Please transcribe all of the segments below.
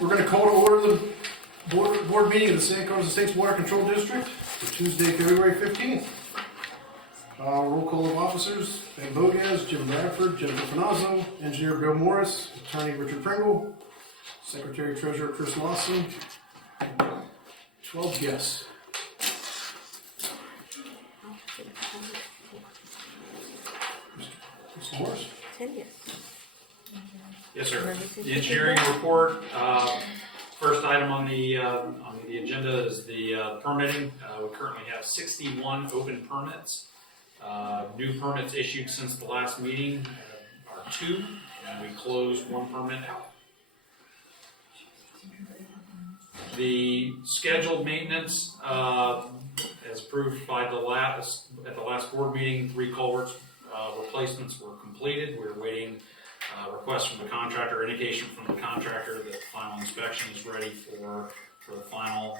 we're going to call to order the board meeting of the San Carlos Estates Water Control District for Tuesday, February 15th. Roll call of officers: Ben Bogas, Jim Bradford, Jennifer Finazzo, Engineer Bill Morris, Attorney Richard Pringle, Secretary Treasurer Chris Lawson, 12 guests. Mr. Morris? 10 yes. Yes, sir. The engineering report. First item on the agenda is the permitting. We currently have 61 open permits. New permits issued since the last meeting are 2, and we closed 1 permit out. The scheduled maintenance, as approved by at the last board meeting, 3 culverts replacements were completed. We're waiting request from the contractor, indication from the contractor that the final inspection is ready for the final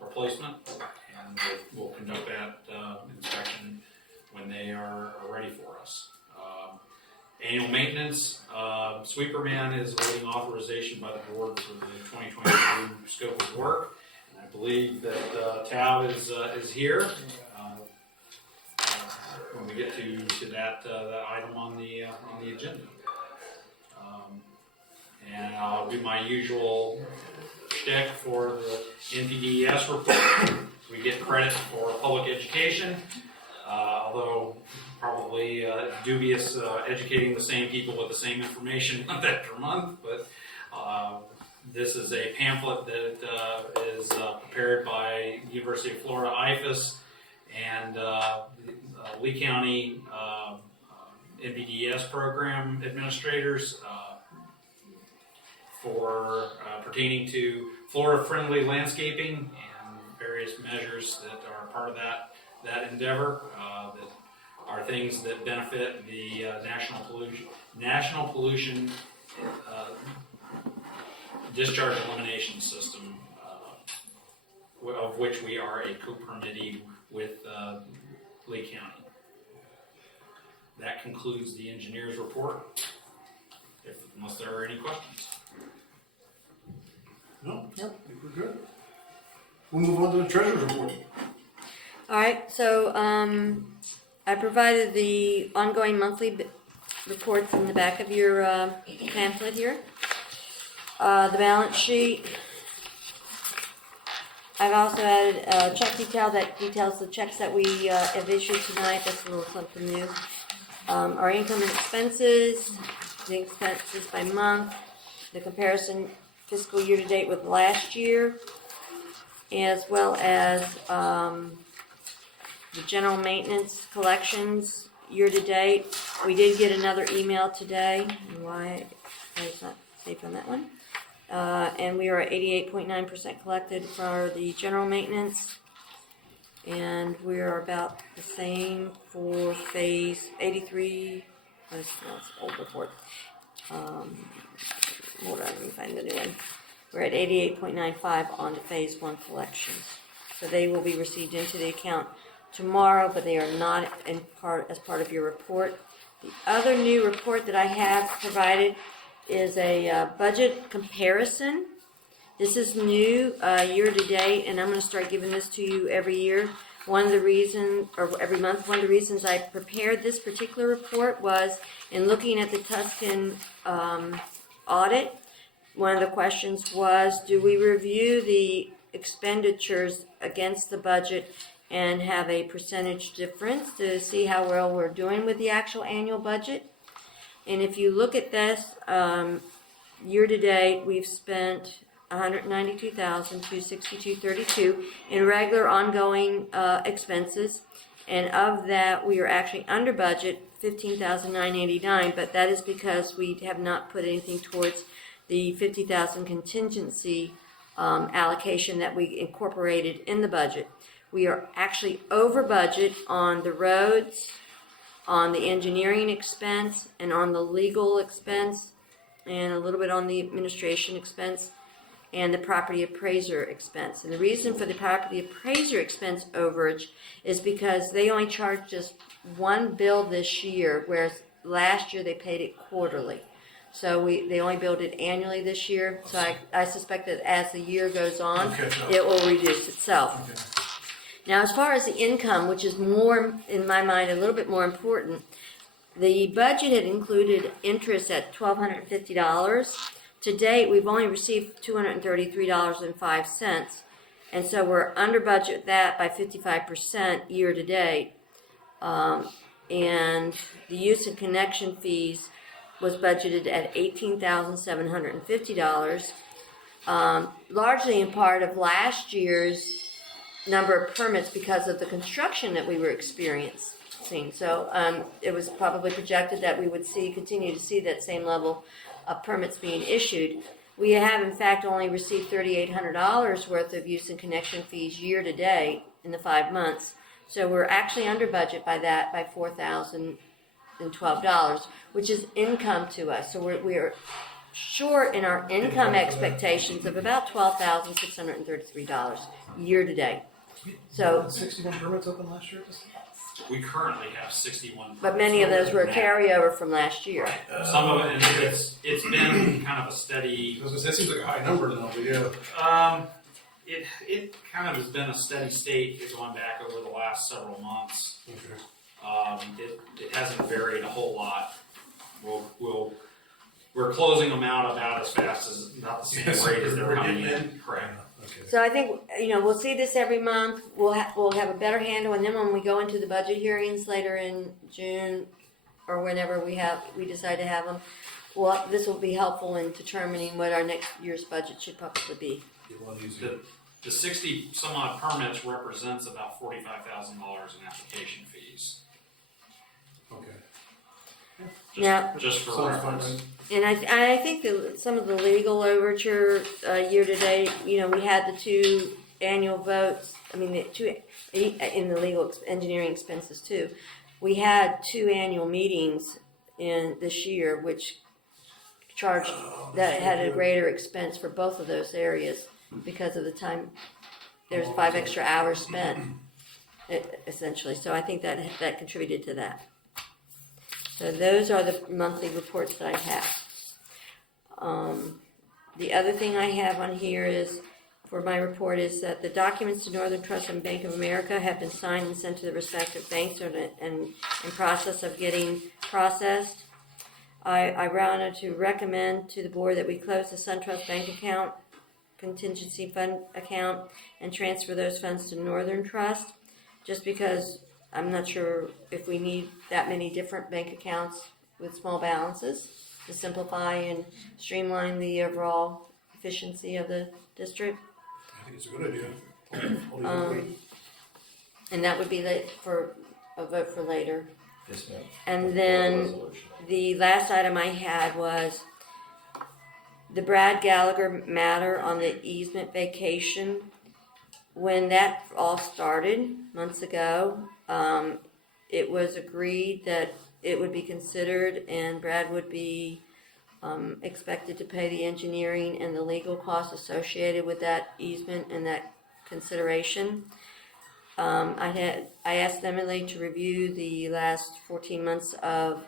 replacement, and we'll conduct that inspection when they are ready for us. Annual maintenance, Sweeperman is awaiting authorization by the board for the 2022 scope of work. And I believe that Tab is here when we get to that item on the agenda. And I'll do my usual shtick for the NPDES report. We get credit for public education, although probably dubious educating the same people with the same information month after month. But this is a pamphlet that is prepared by University of Florida IFAS and Lee County NPDES program administrators for pertaining to Florida-friendly landscaping and various measures that are part of that endeavor. That are things that benefit the national pollution discharge elimination system, of which we are a co-permittee with Lee County. That concludes the engineer's report, unless there are any questions. No? Nope. I think we're good. We'll move on to the treasurer's report. All right, so I provided the ongoing monthly reports in the back of your pamphlet here. The balance sheet. I've also added a check detail that details the checks that we have issued tonight. That's a little something new. Our income and expenses, the expenses by month, the comparison fiscal year to date with last year, as well as the general maintenance collections year to date. We did get another email today. Why it's not safe on that one. And we are at 88.9% collected for the general maintenance. And we are about the same for phase 83. It's old report. Hold on, let me find the new one. We're at 88.95 on the phase 1 collections. So they will be received into the account tomorrow, but they are not as part of your report. The other new report that I have provided is a budget comparison. This is new year to date, and I'm going to start giving this to you every year. Every month. One of the reasons I prepared this particular report was in looking at the Tuscan audit. One of the questions was, do we review the expenditures against the budget and have a percentage difference to see how well we're doing with the actual annual budget? And if you look at this, year to date, we've spent $192,262.32 in regular ongoing expenses, and of that, we are actually under budget, $15,989. But that is because we have not put anything towards the $50,000 contingency allocation that we incorporated in the budget. We are actually over budget on the roads, on the engineering expense, and on the legal expense, and a little bit on the administration expense, and the property appraiser expense. And the reason for the property appraiser expense overage is because they only charged us one bill this year, whereas last year they paid it quarterly. So they only billed it annually this year, so I suspect that as the year goes on, Okay, so- it will reduce itself. Okay. Now, as far as the income, which is more, in my mind, a little bit more important, the budget had included interest at $1,250. To date, we've only received $233.05, and so we're under budget that by 55% year to date. And the use and connection fees was budgeted at $18,750, largely in part of last year's number of permits because of the construction that we were experiencing. So it was probably projected that we would continue to see that same level of permits being issued. We have in fact only received $3,800 worth of use and connection fees year to date in the 5 months. So we're actually under budget by $4,012, which is income to us. So we're short in our income expectations of about $12,633 year to date. So, 61 permits open last year? We currently have 61. but many of those were a carryover from last year. Some of it, and it's been kind of a steady. That seems like a high number now, but yeah. It kind of has been a steady state going back over the last several months. Okay. It hasn't varied a whole lot. We're closing them out about as fast as, not the same rate as they're coming in. Correct. Okay. So I think, we'll see this every month. We'll have a better handle, and then when we go into the budget hearings later in June or whenever we decide to have them, this will be helpful in determining what our next year's budget should probably be. Get a lot easier. The 60 some odd permits represents about $45,000 in application fees. Okay. Now, Just for Sounds fine, reference. right? and I think that some of the legal overture year to date, we had the 2 annual votes. I mean, the 2 in the legal engineering expenses too. We had 2 annual meetings in this year, which charged that had a greater expense for both of those areas because of the time. There's 5 extra hours spent, essentially. So I think that contributed to that. So those are the monthly reports that I have. The other thing I have on here is, for my report, is that the documents to Northern Trust and Bank of America have been signed and sent to the respective banks and in process of getting processed. I wanted to recommend to the board that we close the SunTrust Bank account, contingency fund account, and transfer those funds to Northern Trust, just because I'm not sure if we need that many different bank accounts with small balances to simplify and streamline the overall efficiency of the district. I think it's a good idea. And that would be for a vote for later. Yes, ma'am. And then the last item I had was the Brad Gallagher matter on the easement vacation. When that all started months ago, it was agreed that it would be considered, and Brad would be expected to pay the engineering and the legal costs associated with that easement and that consideration. I asked Emily to review the last 14 months of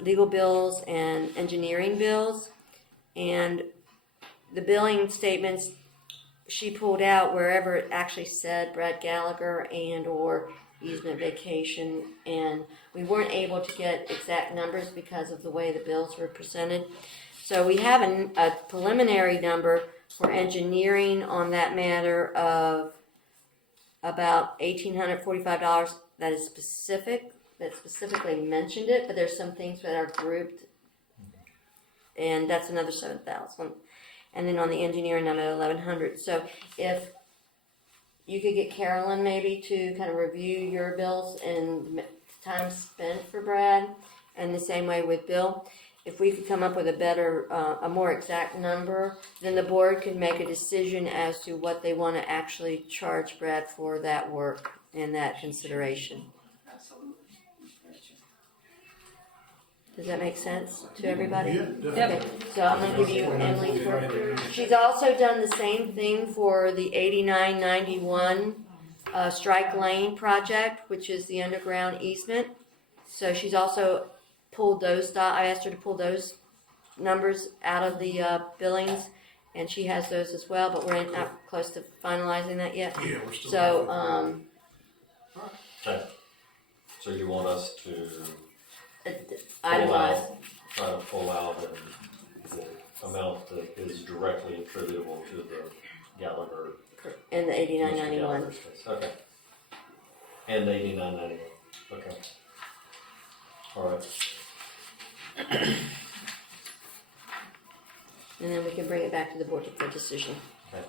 legal bills and engineering bills, and the billing statements she pulled out wherever it actually said Brad Gallagher and or easement vacation, and we weren't able to get exact numbers because of the way the bills were presented. So we have a preliminary number for engineering on that matter of about $1,845 that specifically mentioned it, but there's some things that are grouped, and that's another $7,000. And then on the engineering, I'm at $1,100. So if you could get Carolyn maybe to kind of review your bills and time spent for Brad, and the same way with Bill, if we could come up with a better, a more exact number, then the board could make a decision as to what they want to actually charge Brad for that work and that consideration. Does that make sense to everybody? Yeah, definitely. Okay, so I'm going to give you Emily for. She's also done the same thing for the 8991 Strike Lane project, which is the underground easement. So she's also pulled those, I asked her to pull those numbers out of the billings, and she has those as well, but we're not close to finalizing that yet. Yeah, we're still. So, Okay. So you want us to itemize. try to pull out the amount that is directly attributable to the Gallagher. In the Mr. 8991. Gallagher's case. Okay. And 8991. Okay. All right. And then we can bring it back to the board for decision. Okay.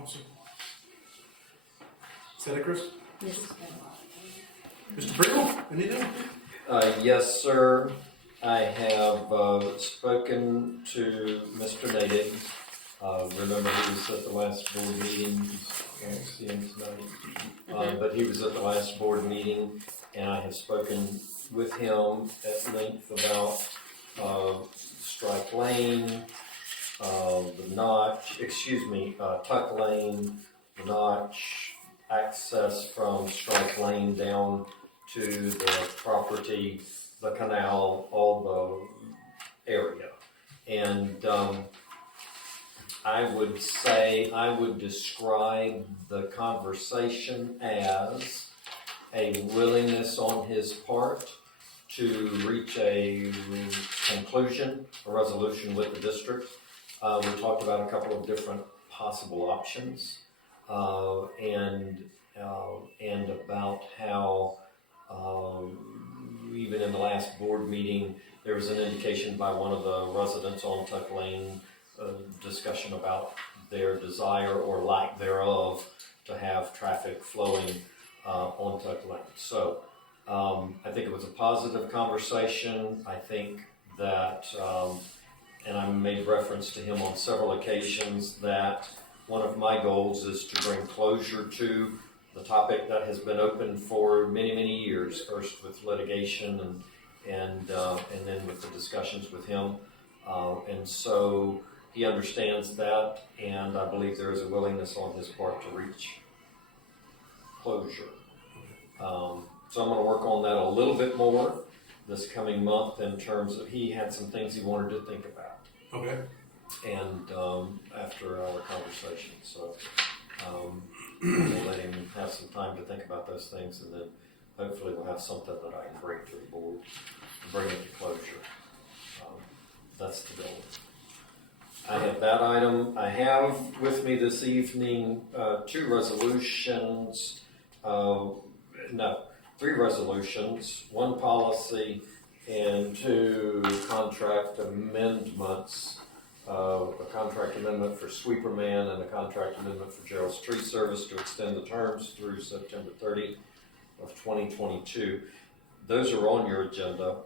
Awesome. Is that it, Chris? Yes. Mr. Pringle, anything? Yes, sir. I have spoken to Mr. Natick. Remember, he was at the last board meeting. I can't see him tonight. But he was at the last board meeting, and I have spoken with him at length about Strike Lane, the Notch, Tuck Lane, the Notch, access from Strike Lane down to the property, the canal, all the area. And I would describe the conversation as a willingness on his part to reach a conclusion, a resolution with the district. We talked about a couple of different possible options, and about how even in the last board meeting there was an indication by one of the residents on Tuck Lane, discussion about their desire or lack thereof to have traffic flowing on Tuck Lane. So I think it was a positive conversation. I think that, and I made reference to him on several occasions, that one of my goals is to bring closure to the topic that has been open for many, many years, first with litigation and then with the discussions with him. And so he understands that, and I believe there is a willingness on his part to reach closure. So I'm going to work on that a little bit more this coming month in terms of, he had some things he wanted to think about. Okay. And after our conversation, so we'll let him have some time to think about those things, and then hopefully we'll have something that I can bring to the board to bring it to closure. That's the goal. I have that item. I have with me this evening three resolutions, one policy and two contract amendments. A contract amendment for Sweeperman and a contract amendment for Gerald's Tree Service to extend the terms through September 30 of 2022. Those are on your agenda.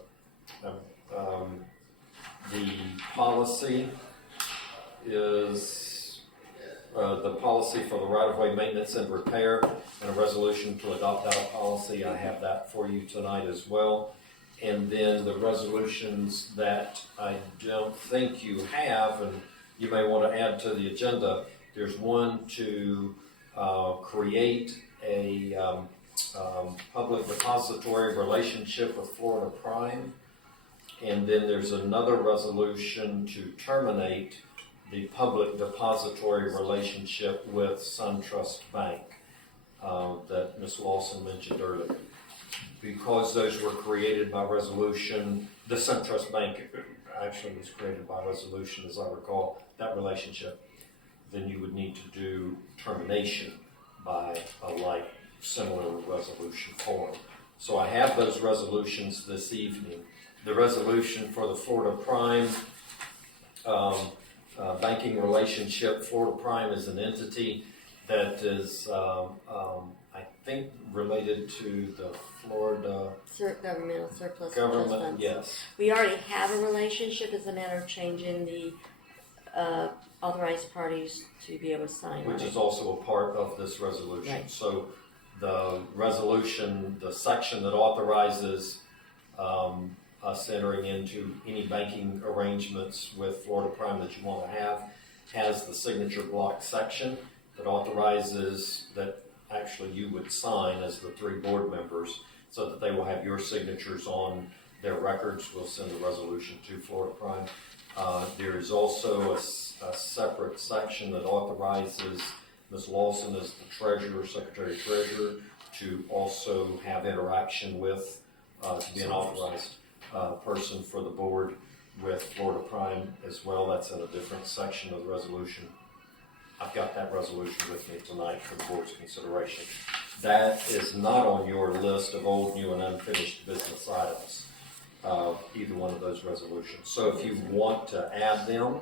The policy is the policy for the right-of-way maintenance and repair, and a resolution to adopt that policy. I have that for you tonight as well. And then the resolutions that I don't think you have, and you may want to add to the agenda, there's one to create a public depository relationship with Florida Prime. And then there's another resolution to terminate the public depository relationship with SunTrust Bank that Ms. Lawson mentioned earlier. Because those were created by resolution, the SunTrust Bank actually was created by resolution, as I recall, that relationship, then you would need to do termination by a like similar resolution form. So I have those resolutions this evening. The resolution for the Florida Prime banking relationship. Florida Prime is an entity that is, I think, related to the Florida Governmental surplus trust government. funds. Yes. We already have a relationship. It's a matter of changing the authorized parties to be able to sign on Which it. is also a part of this resolution. Right. So the resolution, the section that authorizes us entering into any banking arrangements with Florida Prime that you want to have, has the signature block section that authorizes that actually you would sign as the three board members, so that they will have your signatures on their records. We'll send the resolution to Florida Prime. There is also a separate section that authorizes Ms. Lawson as the treasurer, secretary treasurer, to also have interaction with, to be an authorized person for the board with Florida Prime as well. That's in a different section of the resolution. I've got that resolution with me tonight for the board's consideration. That is not on your list of old, new, and unfinished business items, either one of those resolutions. So if you want to add them,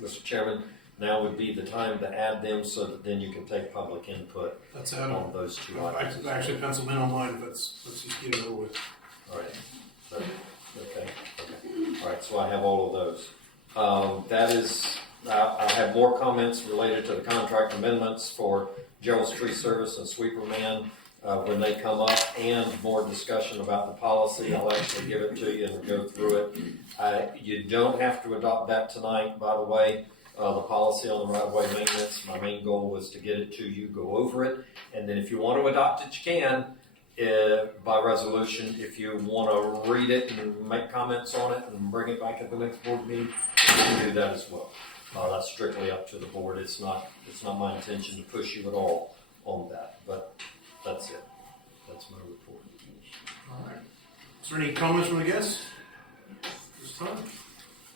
Mr. Chairman, now would be the time to add them so that then you can take public input That's on those two items. I actually penciled in on mine, but let's just get it over with. All right. So, okay. All right. So I have all of those. That is, I have more comments related to the contract amendments for Gerald's Tree Service and Sweeper Man when they come up, and more discussion about the policy. I'll actually give it to you and go through it. You don't have to adopt that tonight, by the way. The policy on the right-of-way maintenance, my main goal was to get it to you, go over it, and then if you want to adopt it, you can by resolution. If you want to read it and make comments on it and bring it back at the next board meeting, you can do that as well. That's strictly up to the board. It's not my intention to push you at all on that, but that's it. That's my report. All right. Is there any comments from the guests this time?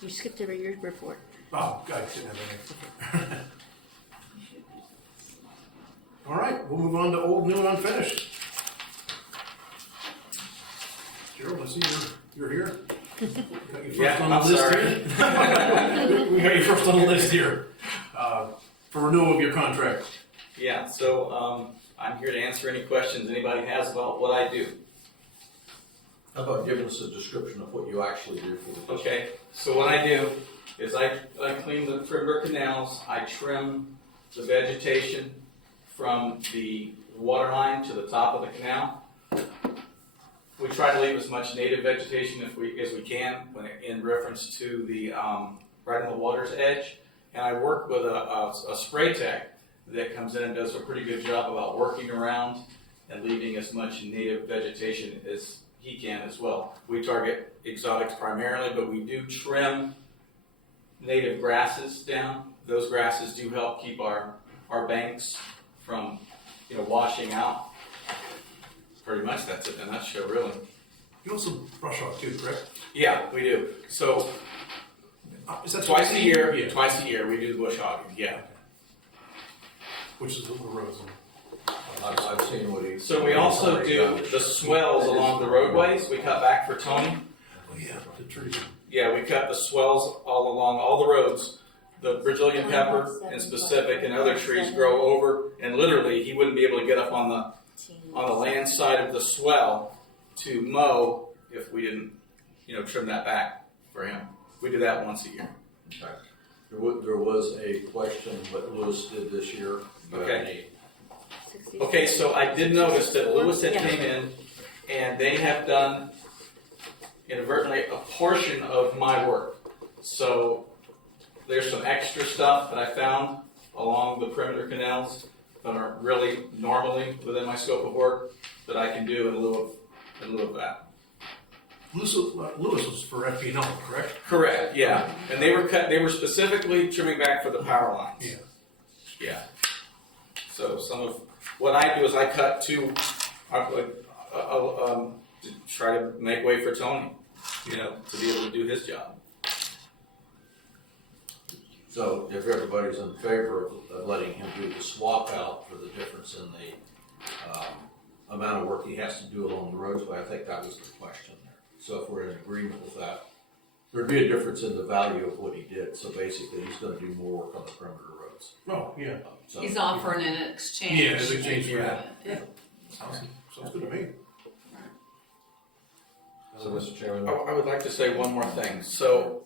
You skipped over your report. Oh, God, I didn't have anything. All right, we'll move on to old, new, and unfinished. Gerald, I see you're here. Got you first on the list here. We got you first on the list here for renewal of your contract. Yeah, so I'm here to answer any questions anybody has about what I do. How about giving us a description of what you actually do for the district? Okay, so what I do is I clean the perimeter canals, I trim the vegetation from the water line to the top of the canal. We try to leave as much native vegetation as we can in reference to the right on the water's edge. And I work with a spray tech that comes in and does a pretty good job about working around and leaving as much native vegetation as he can as well. We target exotics primarily, but we do trim native grasses down. Those grasses do help keep our banks from washing out. Pretty much that's it in a nutshell, really. You also brush hog too, correct? Yeah, we do. So Is that twice a year, Yeah. twice a year we do the bush hogging. Yeah. Which is the little roads. I've seen what he's. So we also do the swells along the roadways. We cut back for Tony. Oh yeah, the trees. Yeah, we cut the swells all along all the roads. The Brazilian pepper in specific and other trees grow over, and literally he wouldn't be able to get up on the land side of the swell to mow if we didn't, trim that back for him. We do that once a year. Okay. There was a question what Lewis did this year. Okay. Okay, so I did notice that Lewis had Yeah. came in and they have done inadvertently a portion of my work. So there's some extra stuff that I found along the perimeter canals that are really normally within my scope of work that I can do in lieu of that. Lewis was for FPL, correct? Correct, yeah. And they were specifically trimming back for the power lines. Yeah. Yeah. So some of what I do is I cut to try to make way for Tony, to be able to do his job. So if everybody's in favor of letting him do the swap out for the difference in the amount of work he has to do along the roadway, I think that was the question there. So if we're in agreement with that, there'd be a difference in the value of what he did. So basically, he's going to do more work on the perimeter roads. Oh, yeah. So He's offering an exchange. Yeah, it's exchange for Yeah. that. Sounds good to me. So, Mr. Chairman, I would like to say one more thing. So,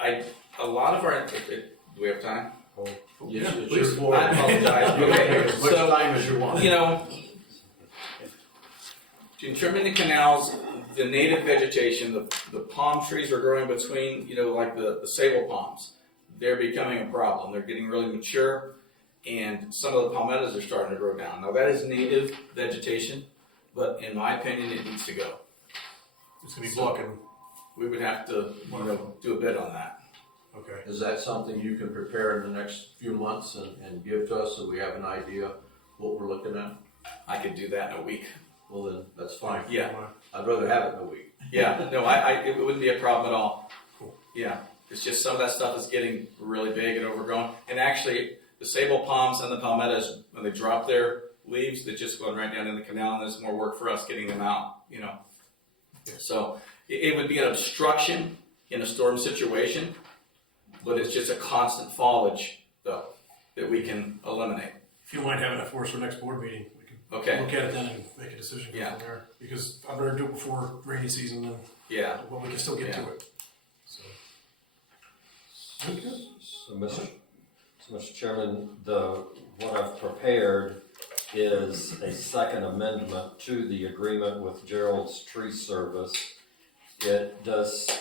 a lot of our, do we have time? Yes, Yeah, it's please. your floor. I apologize. Okay, As much so, time as you want. in trimming the canals, the native vegetation, the palm trees are growing between, like the sable palms. They're becoming a problem. They're getting really mature, and some of the palmettos are starting to grow down. Now, that is native vegetation, but in my opinion, it needs to go. It's gonna be blocking, We would have to, do a bid on that. okay. Is that something you can prepare in the next few months and give to us so we have an idea what we're looking at? I could do that in a week. Well, then, that's fine. Yeah. I'd rather have it in a week. Yeah, no, it wouldn't be a problem at all. Cool. Yeah, it's just some of that stuff is getting really big and overgrown. And actually, the sable palms and the palmettos, when they drop their leaves, they're just going right down in the canal, and there's more work for us getting them out, Yeah. So it would be an obstruction in a storm situation, but it's just a constant foliage, though, that we can eliminate. If you don't mind having that for us for next board meeting, we can Okay, look at it then and make a decision Yeah. from there. Because I'd rather do it before rainy season than, yeah. well, we can still get Yeah. to it. So. So, Mr. Chairman, what I've prepared is a second amendment to the agreement with Gerald's Tree Service. It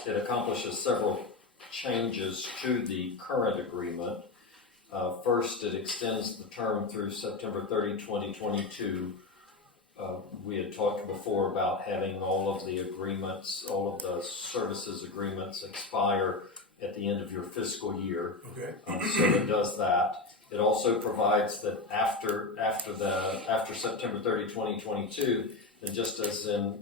accomplishes several changes to the current agreement. First, it extends the term through September 30, 2022. We had talked before about having all of the agreements, all of the services agreements expire at the end of your fiscal year. Okay. So it does that. It also provides that after September 30, 2022, then just as in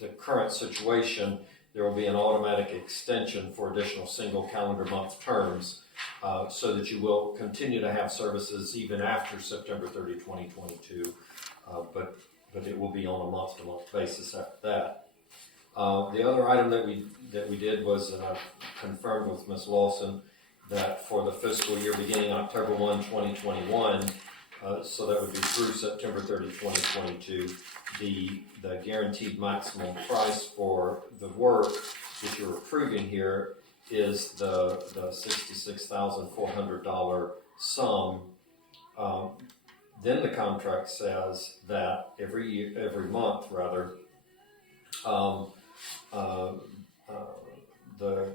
the current situation, there will be an automatic extension for additional single calendar month terms, so that you will continue to have services even after September 30, 2022, but it will be on a month-to-month basis after that. The other item that we did was, and I've confirmed with Ms. Lawson, that for the fiscal year beginning October 1, 2021, so that would be through September 30, 2022, the guaranteed maximum price for the work that you're approving here is the $66,400 sum. Then the contract says that every month, the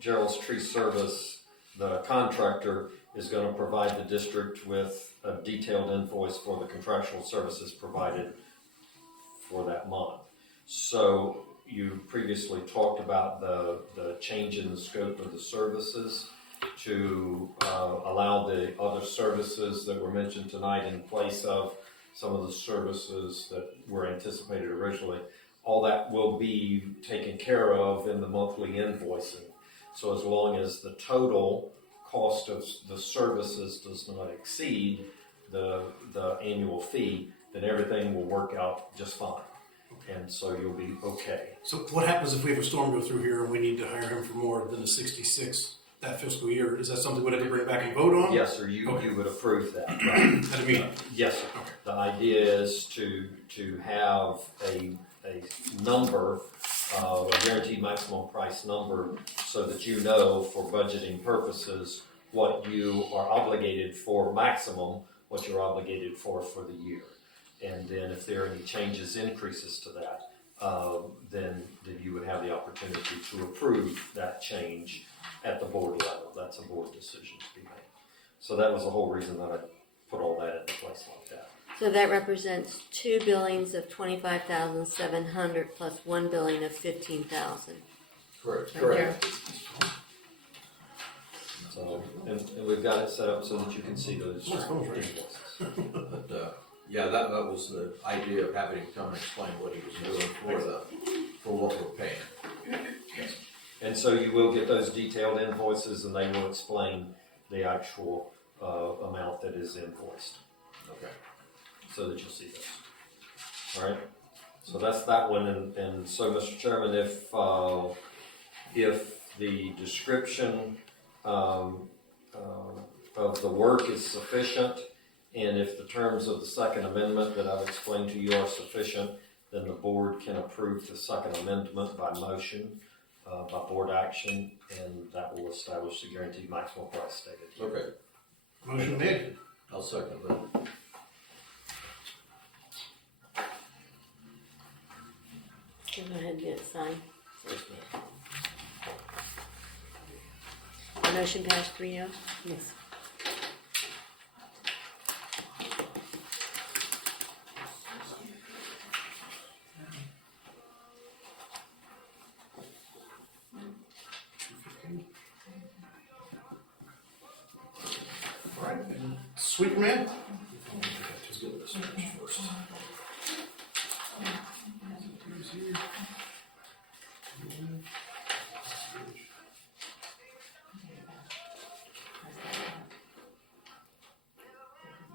Gerald's Tree Service, the contractor, is going to provide the district with a detailed invoice for the contractual services provided for that month. So you previously talked about the change in the scope of the services to allow the other services that were mentioned tonight in place of some of the services that were anticipated originally. All that will be taken care of in the monthly invoicing. So as long as the total cost of the services does not exceed the annual fee, then everything will work out just fine. And so you'll be okay. So what happens if we have a storm go through here and we need to hire him for more than the 66 that fiscal year? Is that something we'd have to bring back and vote on? Yes, sir, you would approve that, right? At a meeting? Yes, sir. Okay. The idea is to have a number, a guaranteed maximum price number, so that you know for budgeting purposes what you are obligated for maximum, what you're obligated for the year. And then if there are any changes, increases to that, then you would have the opportunity to approve that change at the board level. That's a board decision to be made. So that was the whole reason that I put all that into place like that. So that represents 2 billings of $25,700 plus 1 billing of $15,000. Correct. Correct. So, and we've got it set up so that you can see those invoices. But, yeah, that was the idea of having him come and explain what he was doing for what we're paying. And so you will get those detailed invoices, and they will explain the actual amount that is invoiced, Okay. so that you'll see those. All right. So that's that one. And so, Mr. Chairman, if the description of the work is sufficient, and if the terms of the second amendment that I've explained to you are sufficient, then the board can approve the second amendment by motion, by board action, and that will establish the guaranteed maximum price stated. Okay. Motion made. I'll second that. Go ahead and get it signed. Yes, ma'am. The motion passed 3-0? Yes. All right, and Sweeperman? Just get this first. Here's here.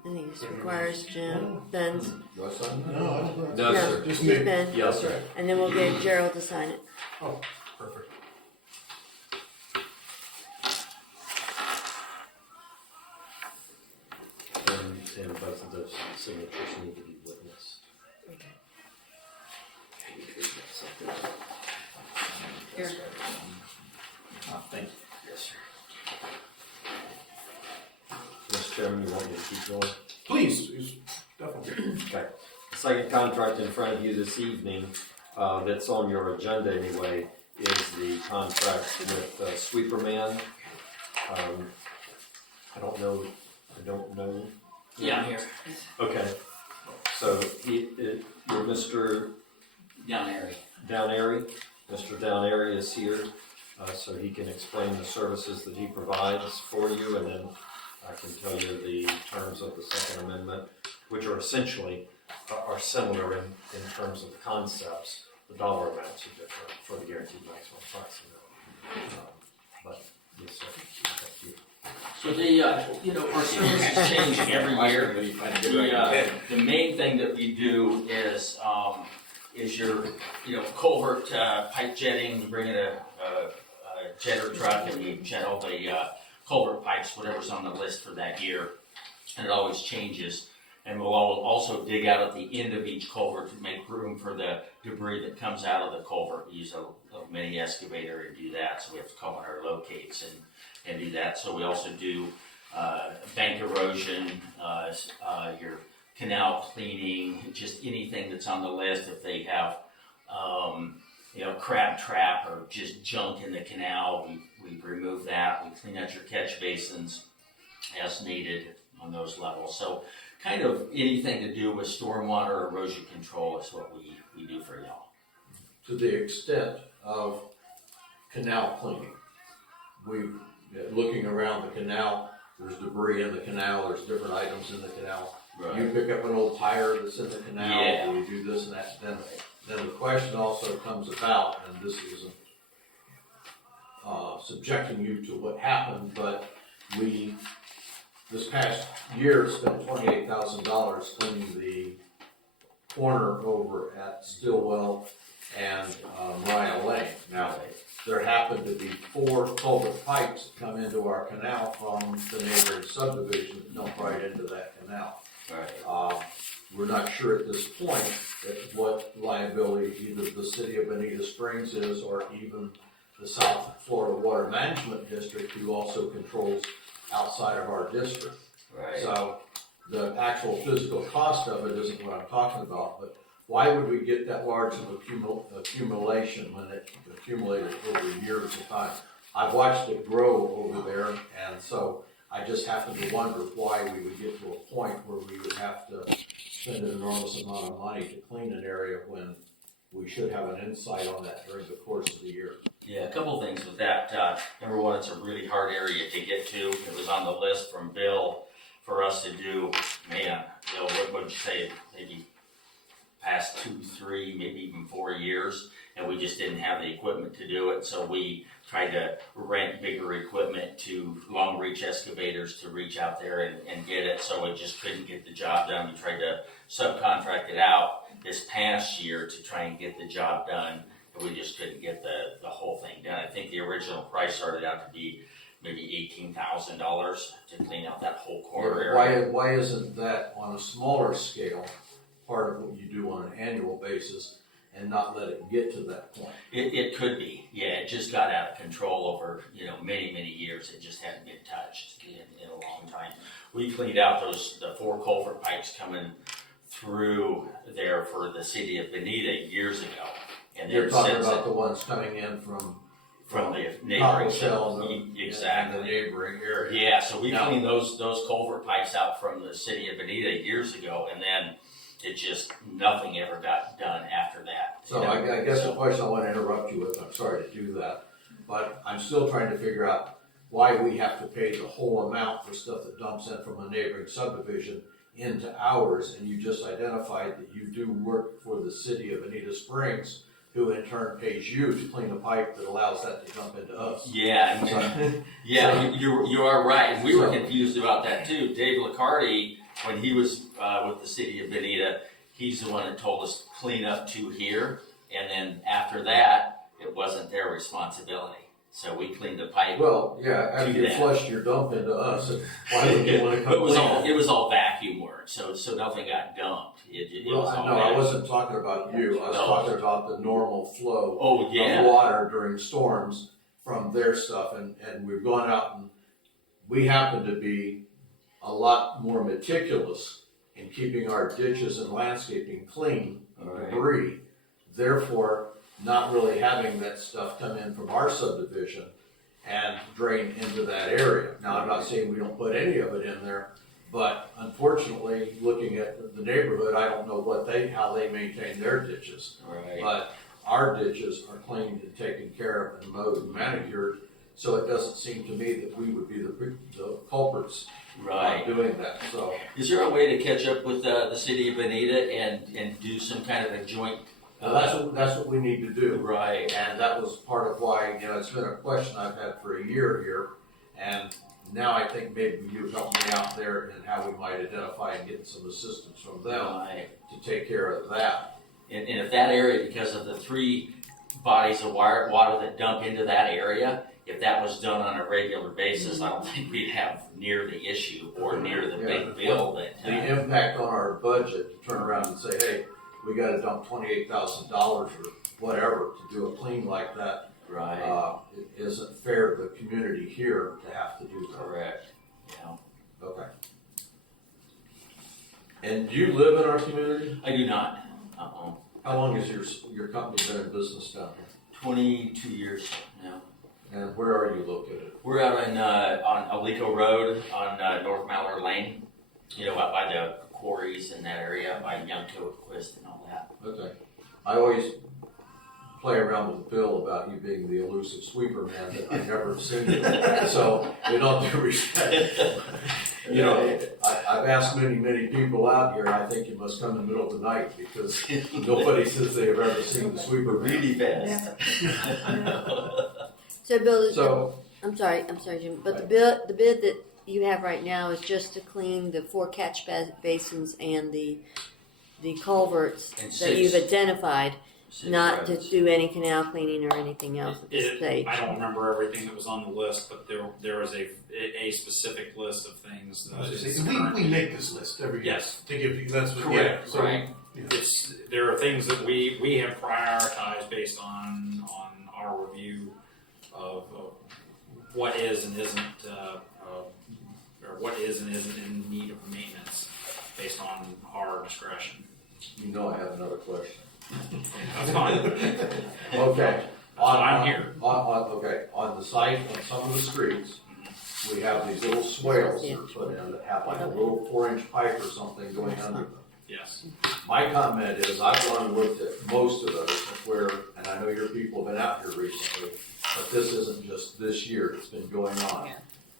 And this requires Jim, Ben's, Do I sign that? No, I don't No, no, sir. Just just me. Ben. Yes, sir. And then we'll get Gerald to sign it. Oh, perfect. And both of those signatures need to be witnessed. Here. Thank you. Yes, sir. Mr. Chairman, you want me to keep going? Please, definitely. Okay. The second contract in front of you this evening, that's on your agenda anyway, is the contract with Sweeperman. I don't know. Yeah, I'm here. Okay. So you're Mr. Down area. Downairy. Mr. Downairy is here, so he can explain the services that he provides for you, and then I can tell you the terms of the Second Amendment, which are essentially are similar in terms of the concepts. The dollar amounts are different for the guaranteed maximum price. But yes, sir. Thank you. So our services change every year. The main thing that we do is your, culvert pipe jetting. We bring in a jetter truck and we jet all the culvert pipes, whatever's on the list for that year, and it always changes. And we'll also dig out at the end of each culvert to make room for the debris that comes out of the culvert. We use a little mini excavator to do that, so we have to call in our locates and do that. So we also do bank erosion, your canal cleaning, just anything that's on the list. If they have, crab trap or just junk in the canal, we remove that. We clean out your catch basins as needed on those levels. So kind of anything to do with stormwater erosion control is what we do for y'all. To the extent of canal cleaning, looking around the canal, there's debris in the canal, there's different items in the canal. You pick up an old tire that's in the canal, Yeah. you do this and that, then the question also comes about, and this isn't subjecting you to what happened, but we, this past year, spent $28,000 cleaning the corner over at Stillwell and Mariah Lane. Now, there happened to be 4 culvert pipes that come into our canal from the neighboring subdivision that dump right into that canal. Right. We're not sure at this point what liability either the city of Bonita Springs is or even the South Florida Water Management District, who also controls outside of our district. Right. So the actual physical cost of it isn't what I'm talking about, but why would we get that large of accumulation when it accumulated over years of time? I've watched it grow over there, and so I just happen to wonder why we would get to a point where we would have to spend an enormous amount of money to clean an area when we should have an insight on that during the course of the year. Yeah, a couple things with that. Number one, it's a really hard area to get to. It was on the list from Bill for us to do. Man, Bill, what would you say? Maybe past 2, 3, maybe even 4 years, and we just didn't have the equipment to do it. So we tried to rent bigger equipment to long reach excavators to reach out there and get it. So we just couldn't get the job done. We tried to subcontract it out this past year to try and get the job done. And we just couldn't get the whole thing done. I think the original price started out to be maybe $18,000 to clean out that whole corner area. Why isn't that on a smaller scale part of what you do on an annual basis and not let it get to that point? It could be, yeah. It just got out of control over many years. It just hadn't been touched in a long time. We cleaned out the 4 culvert pipes coming through there for the city of Bonita years ago, and You're talking since about the ones coming in from the neighboring Shell, exactly. the neighboring area. Yeah, so we Now- cleaned those culvert pipes out from the city of Bonita years ago, and then it just nothing ever got done after that. So I guess the question I want to interrupt you with, I'm sorry to do that, but I'm still trying to figure out why we have to pay the whole amount for stuff that dumps in from a neighboring subdivision into ours, and you just identified that you do work for the city of Anita Springs, who in turn pays you to clean a pipe that allows that to dump into us. Yeah, you are right, and we were confused about that too. Dave Licardi, when he was with the city of Benita, he's the one that told us to clean up to here, and then after that, it wasn't their responsibility. So we cleaned the pipe. Well, yeah, after Do you that. flushed your dump into us, why would you want to come But clean it was all vacuum work, so nothing got dumped. It Well, was all no, I vacuum. wasn't talking about you. I was No. talking about the normal flow Oh yeah. of water during storms from their stuff, and we've gone out and we happen to be a lot more meticulous in keeping our ditches and landscaping clean of Right. debris. Therefore, not really having that stuff come in from our subdivision and drain into that area. Now, I'm not saying we don't put any of it in there, but unfortunately, looking at the neighborhood, I don't know how they maintain their ditches. Right. But our ditches are cleaned and taken care of and mowed and manicured, so it doesn't seem to me that we would be the culprits Right. doing that, so. Is there a way to catch up with the city of Benita and do some kind of a joint? That's what we need to do. Right. And that was part of why, it's been a question I've had for a year here, and now I think maybe you help me out there in how we might identify and get some assistance from them Right. to take care of that. And if that area, because of the 3 bodies of water that dump into that area, if that was done on a regular basis, I don't think we'd have near the issue or near the big bill that. The impact on our budget to turn around and say, hey, we gotta dump $28,000 or whatever to do a clean like that. Right. It isn't fair to the community here to have to do that. Correct. Yeah. Okay. And do you live in our community? I do not. Uh-uh. How long has your company been in business down here? 22 years now. And where are you located? We're out on Alico Road on North Mallard Lane. Out by the quarries in that area, by Young Quist and all that. Okay. I always play around with Bill about you being the elusive sweeper man that I never have seen you. So, in all due respect, I've asked many people out here, I think you must come in the middle of the night because nobody says they have ever seen the sweeper man. Really fast. So Bill, So, I'm sorry, Jim, but the bid that you have right now is just to clean the 4 catch basins and the culverts And that you've 6 identified, not to roads. do any canal cleaning or anything else at this stage. I don't remember everything that was on the list, but there was a specific list of things that is We currently- make this list every year. Yes. To give you, that's what, Correct, yeah, so, right. yeah. There are things that we have prioritized based on our review of what is and isn't or what is and isn't in need of maintenance based on our discretion. I have another question. That's fine. Okay. I'm here. On the site, on some of the streets, we have these little swales that are put in that have like a little 4-inch pipe or something going under them. Yes. My comment is, I've gone and looked at most of those where, and I know your people have been out here recently, but this isn't just this year, it's been going on.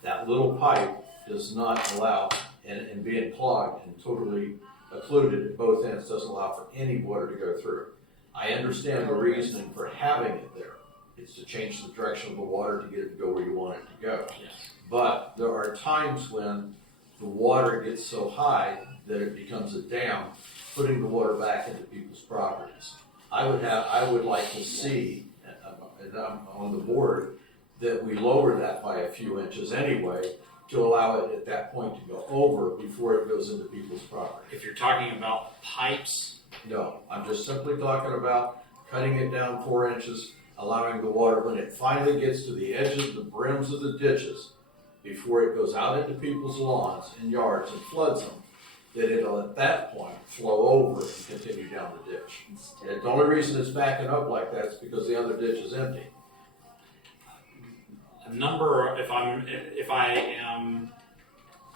That little pipe does not allow, and being clogged and totally occluded at both ends, doesn't allow for any water to go through. I understand the reasoning for having it there. It's to change the direction of the water to get it to go where you want it to go. Yes. But there are times when the water gets so high that it becomes a dam, putting the water back into people's properties. I would like to see, and I'm on the board, that we lower that by a few inches anyway, to allow it at that point to go over before it goes into people's property. If you're talking about pipes, No, I'm just simply talking about cutting it down 4 inches, allowing the water, when it finally gets to the edges, the brims of the ditches, before it goes out into people's lawns and yards and floods them, that it'll at that point flow over and continue down the ditch. And the only reason it's backing up like that is because the other ditch is empty. if I am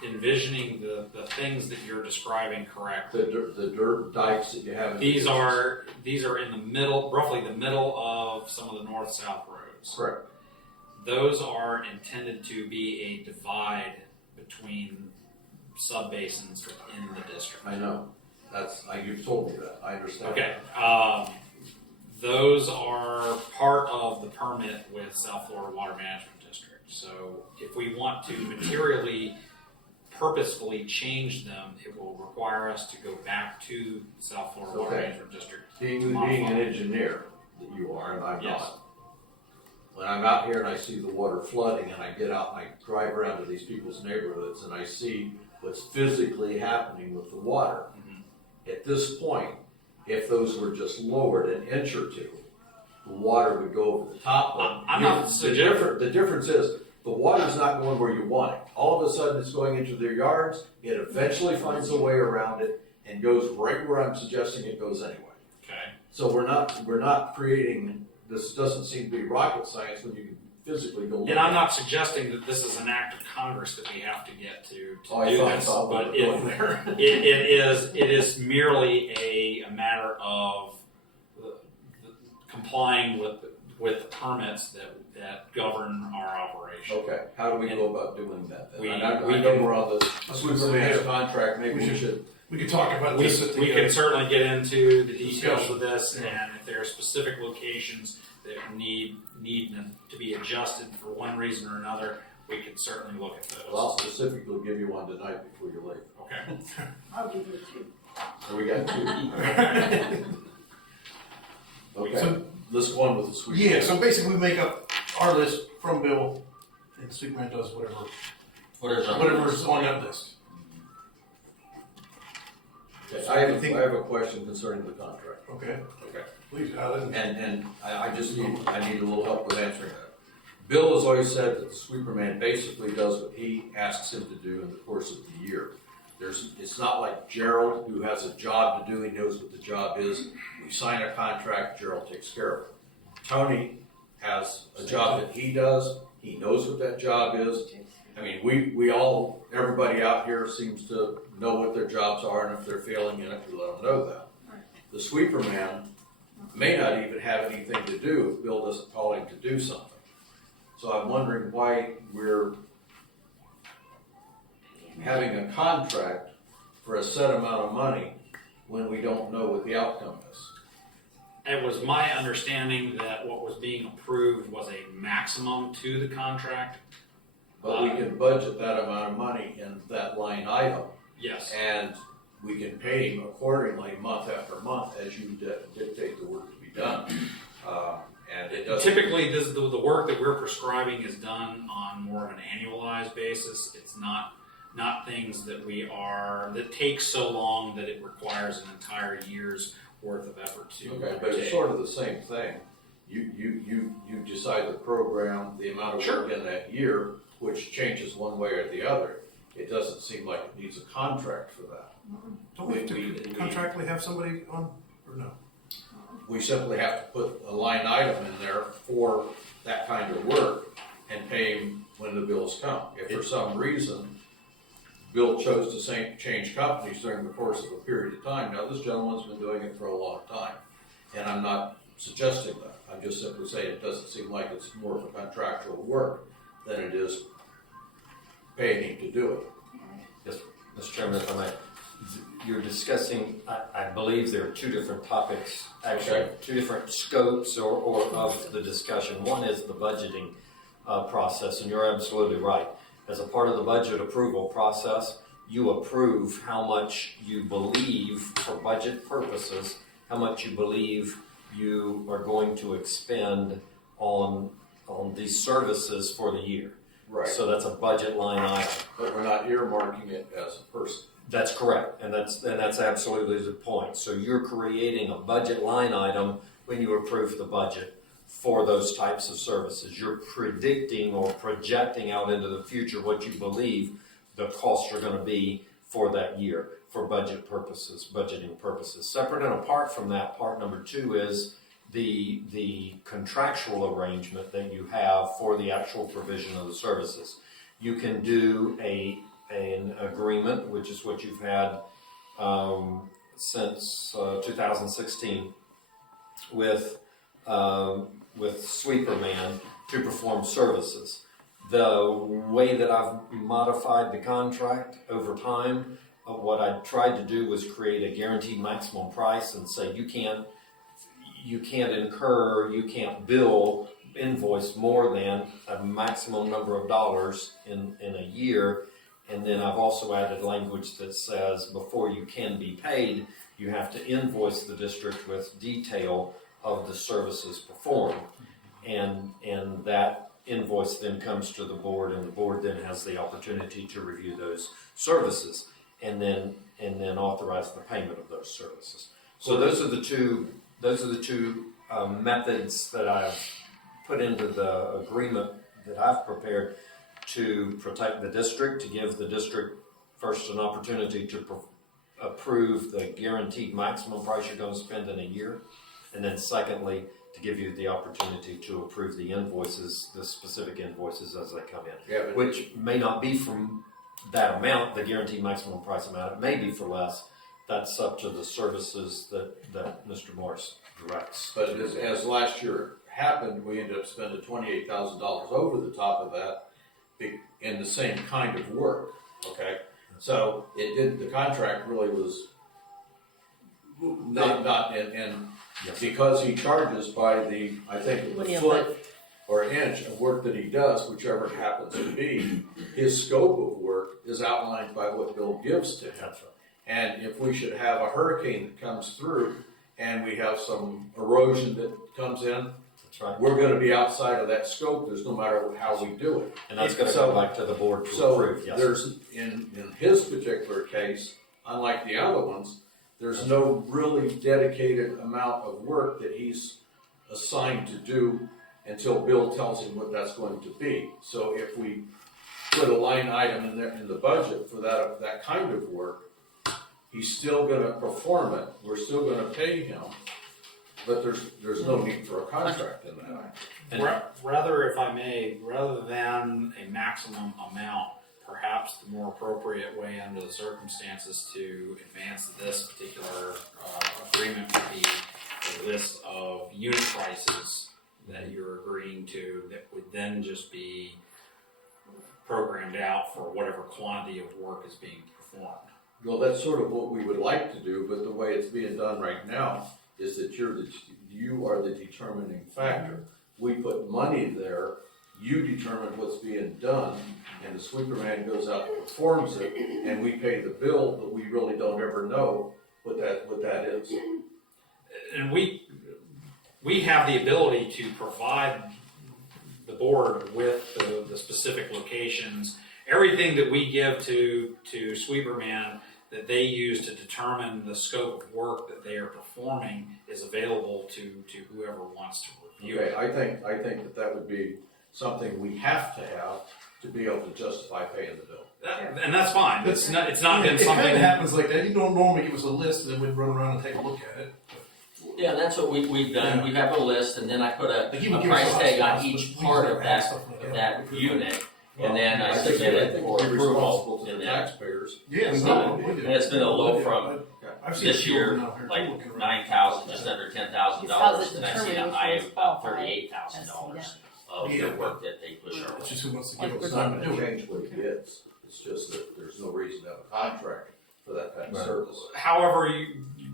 envisioning the things that you're describing correctly, The dirt dikes that you have in the these ditches. are in the middle, roughly the middle of some of the north-south roads. Correct. those are intended to be a divide between sub-basins within the district. I know, you've told me that, I understand. Okay, those are part of the permit with South Florida Water Management District. So if we want to materially, purposefully change them, it will require us to go back to South Florida Water Okay. Management District. Being an engineer that you are, and I'm Yes. not. When I'm out here and I see the water flooding and I get out and I drive around to these people's neighborhoods and I see what's physically happening with the water. Mhm. At this point, if those were just lowered an inch or two, the water would go over the top of them. I'm not suggesting. The difference is, the water's not going where you want it. All of a sudden, it's going into their yards, it eventually finds a way around it and goes right where I'm suggesting it goes anyway. Okay. So we're not creating, this doesn't seem to be rocket science when you can physically go look. And I'm not suggesting that this is an act of Congress that we have to get to Oh, I do thought- this, thought we but were it, going there. it is merely a matter of complying with the permits that govern our operation. Okay, how do we go about doing that then? We- I we know can- we're on the That's what I'm Superman's saying. contract, maybe We we should. We could talk about We, this at the. we can certainly get into the details Discussion. of this, and if there are specific locations that need to be adjusted for one reason or another, we can certainly look at Well, I'll those. specifically give you one tonight before you leave. Okay. I'll give you two. So we got two. Okay, So- this one with the sweet. Yeah, so basically we make up our list from Bill, and Superman does whatever's on that list. Okay, I have a question concerning the contract. Okay, Okay. please, Alan. And I just need a little help with answering that. Bill has always said that the sweeperman basically does what he asks him to do in the course of the year. It's not like Gerald, who has a job to do, he knows what the job is. We sign a contract, Gerald takes care of it. Tony has a job that he does, he knows what that job is. I mean, everybody out here seems to know what their jobs are, and if they're failing in it, we let them know that. The sweeperman may not even have anything to do if Bill doesn't call him to do something. So I'm wondering why we're having a contract for a set amount of money when we don't know what the outcome is. It was my understanding that what was being approved was a maximum to the contract. But we can budget that amount of money in that line item, Yes. and we can pay him accordingly month after month as you dictate the work to be done. And it doesn't. Typically, the work that we're prescribing is done on more of an annualized basis. It's not things that take so long that it requires an entire year's worth of effort to. Okay, but it's take. sort of the same thing. You decide the program, the amount of work in that year, which changes one way or the other. It doesn't seem like it needs a contract for that. Don't we have to we- contractually have somebody on, or no? We simply have to put a line item in there for that kind of work and pay him when the bills come. If for some reason Bill chose to change companies during the course of a period of time, now this gentleman's been doing it for a long time, and I'm not suggesting that. I'm just simply saying it doesn't seem like it's more of a contractual work than it is paying him to do it. Yes, Mr. Chairman, if I may, you're discussing, I believe there are two different topics, actually, Okay. two different scopes or of the discussion. One is the budgeting process, and you're absolutely right. As a part of the budget approval process, you approve how much you believe, for budget purposes, how much you believe you are going to expend on these services for the year. Right. So that's a budget line item. But we're not earmarking it as a person. That's correct, and that's absolutely the point. So you're creating a budget line item when you approve the budget for those types of services. You're predicting or projecting out into the future what you believe the costs are going to be for that year for budget purposes, budgeting purposes. Separate and apart from that, part number two is the contractual arrangement that you have for the actual provision of the services. You can do an agreement, which is what you've had since 2016 with Sweeperman, to perform services. The way that I've modified the contract over time, what I tried to do was create a guaranteed maximum price and say you can't invoice more than a maximum number of dollars in a year. And then I've also added language that says before you can be paid, you have to invoice the district with detail of the services performed. And that invoice then comes to the board, and the board then has the opportunity to review those services and then authorize the payment of those services. So those are the two methods that I've put into the agreement that I've prepared to protect the district, to give the district first an opportunity to approve the guaranteed maximum price you're going to spend in a year, and then secondly, to give you the opportunity to approve the invoices, the specific invoices as they come in, Yeah, which may not be from that amount, the guaranteed maximum price amount. It may be for less. That's up to the services that Mr. Morris directs. But as last year happened, we ended up spending $28,000 over the top of that in the same kind of work, okay? So the contract really was not, and Yes. because he charges by I think, the Linear foot or inch of work that he does, whichever it happens to be, his scope of work is outlined by what Bill gives to him. That's right. And if we should have a hurricane that comes through and we have some erosion that comes in, That's right. we're gonna be outside of that scope, there's no matter how we do it. And that's going to So- come back to the board to So approve, yes. there's, in his particular case, unlike the other ones, there's no really dedicated amount of work that he's assigned to do until Bill tells him what that's going to be. So if we put a line item in there in the budget for that kind of work, he's still gonna perform it, we're still gonna pay him, but there's no need for a contract in that. And- Rather, if I may, rather than a maximum amount, perhaps the more appropriate way under the circumstances to advance this particular agreement would be a list of unit prices that you're agreeing to that would then just be programmed out for whatever quantity of work is being performed. Well, that's sort of what we would like to do, but the way it's being done right now is that you are the determining factor. We put money there, you determine what's being done, and the sweeper man goes out and performs it, and we pay the bill, but we really don't ever know what that is. And we have the ability to provide the board with the specific locations, everything that we give to Sweeperman that they use to determine the scope of work that they are performing is available to whoever wants to review Okay, it. I think that would be something we have to be able to justify paying the bill. And that's fine. It's not been It kind something. of happens like that. You don't normally give us a list, and then we'd run around and take a look at it. Yeah, that's what we've done. Yeah. We have a list, and then I put a Like, you would give price us a tag on hotspots, each but we part never of had that, stuff like of that. that unit, and then I think submit it for we're responsible approval. to And the then taxpayers. Yeah, It's no, not- we did. and it's been a low from I've seen this a few year, of them out here, like too, looking around. 9,000, just under $10,000, Because and it's I've seen a determined high which of ones about qualify $38,000 of Yeah. the work that they push our It's way. just who wants to Like give we're us time to Not do gonna it. change what he gets, it's just that there's no reason to have a contract for that kind of Right. service.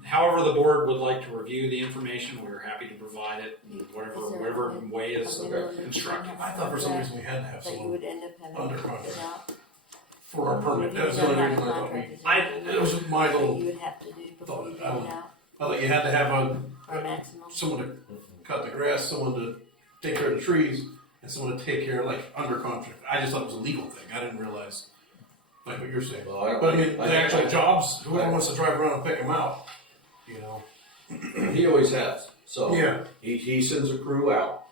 However the board would like to review the information, we're happy to provide it in whatever way is constructive. I thought for some reason we had to have That you someone would end up having under to put contract out. for our permit. That was the only reason I thought we, it was my That little, you would have to do before you put it out, I thought you had to have or maximum. someone to cut the grass, someone to take care of the trees, and someone to take care of, like, under contract. I just thought it was a legal thing. I didn't realize, like what you're saying. Well, But I mean, the actual jobs, whoever wants to drive around and pick them out, you know? He always has, so. Yeah. He sends a crew out,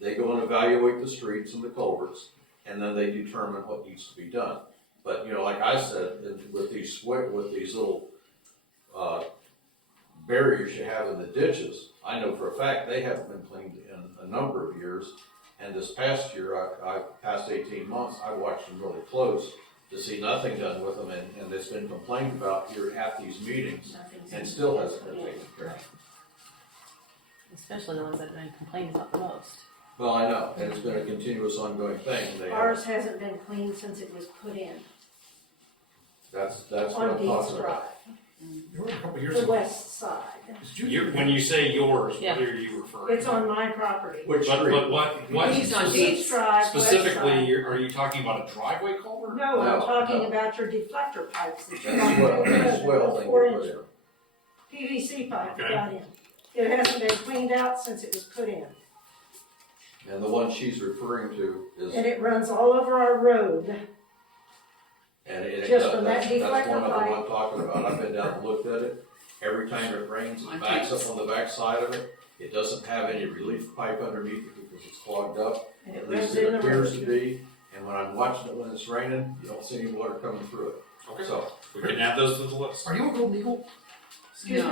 they go and evaluate the streets and the culverts, and then they determine what needs to be done. But, you know, like I said, with these little, barriers you have in the ditches, I know for a fact they haven't been cleaned in a number of years. And this past year, past 18 months, I watched them really close to see nothing done with them, and it's been complained about here at these meetings, and still hasn't been taken care of. Especially the ones that have been complained about the most. Well, I know, and it's been a continuous ongoing thing, and they have, Ours hasn't been cleaned since it was put in, that's what on I'm Deeds talking Drive, about. You were a couple years the ago. west side. When you say yours, Yeah. what are you referring It's to? on my property. Which But street? what Deeds on Deeds Drive, west specifically, side. are you talking about a driveway culvert? No, I'm No, talking no. about your deflector pipes that you That's got. that's well thing you 4-inch put in. PVC pipe Okay. got in. It hasn't been cleaned out since it was put in. And the one she's referring to is, And it runs all over our road. and it, Just from that that's one deflector of them pipe. I'm talking about, I've been down and looked at it. Every time it rains, it backs up on the back side of it. It doesn't have any relief pipe underneath it because it's clogged up. And it At least runs it in the appears to road. be, and when I'm watching it when it's raining, you don't see any water coming through it. Okay, So, we can add those to the list. Are you on Golden Eagle? Excuse me?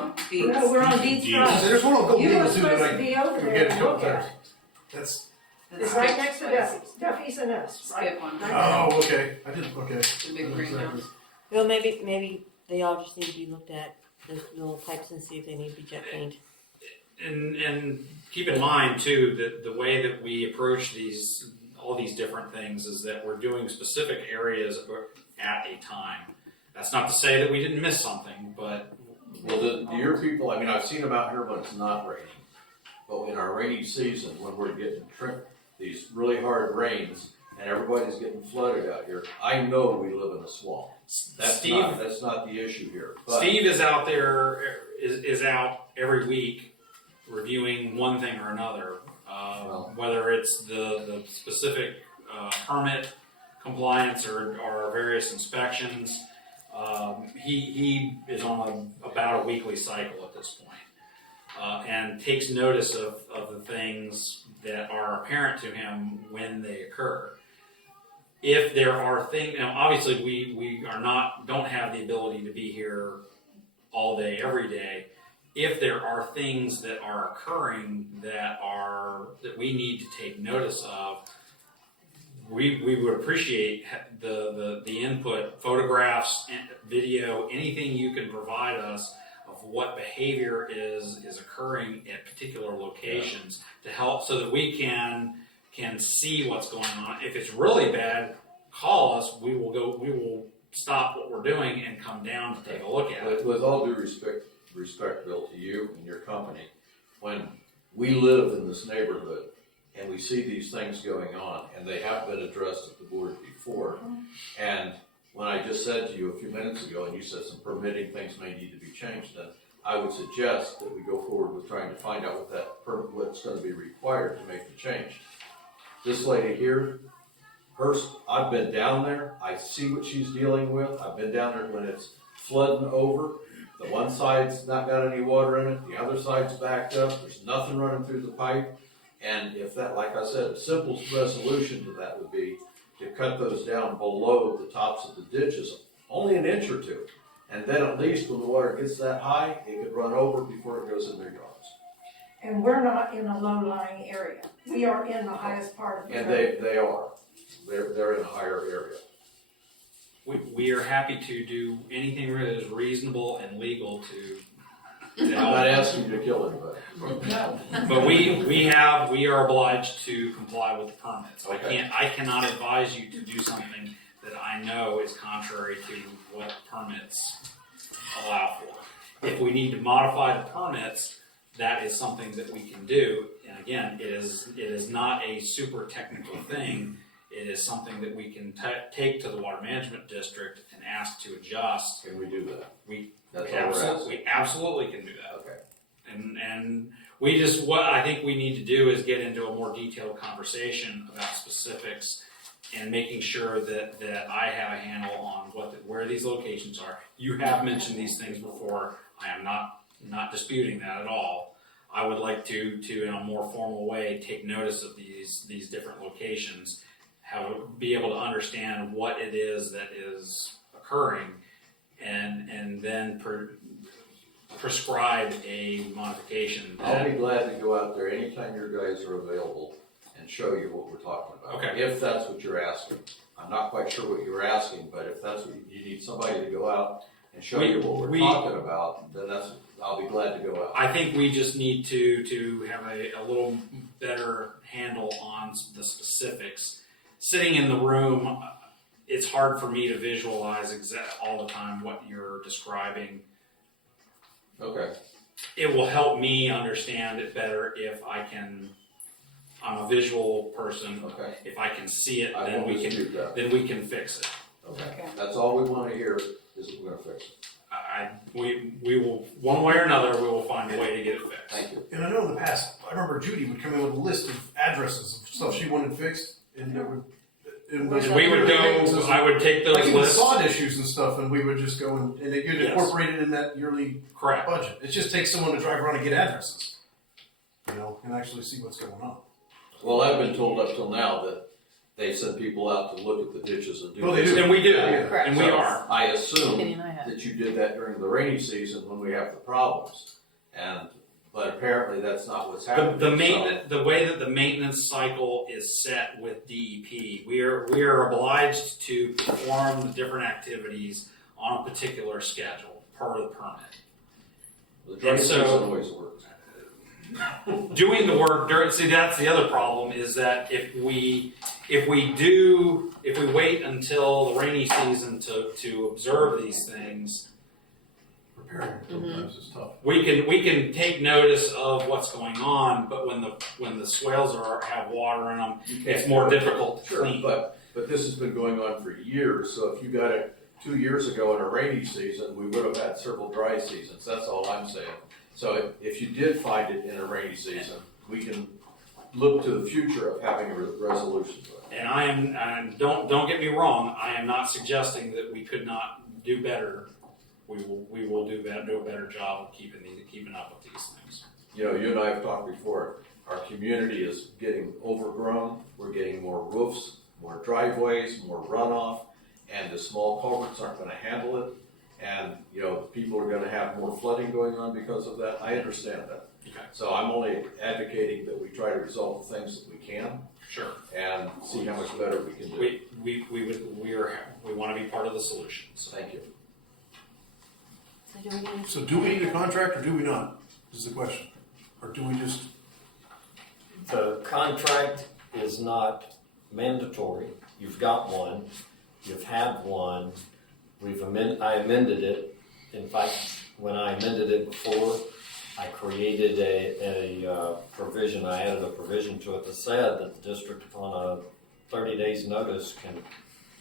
No, No, we're on Deeds Deeds. Drive. There's one on Golden You Eagle were too supposed that to I be over there forget a and couple look at times. it. That's, It's right next to Duffy's, Duffy's and us, right? Skip one. right there. oh, okay, I didn't, okay. The big greenhouse. Well, maybe they all just need to be looked at, those little pipes, and see if they need to be jet cleaned. And keep in mind too, that the way that we approach all these different things is that we're doing specific areas at a time. That's not to say that we didn't miss something, but well, do your people, I mean, I've seen them out here when it's not raining. But in our rainy season, when we're getting these really hard rains and everybody's getting flooded out here, I know we live in a swamp. That's not the issue here. But Steve is out there, is out every week reviewing one thing or another, whether it's the specific permit compliance or various inspections. He is on about a weekly cycle at this point, and takes notice of the things that are apparent to him when they occur. If there are things, now obviously we don't have the ability to be here all day, every day. If there are things that are occurring that we need to take notice of, we would appreciate the input, photographs, video, anything you can provide us of what behavior is occurring at particular locations to help so that we can see what's going on. If it's really bad, call us. We will stop what we're doing and come down to take a look at it. with all due respect, Bill, to you and your company, when we live in this neighborhood and we see these things going on, and they have been addressed at the board before, and when I just said to you a few minutes ago, and you said some permitting things may need to be changed, then I would suggest that we go forward with trying to find out what's going to be required to make the change. This lady here, I've been down there, I see what she's dealing with, I've been down there when it's flooding over. The one side's not got any water in it, the other side's backed up, there's nothing running through the pipe. And if that, like I said, a simple resolution to that would be to cut those down below the tops of the ditches, only an inch or two. And then at least when the water gets that high, it could run over before it goes in their yards. And we're not in a low-lying area. We are in the highest part of the And road. they are, they're in a higher area. We are happy to do anything that is reasonable and legal to I'm not asking you to kill anybody. But we are obliged to comply with the permits. Okay. I cannot advise you to do something that I know is contrary to what permits allow for. If we need to modify the permits, that is something that we can do. And again, it is not a super technical thing. It is something that we can take to the Water Management District and ask to adjust. Can we do that? That's We all we're asking. we absolutely can do that. Okay. And what I think we need to do is get into a more detailed conversation about specifics and making sure that I have a handle on where these locations are. You have mentioned these things before. I am not disputing that at all. I would like to in a more formal way take notice of these different locations, be able to understand what it is that is occurring, and then prescribe a modification. I'll be glad to go out there anytime your guys are available and show you what we're talking about. Okay. If that's what you're asking. I'm not quite sure what you're asking, but if that's what you need somebody to go out and show you what we're We- talking about, then I'll be glad to go out. I think we just need to have a little better handle on the specifics. Sitting in the room, it's hard for me to visualize all the time what you're describing. Okay, It will help me understand it better if I'm a visual person. okay. If I can see it, I then won't we can dispute that. then we can fix it. Okay, that's all we wanna hear, is that we're gonna fix it. We will, one way or another, we will find a way to get it fixed. Thank you. And I know in the past, I remember Judy would come in with a list of addresses of stuff she wanted fixed, and it would. And we would go, I would take those Like even lists. sod issues and stuff, and we would just go and you'd Yes. incorporate it in that yearly Correct. budget. It just takes someone to drive around and get addresses, and actually see what's going on. Well, I've been told up till now that they send people out to look at the ditches and do. Oh, they this. do. And we do, Yeah. Correct. and we So, are. I assume Kenny and I had. that you did that during the rainy season when we have the problems, but apparently that's not what's happening. The way that the maintenance cycle is set with DEP, we are obliged to perform the different activities on a particular schedule per the permit. So, the drainage and so- season always works. Doing the work during, see, that's the other problem, is that if we wait until the rainy season to observe these things, Preparing sometimes is tough. we can take notice of what's going on, but when the swales have water in them, You it's can't more do it. difficult to Sure, clean. but this has been going on for years, so if you got it 2 years ago in a rainy season, we would have had several dry seasons, that's all I'm saying. So if you did find it in a rainy season, we can look to the future of having a resolution to it. And don't get me wrong, I am not suggesting that we could not do better. We will do a better job of keeping up with these things. You know, you and I have talked before, our community is getting overgrown, we're getting more roofs, more driveways, more runoff, and the small culverts aren't gonna handle it. And, people are gonna have more flooding going on because of that, I understand that. Okay. So I'm only advocating that we try to resolve the things that we can Sure. and see how much better we can do. We want to be part of the solution. So Thank you. So do we need- So do we need a contract or do we not? Is the question, or do we just? The contract is not mandatory. You've got one. You've had one. I amended it. In fact, when I amended it before, I created a provision. I added a provision to it that said that the district, upon a 30 days notice, can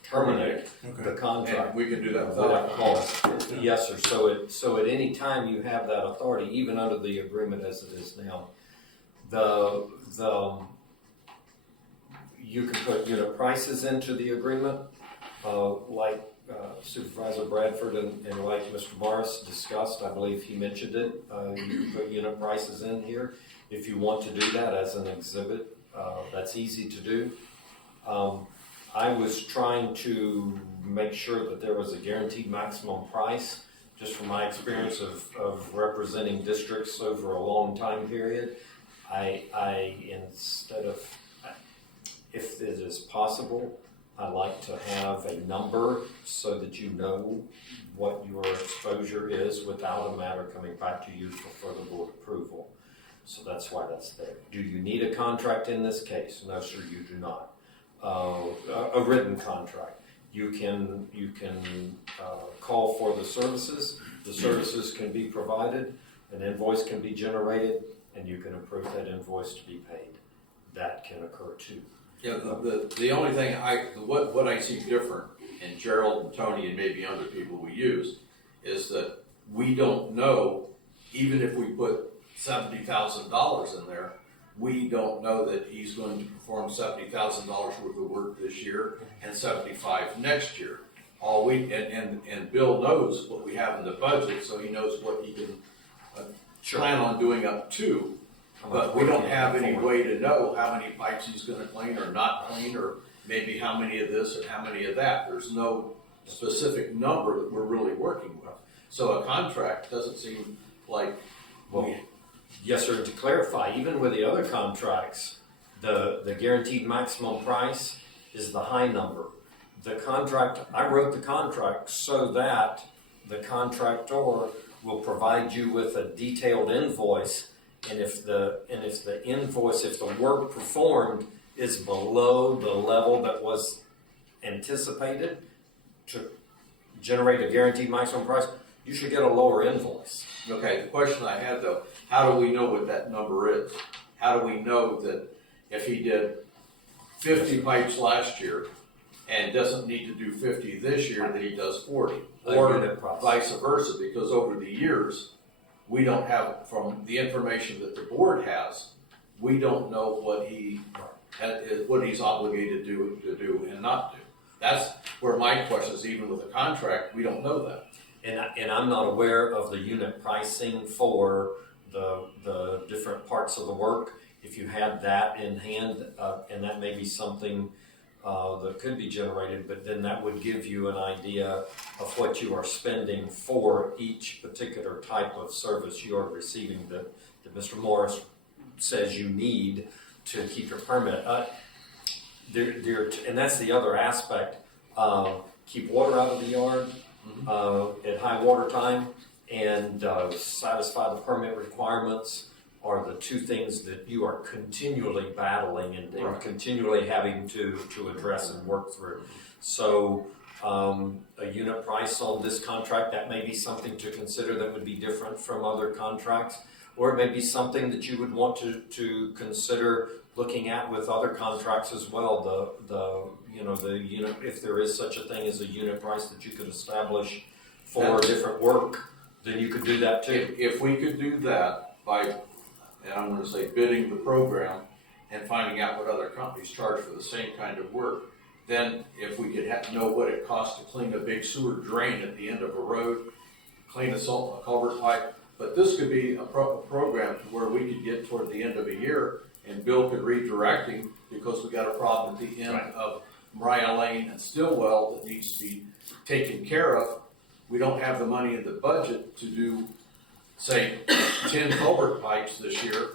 terminate the contract. And we can do that Without without cause. Yes, sir. So at any time you have that authority, even under the agreement as it is now, you can put unit prices into the agreement, like Supervisor Bradford and like Mr. Morris discussed. I believe he mentioned it. You can put unit prices in here if you want to do that as an exhibit. That's easy to do. I was trying to make sure that there was a guaranteed maximum price, just from my experience of representing districts over a long time period. I instead of, if it is possible, I like to have a number so that you know what your exposure is without a matter coming back to you for further board approval. So that's why that's there. Do you need a contract in this case? No, sir, you do not. A written contract. You can call for the services. The services can be provided. An invoice can be generated, and you can approve that invoice to be paid. That can occur too. Yeah, the only thing what I see different in Gerald and Tony and maybe other people we use is that we don't know, even if we put $70,000 in there, we don't know that he's going to perform $70,000 worth of work this year and 75 next year. And Bill knows what we have in the budget, so he knows what he can plan on doing up to. But we don't have any way to know how many pipes he's gonna clean or not clean, or maybe how many of this or how many of that. There's no specific number that we're really working with. So a contract doesn't seem like, Yes, sir. To clarify, even with the other contracts, the guaranteed maximum price is the high number. The contract, I wrote the contract so that the contractor will provide you with a detailed invoice, and if the invoice, if the work performed is below the level that was anticipated to generate a guaranteed maximum price, you should get a lower invoice. Okay, the question I had though, how do we know what that number is? How do we know that if he did 50 pipes last year and doesn't need to do 50 this year, that he does 40? A Or unit price. vice versa, because over the years, we don't have, from the information that the board has, we don't know what what he's obligated to do and not do. That's where my question is, even with a contract, we don't know that. And I'm not aware of the unit pricing for the different parts of the work. If you had that in hand, and that may be something that could be generated, but then that would give you an idea of what you are spending for each particular type of service you are receiving that Mr. Morris says you need to keep your permit. And that's the other aspect. Keep water out of the yard at high water time, and satisfy the permit requirements are the two things that you are continually battling and continually having to address and work through. So a unit price on this contract, that may be something to consider that would be different from other contracts, or it may be something that you would want to consider looking at with other contracts as well. The unit, if there is such a thing as a unit price that you could establish for different work, then you could do that too. If we could do that by, and I'm going to say bidding the program and finding out what other companies charge for the same kind of work, then if we could know what it costs to clean a big sewer drain at the end of a road, clean a culvert pipe, but this could be a program to where we could get toward the end of a year and Bill could redirect him because we got a problem at the end of Mariah Lane and Stillwell that needs to be taken care of. We don't have the money in the budget to do, say, 10 culvert pipes this year.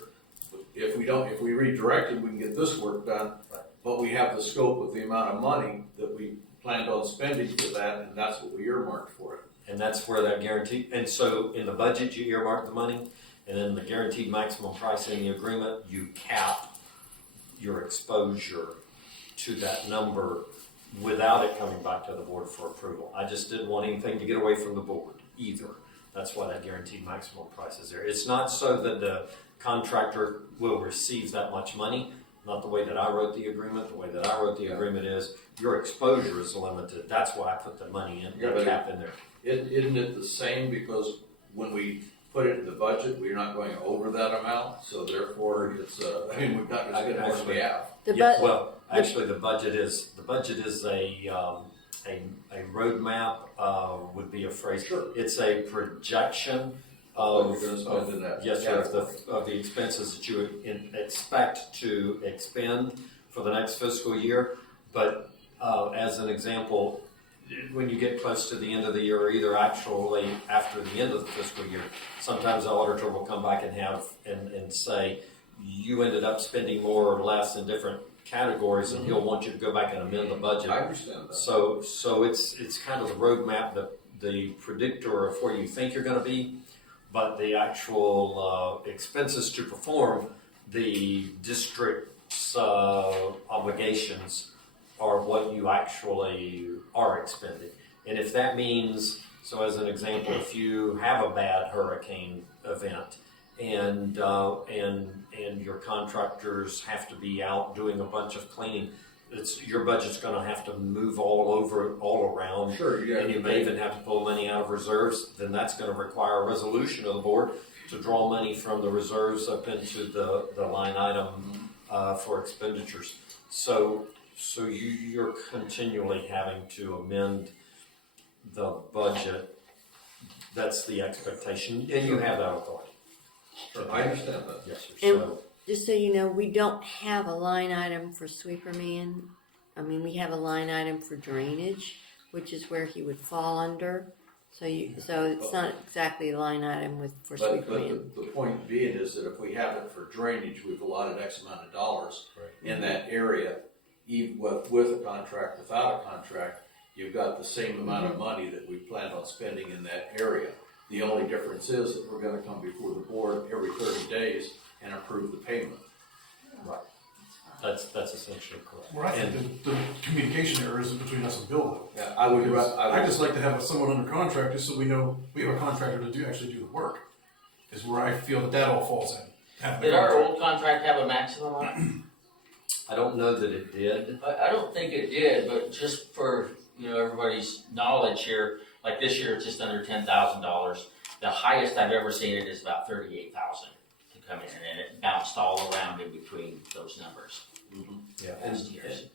If we redirect him, we can get this work done, but we have the scope of the amount of money that we planned on spending for that, and that's what we earmarked for it. And that's where that guarantee, and so in the budget, you earmark the money, and then the guaranteed maximum price in the agreement, you cap your exposure to that number without it coming back to the board for approval. I just didn't want anything to get away from the board either. That's why that guaranteed maximum price is there. It's not so that the contractor will receive that much money, not the way that I wrote the agreement. The way that I wrote the agreement is your exposure is limited. That's why I put the money in, the cap in there. Isn't it the same, because when we put it in the budget, we're not going over that amount, so therefore it's, we've got to get more than we have. Actually, the budget is a roadmap, would be a phrase. Sure. It's a projection of, What you're gonna spend in that yes, sir, category. of the expenses that you would expect to expend for the next fiscal year. But as an example, when you get close to the end of the year, or either actually after the end of the fiscal year, sometimes the auditor will come back and say, you ended up spending more or less in different categories, and he'll want you to go back and amend the budget. I understand that. So it's kind of the roadmap, the predictor of where you think you're going to be, but the actual expenses to perform the district's obligations are what you actually are expending. And if that means, so as an example, if you have a bad hurricane event and your contractors have to be out doing a bunch of cleaning, your budget's going to have to move all around. Sure, yeah. And you may even have to pull money out of reserves. Then that's going to require a resolution of the board to draw money from the reserves up into the line item for expenditures. So you're continually having to amend the budget. That's the expectation, and you have that authority. Sure, I understand that. Yes, sir. And So, just so you know, we don't have a line item for sweeper man. I mean, we have a line item for drainage, which is where he would fall under. So it's not exactly a line item for But sweeper man. the point being is that if we have it for drainage, we've allotted X amount of dollars in that area, even with a contract, without a contract, you've got the same amount of money that we planned on spending in that area. The only difference is that we're gonna come before the board every 30 days and approve the payment. That's essentially correct. Well, I think the communication error isn't between us and Bill though. Yeah, I would, I just like to have someone under contract just so we know we have a contractor to actually do the work. Is where I feel that all falls in. Having a Did our contract. old contract have a maximum on it? I don't know that it did. I don't think it did, but just for, everybody's knowledge here, like this year it's just under $10,000. The highest I've ever seen it is about 38,000 to come in, and it bounced all around in between those numbers Yeah. past years.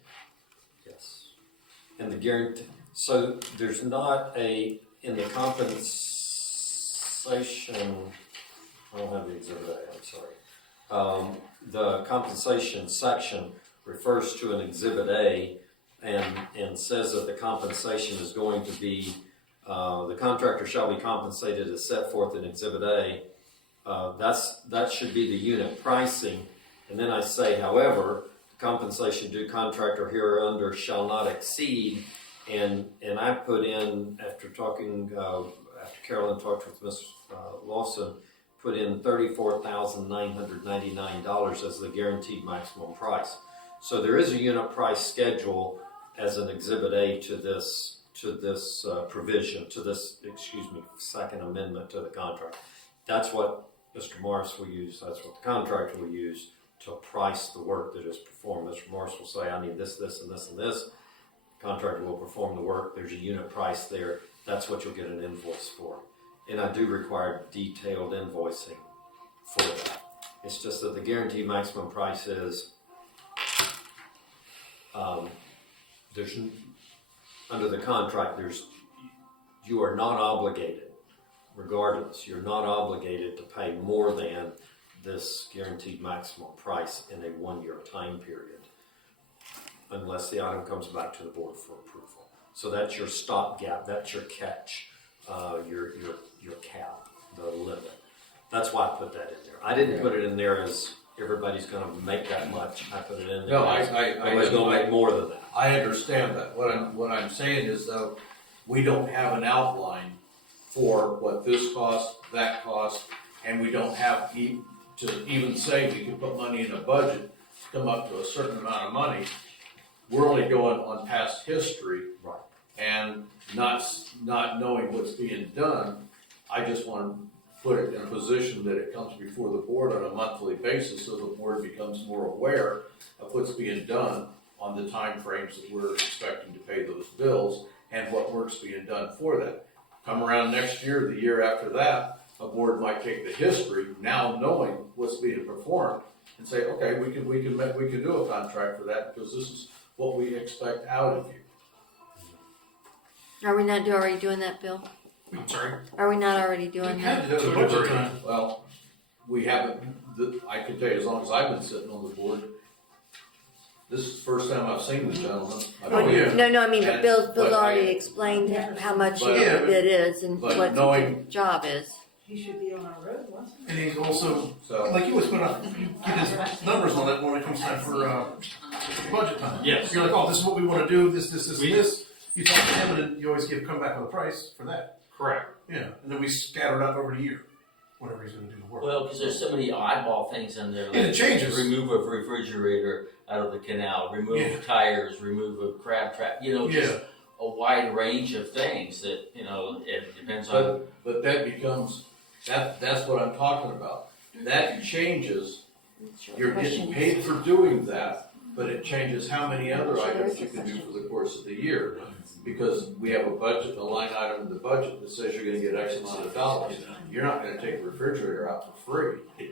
Yes. And the guarantee, so there's not in the compensation, I don't have the exhibit A, I'm sorry. The compensation section refers to an exhibit A and says that the compensation is going to be, the contractor shall be compensated as set forth in exhibit A. That should be the unit pricing. And then I say, however, compensation due contractor hereunder shall not exceed, and I put in, after Carolyn talked with Ms. Lawson, put in $34,999 as the guaranteed maximum price. So there is a unit price schedule as an exhibit A to this provision, to this, second amendment to the contract. That's what Mr. Morris will use, that's what the contractor will use to price the work that is performed. Mr. Morris will say, I need this, this, and this, and this. Contractor will perform the work. There's a unit price there. That's what you'll get an invoice for. And I do require detailed invoicing for that. It's just that the guaranteed maximum price is, under the contract, you are not obligated, regardless, you're not obligated to pay more than this guaranteed maximum price in a 1-year time period, unless the item comes back to the board for approval. So that's your stopgap, that's your catch, your cap, the limit. That's why I put that in there. I didn't put it in there as everybody's going to make that much. I put it in there. No, everybody's going to make more than that. I understand that. What I'm saying is though, we don't have an outline for what this costs, that costs, and we don't have to even say we can put money in a budget to come up to a certain amount of money. We're only going on past history. Right. And not knowing what's being done. I just want to put it in a position that it comes before the board on a monthly basis so the board becomes more aware of what's being done on the time frames that we're expecting to pay those bills and what work's being done for that. Come around next year, the year after that, a board might take the history, now knowing what's being performed, and say, okay, we can do a contract for that because this is what we expect out of you. Are we not already doing that, Bill? I'm sorry. Are we not already doing that? It's a budget time. Well, we haven't, I can tell you, as long as I've been sitting on the board, this is the first time I've seen this gentleman. Oh, yeah. No, I mean, but And- Bill's but already I- explained how much But- the bid is and but what the knowing- job is. He should be on our road, wasn't he? And he's also, So, like you always put out, you get his numbers on it when it comes time for budget time. Yes. You're like, oh, this is what we want to do, this, and We- this. You talk to him and then you always come back with a price for that. Correct. Yeah, and then we scatter it out over the year, whenever he's going to do the work. Well, because there's so many oddball things in there. And it changes. Remove a refrigerator out of the canal, remove Yeah. tires, remove a crab trap, just Yeah, a wide range of things that, it depends on. but that becomes, that's what I'm talking about. That changes, you're getting paid for doing that, but it changes how many other items you can do for the course of the year. Because we have a budget, a line item in the budget that says you're gonna get X amount of dollars. You're not gonna take a refrigerator out for free.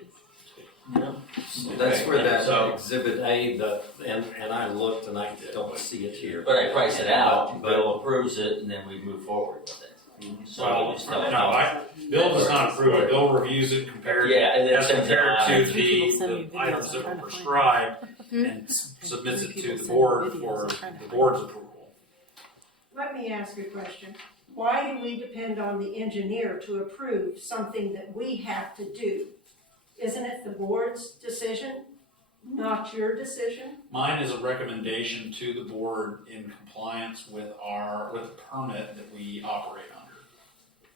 That's where that So- exhibit A, and I looked and I don't see it here. But I price it out, Bill approves it, and then we move forward with it. So Well, we just tell no, them. Bill does not approve it. Bill reviews it compared, Yeah, and then as sends it compared on. to People send me the videos, items I'm that trying were to find prescribed Hmm? and submits it to People the send board videos, for I'm trying to the find board's approval. Let me ask you a question. Why do we depend on the engineer to approve something that we have to do? Isn't it the board's decision? not your decision? Mine is a recommendation to the board in compliance with the permit that we operate under.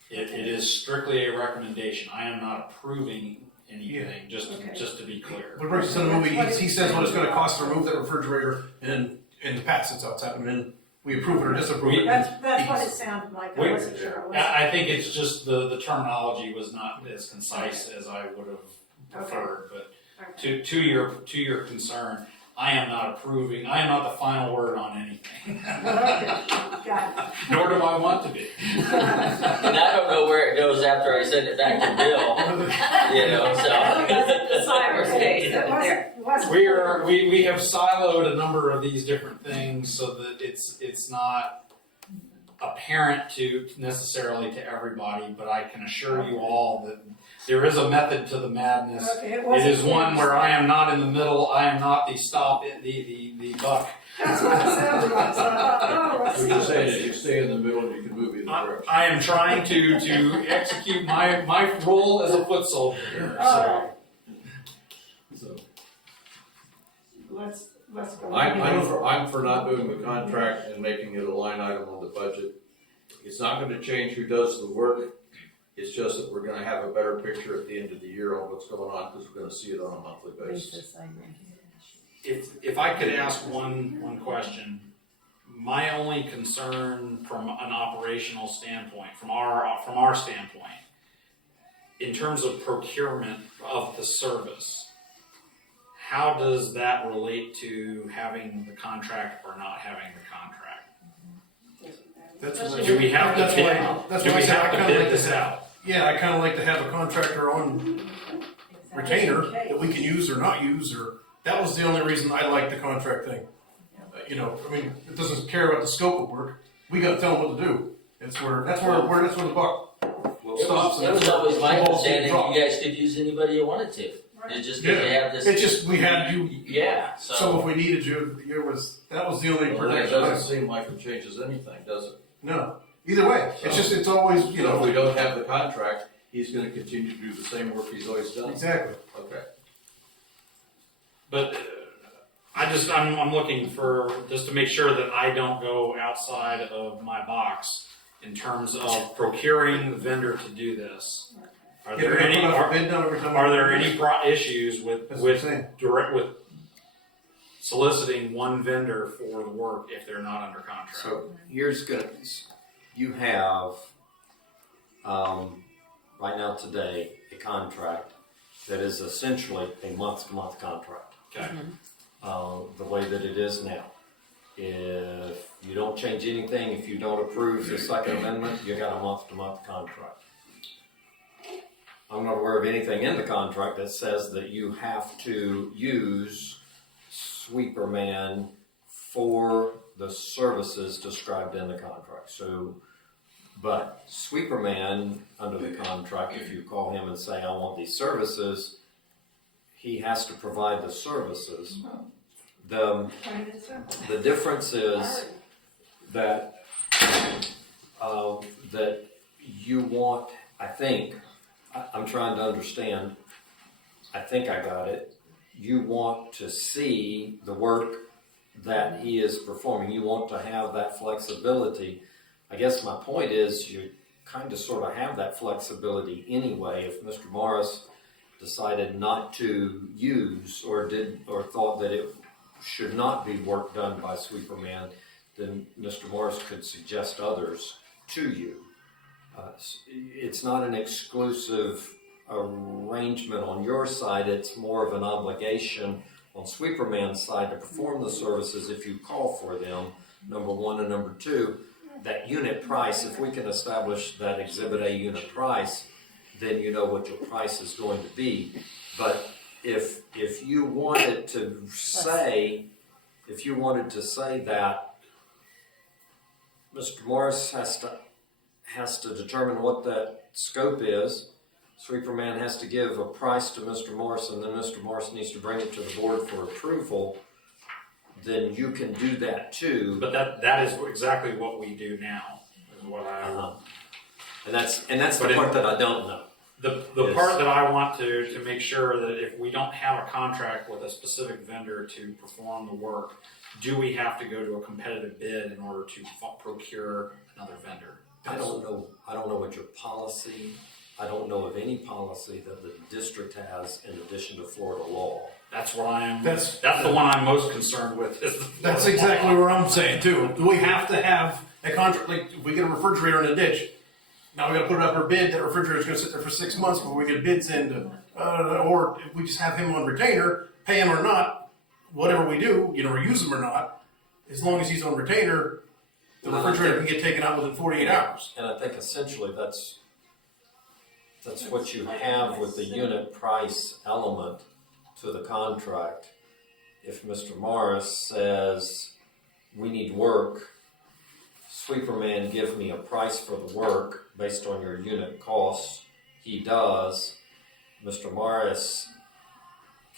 It is strictly a recommendation. I am not approving anything, Okay. just to be clear. What brings us to the movie, he says what it's gonna cost to remove that refrigerator, and in the past it's outside, and then we approve it or disapprove it. That's what it sounded like, I wasn't sure. I think it's just the terminology was not as concise as I would have preferred, but Okay. to your concern, I am not approving, I am not the final word on anything. Okay, got Nor do I want to be. And I don't know where it goes after I send it back to Bill, you know, so. it. We have siloed a number of these different things so that it's not apparent to necessarily to everybody, but I can assure you all that there is a method to the madness. Okay, It is one where I am not in the middle, I am not the the buck. That's what it sounded like, so I thought, oh, let's We're see. just saying, if you stay in the middle, you can move either direction. I am trying to execute my role as a foot soldier here, All so. right, So, let's go. I'm for not doing the contract and making it a line item on the budget. It's not gonna change who does the work, it's just that we're gonna have a better picture at the end of the year on what's going on, because we're gonna see it on a monthly basis. If I could ask one question, my only concern from an operational standpoint, from our standpoint, in terms of procurement of the service, how does that relate to having the contract or not having the contract? That's Do we have to That's bid, why- that's do why we I said I have to kinda bid like this to out? Yeah, I kinda like to have a contractor on retainer that we can use or not use, or, that was the only reason I liked the contract thing. You know, I mean, it doesn't care about the scope of work, we gotta tell them what to do. That's where the buck stops. and It was that's where always my the ball's getting understanding dropped. you guys could use anybody you wanted to. It's just that they have this. It's just, we had you, Yeah, so if we needed you, that was the only Well, that protection. doesn't seem like it changes anything, does it? No, either way, it's just, it's always, you So if we know, don't have the contract, he's gonna continue to do the same work he's always done. exactly. Okay. But I'm looking for, just to make sure that I don't go outside of my box in terms of procuring the vendor to do this. Are Yeah, there we're any, gonna put out a are, bid down every time. are there any issues with, That's what I'm with saying. with soliciting one vendor for the work if they're not under contract? So here's gonna, you have, right now today, a contract that is essentially a month-to-month contract. Okay. The way that it is now. If you don't change anything, if you don't approve the second amendment, you got a month-to-month contract. I'm not aware of anything in the contract that says that you have to use Sweeperman for the services described in the contract. So, but Sweeperman, under the contract, if you call him and say, I want these services, he has to provide the services. The difference is that, that you want, I think, I'm trying to understand, I think I got it. You want to see the work that he is performing. You want to have that flexibility. I guess my point is you kind of sort of have that flexibility anyway. If Mr. Morris decided not to use or thought that it should not be work done by Sweeperman, then Mr. Morris could suggest others to you. It's not an exclusive arrangement on your side, it's more of an obligation on Sweeperman's side to perform the services if you call for them, number one, and number two, that unit price, if we can establish that Exhibit A unit price, then you know what your price is going to be. But if you wanted to say, that Mr. Morris has to determine what that scope is, Sweeperman has to give a price to Mr. Morris, and then Mr. Morris needs to bring it to the board for approval, then you can do that too. But that is exactly what we do now, is what I. And that's the part that I don't know. The Yes. part that I want to make sure that if we don't have a contract with a specific vendor to perform the work, do we have to go to a competitive bid in order to procure another vendor? I don't know what your policy, I don't know of any policy that the district has in addition to Florida law. That's what I am. That's- That's the one I'm most concerned with. Is the That's exactly what I'm saying too. Do we have to have a contract, like if we get a refrigerator in a ditch, now we gotta put it up for bid, that refrigerator's gonna sit there for 6 months before we get bids in to, or if we just have him on retainer, pay him or not, whatever we do, or use him or not, as long as he's on retainer, the Well, refrigerator can get taken out within 48 hours. And I think essentially that's what you have with the unit price element to the contract. If Mr. Morris says, we need work, Sweeperman give me a price for the work based on your unit costs, he does. Mr. Morris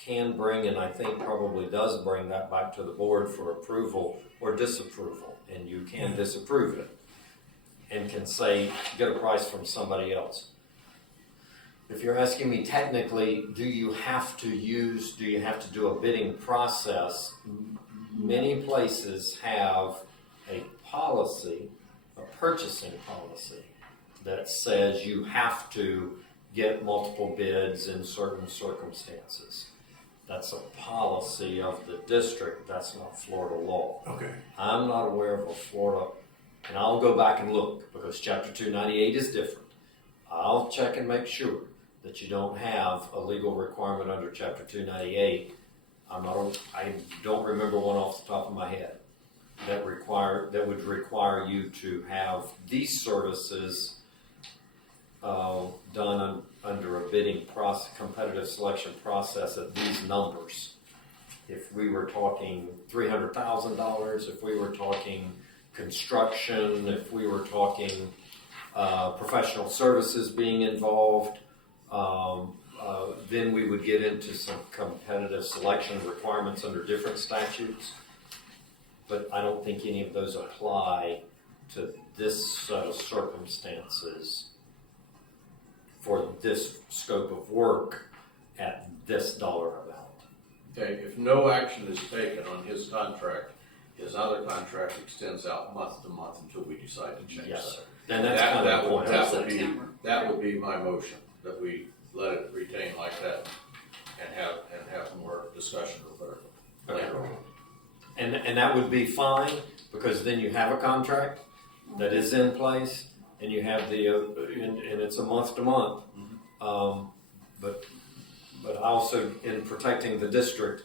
can bring, and I think probably does bring that back to the board for approval or disapproval, and you can disapprove it and can say, get a price from somebody else. If you're asking me technically, do you have to do a bidding process? Many places have a policy, a purchasing policy, that says you have to get multiple bids in certain circumstances. That's a policy of the district, that's not Florida law. Okay. I'm not aware of a Florida, and I'll go back and look, because Chapter 298 is different. I'll check and make sure that you don't have a legal requirement under Chapter 298. I don't remember one off the top of my head that would require you to have these services done under a bidding process, competitive selection process at these numbers. If we were talking $300,000, if we were talking construction, if we were talking professional services being involved, then we would get into some competitive selection requirements under different statutes. But I don't think any of those apply to this set of circumstances for this scope of work at this dollar amount. Okay, if no action is taken on his contract, his other contract extends out month to month until we decide to change Yes, sir. that. Then that's kind of the point. That would be my motion, that we let it retain like that and have more discussion or whatever. Okay. And that would be fine, because then you have a contract that is in place, and you have and it's a month to month. But I also, in protecting the district,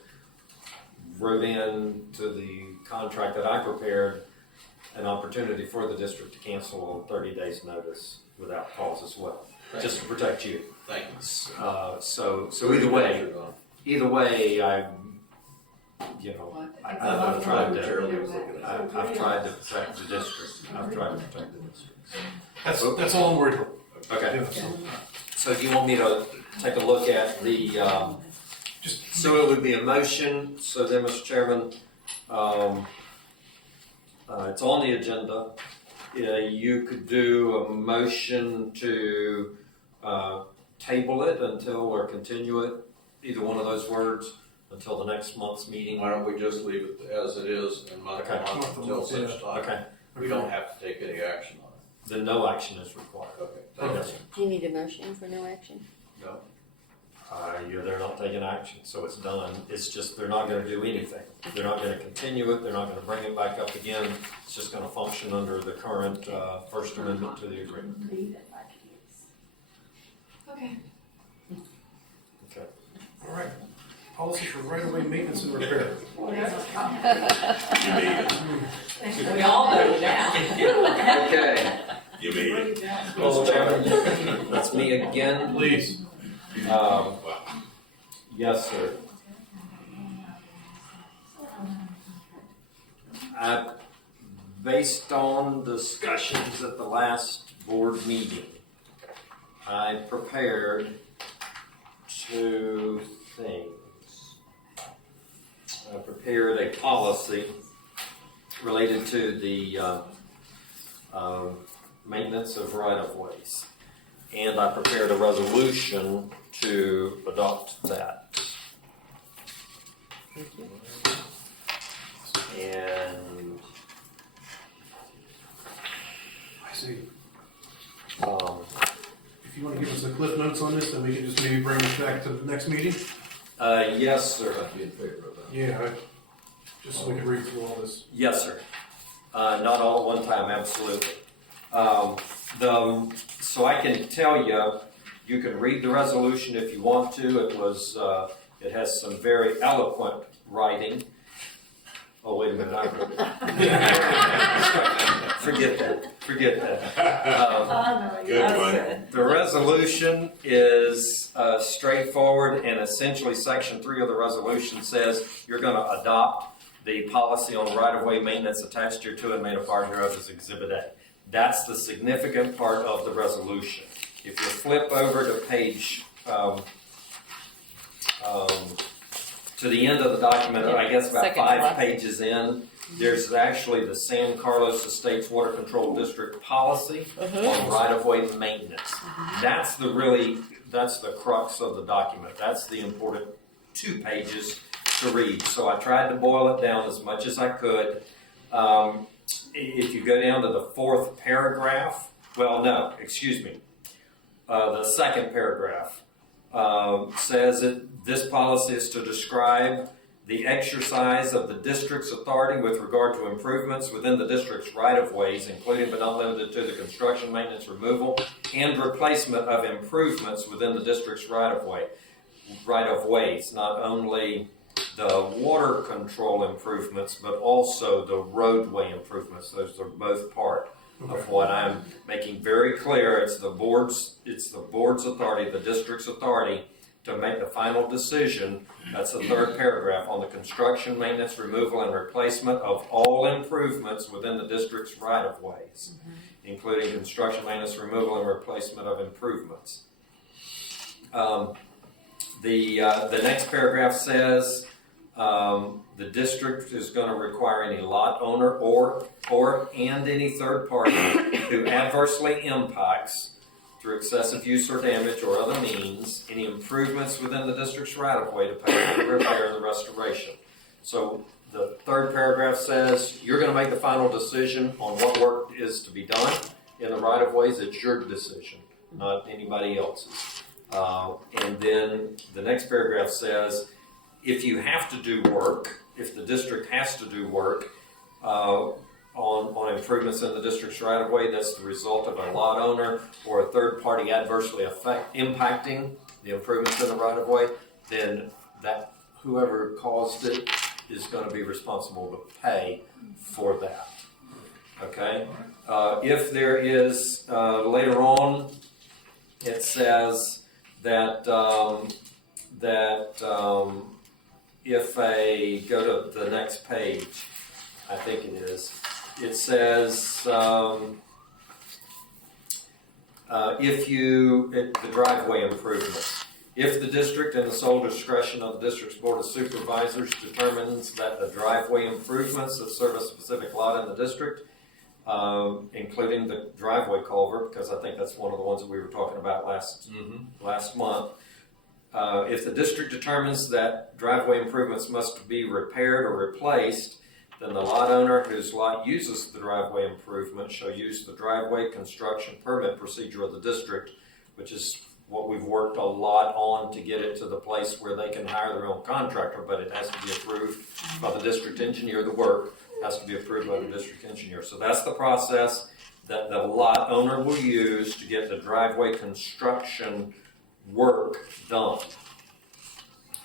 wrote in to the contract that I prepared an opportunity for the district to cancel on 30 days notice without cause as well, just to protect you. Thank you. So either way, I've tried to protect the district. That's all I'm worried about. Okay. Yeah, so- So you want me to take a look at the, so it would be a motion, so then, Mr. Chairman, it's on the agenda. You could do a motion to table it or continue it, either one of those words, until the next month's meeting. Why don't we just leave it as it is and month to Okay. month until such time? Okay, We don't have to take any action on it. then no action is required. Okay, thank Yes, you. sir. Do you need a motion for no action? No. They're not taking action, so it's done. It's just, they're not gonna do anything. They're not gonna continue it, they're not gonna bring it back up again. It's just gonna function under the current, First Amendment to the agreement. Okay. Okay. All right. Policy for right-of-way maintenance and repair. We all know that. Okay. Mr. Chairman, that's me again. Please. Yes, sir. Based on discussions at the last board meeting, I prepared two things. I prepared a policy related to the maintenance of right-of-ways. and I prepared a resolution to adopt that. And I see. um, If you want to give us the cliff notes on this, then we can just maybe bring it back to the next meeting. yes, sir. I'd be in favor of that. Yeah, just so we can read through all this. Yes, sir. Not all at one time, absolutely. So I can tell you, you can read the resolution if you want to. It has some very eloquent writing. Oh, wait a minute, I wrote it. Forget that. Good one. The resolution is straightforward, and essentially Section 3 of the resolution says you're going to adopt the policy on right-of-way maintenance attached here to and made a part hereof as Exhibit A. That's the significant part of the resolution. If you flip over to page, to the end of the document, I guess about Second 5 left. pages in, there's actually the San Carlos Estates Water Control District policy on right-of-way maintenance. That's the crux of the document. That's the important 2 pages to read. So I tried to boil it down as much as I could. If you go down to the 4th paragraph, the 2nd paragraph says that this policy is to describe the exercise of the district's authority with regard to improvements within the district's right-of-ways, including but not limited to the construction, maintenance, removal, and replacement of improvements within the district's right-of-ways, not only the water control improvements, but also the roadway improvements. Those are both part of what I'm making very clear. It's the board's authority, the district's authority, to make the final decision. That's the 3rd paragraph on the construction, maintenance, removal, and replacement of all improvements within the district's right-of-ways, including construction, maintenance, removal, and replacement of improvements. The next paragraph says the district is going to require any lot owner or any third party who adversely impacts through excessive use or damage or other means any improvements within the district's right-of-way to pay for the repair and the restoration. So the 3rd paragraph says you're going to make the final decision on what work is to be done in the right-of-ways. It's your decision, not anybody else's. And then the next paragraph says if you have to do work, if the district has to do work on improvements in the district's right-of-way that's the result of a lot owner or a third party adversely impacting the improvements in the right-of-way, then that whoever caused it is going to be responsible to pay for that. Okay? If there is, later on, it says that if I go to the next page, I think it is, it says the driveway improvements. If the district, in the sole discretion of the district's board of supervisors, determines that the driveway improvements that serve a specific lot in the district, including the driveway culvert, because I think that's one of the ones that we were talking about last month. If the district determines that driveway improvements must be repaired or replaced, then the lot owner whose lot uses the driveway improvement shall use the driveway construction permit procedure of the district, which is what we've worked a lot on to get it to the place where they can hire their own contractor, but it has to be approved by the district engineer. The work has to be approved by the district engineer. So that's the process that the lot owner will use to get the driveway construction work done.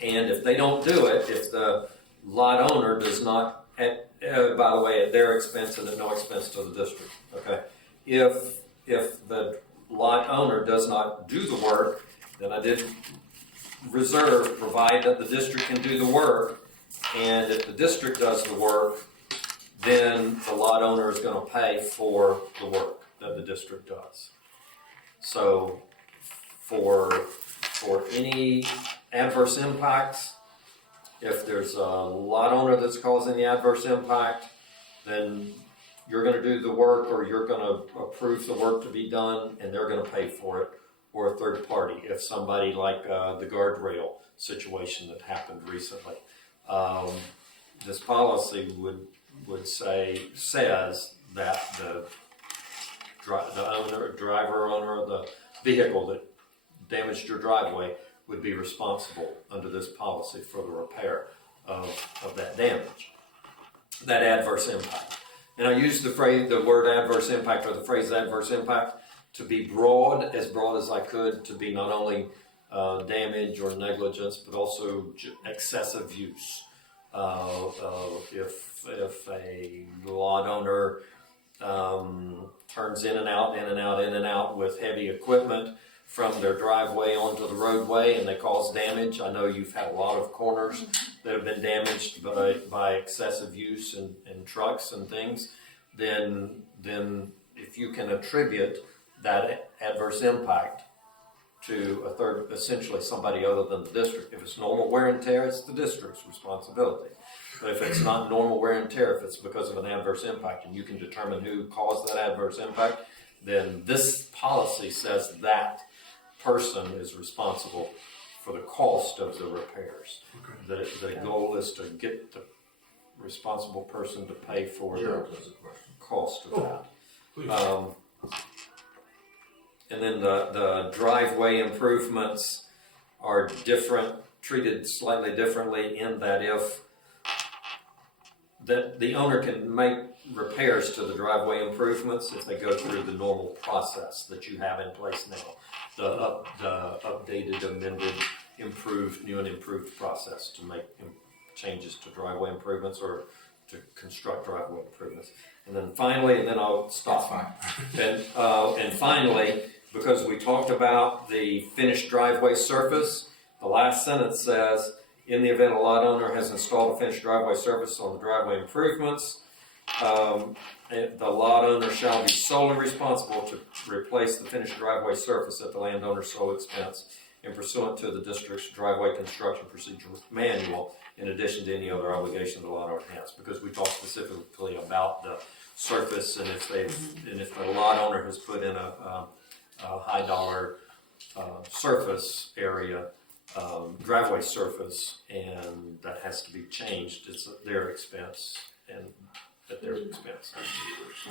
And if they don't do it, if the lot owner does not, by the way, at their expense and at no expense to the district, okay? If the lot owner does not do the work, then I did reserve, provide that the district can do the work, and if the district does the work, then the lot owner is going to pay for the work that the district does. So for any adverse impacts, if there's a lot owner that's causing the adverse impact, then you're going to do the work or you're going to approve the work to be done and they're going to pay for it. or a third party. If somebody like the guardrail situation that happened recently, this policy says that the driver of the vehicle that damaged your driveway would be responsible under this policy for the repair of that damage, that adverse impact. And I use the word adverse impact, or the phrase adverse impact, to be broad as I could, to be not only damage or negligence, but also excessive use. If a lot owner turns in and out with heavy equipment from their driveway onto the roadway and they cause damage. I know you've had a lot of corners that have been damaged by excessive use in trucks and things. Then if you can attribute that adverse impact to essentially somebody other than the district. If it's normal wear and tear, it's the district's responsibility. But if it's not normal wear and tear, if it's because of an adverse impact, and you can determine who caused that adverse impact, then this policy says that person is responsible for the cost of the repairs. Okay. The goal is to get the responsible person to pay for the cost of that. And then the driveway improvements are treated slightly differently in that if the owner can make repairs to the driveway improvements if they go through the normal process that you have in place now. The updated, amended, new and improved process to make changes to driveway improvements or to construct driveway improvements. And then finally, and then I'll stop. And finally, because we talked about the finished driveway surface, the last sentence says, in the event a lot owner has installed a finished driveway surface on the driveway improvements, the lot owner shall be solely responsible to replace the finished driveway surface at the landowner's sole expense and pursuant to the district's driveway construction procedure manual, in addition to any other obligation the lot owner has. Because we talked specifically about the surface, and if the lot owner has put in a high dollar surface area, driveway surface, and that has to be changed, it's at their expense and at their expense.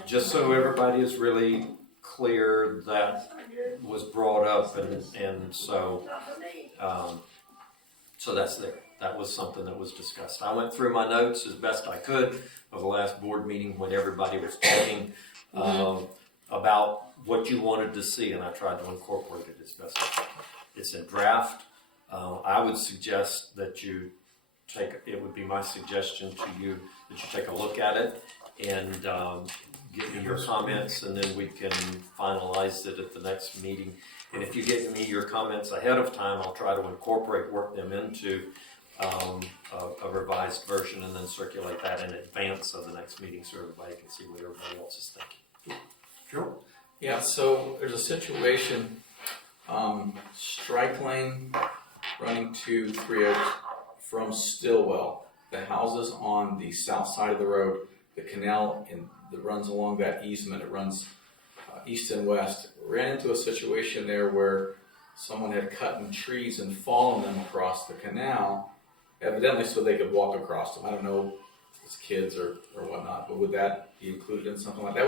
Just so everybody is really clear, that was brought up, and so that's there. That was something that was discussed. I went through my notes as best I could of the last board meeting when everybody was talking about what you wanted to see, and I tried to incorporate it as best I could. It's in draft. I would suggest that it would be my suggestion to you that you take a look at it and give me your comments, and then we can finalize it at the next meeting. And if you get me your comments ahead of time, I'll try to work them into a revised version and then circulate that in advance of the next meeting so everybody can see what everybody else is thinking. Sure. Yeah, so there's a situation, strike lane running to 3 Oaks from Stillwell. The houses on the south side of the road, the canal that runs along that easement, it runs east and west. Ran into a situation there where someone had cut in trees and fallen them across the canal, evidently so they could walk across them. I don't know if it's kids or whatnot, but would that be included in something like that?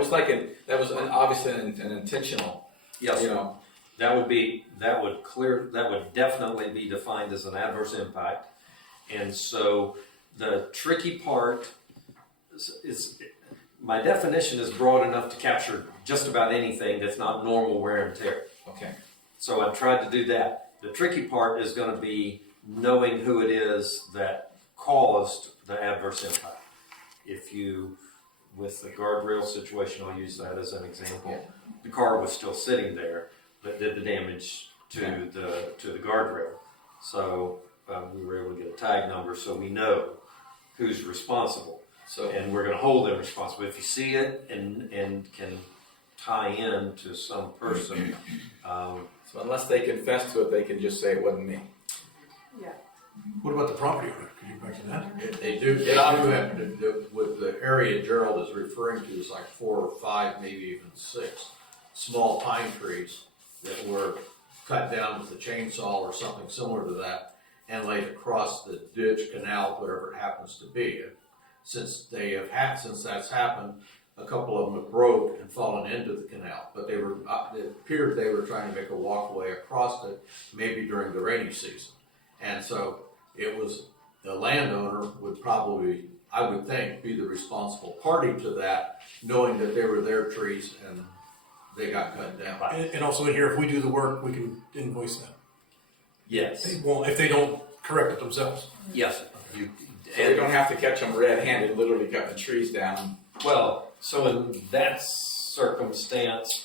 That was obviously an intentional. Yes. You know, that would definitely be defined as an adverse impact. And so the tricky part is my definition is broad enough to capture just about anything that's not normal wear and tear. Okay. So I've tried to do that. The tricky part is going to be knowing who it is that caused the adverse impact. With the guardrail situation, I'll use that as an example. Yeah. The car was still sitting there that did the damage to the guardrail. So we were able to get a tag number so we know who's responsible. And we're going to hold them responsible. If you see it and can tie in to some person. So unless they confess to it, they can just say it wasn't me. Yeah. What about the property owner? Could you back to that? They do have with the area Gerald is referring to is like 4 or 5, maybe even 6 small pine trees that were cut down with a chainsaw or something similar to that and laid across the ditch, canal, whatever it happens to be. Since that's happened, a couple of them have broke and fallen into the canal, but it appeared they were trying to make a walkway across it, maybe during the rainy season. And so it was, the landowner would probably, I would think, be the responsible party to that, knowing that they were their trees and they got cut down. And also in here, if we do the work, we can invoice them. Yes, They won't, if they don't correct it themselves. yes. You, So we don't have to catch them red-handed, literally cutting the trees down. well, so in that circumstance,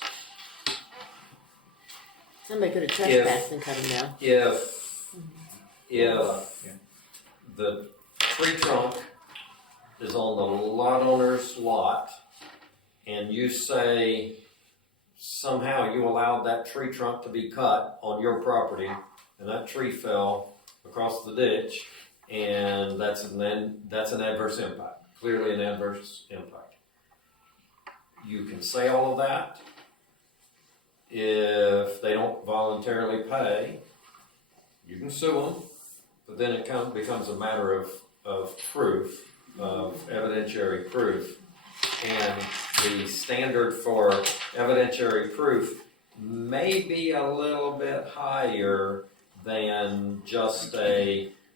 Somebody could have trespassed and cut them down. if the tree trunk is on the lot owner's lot, and you say somehow you allowed that tree trunk to be cut on your property, and that tree fell across the ditch, and that's an adverse impact, clearly an adverse impact. You can say all of that. If they don't voluntarily pay, you can sue them, but then it becomes a matter of proof, of evidentiary proof. And the standard for evidentiary proof may be a little bit higher than just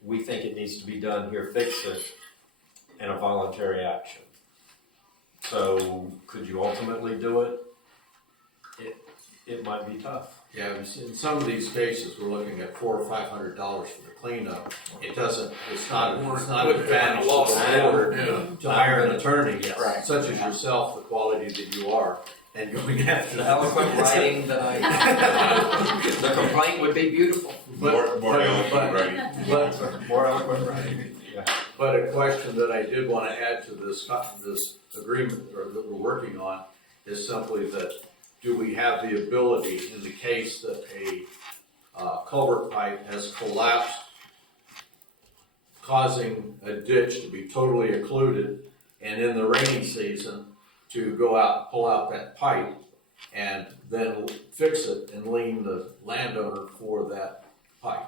we think it needs to be done here, fix it, and a voluntary action. So could you ultimately do it? It might be tough. Yeah, in some of these cases, we're looking at $400 or $500 for the cleanup. It's not an advantage to hire an attorney, Right. such as yourself, the quality that you are, and going after The eloquent writing that the complaint would be beautiful. More eloquent writing. Yeah. But a question that I did want to add to this agreement or that we're working on is simply that, do we have the ability, in the case that a culvert pipe has collapsed, causing a ditch to be totally occluded, and in the rainy season, to go out and pull out that pipe and then fix it and lien the landowner for that pipe?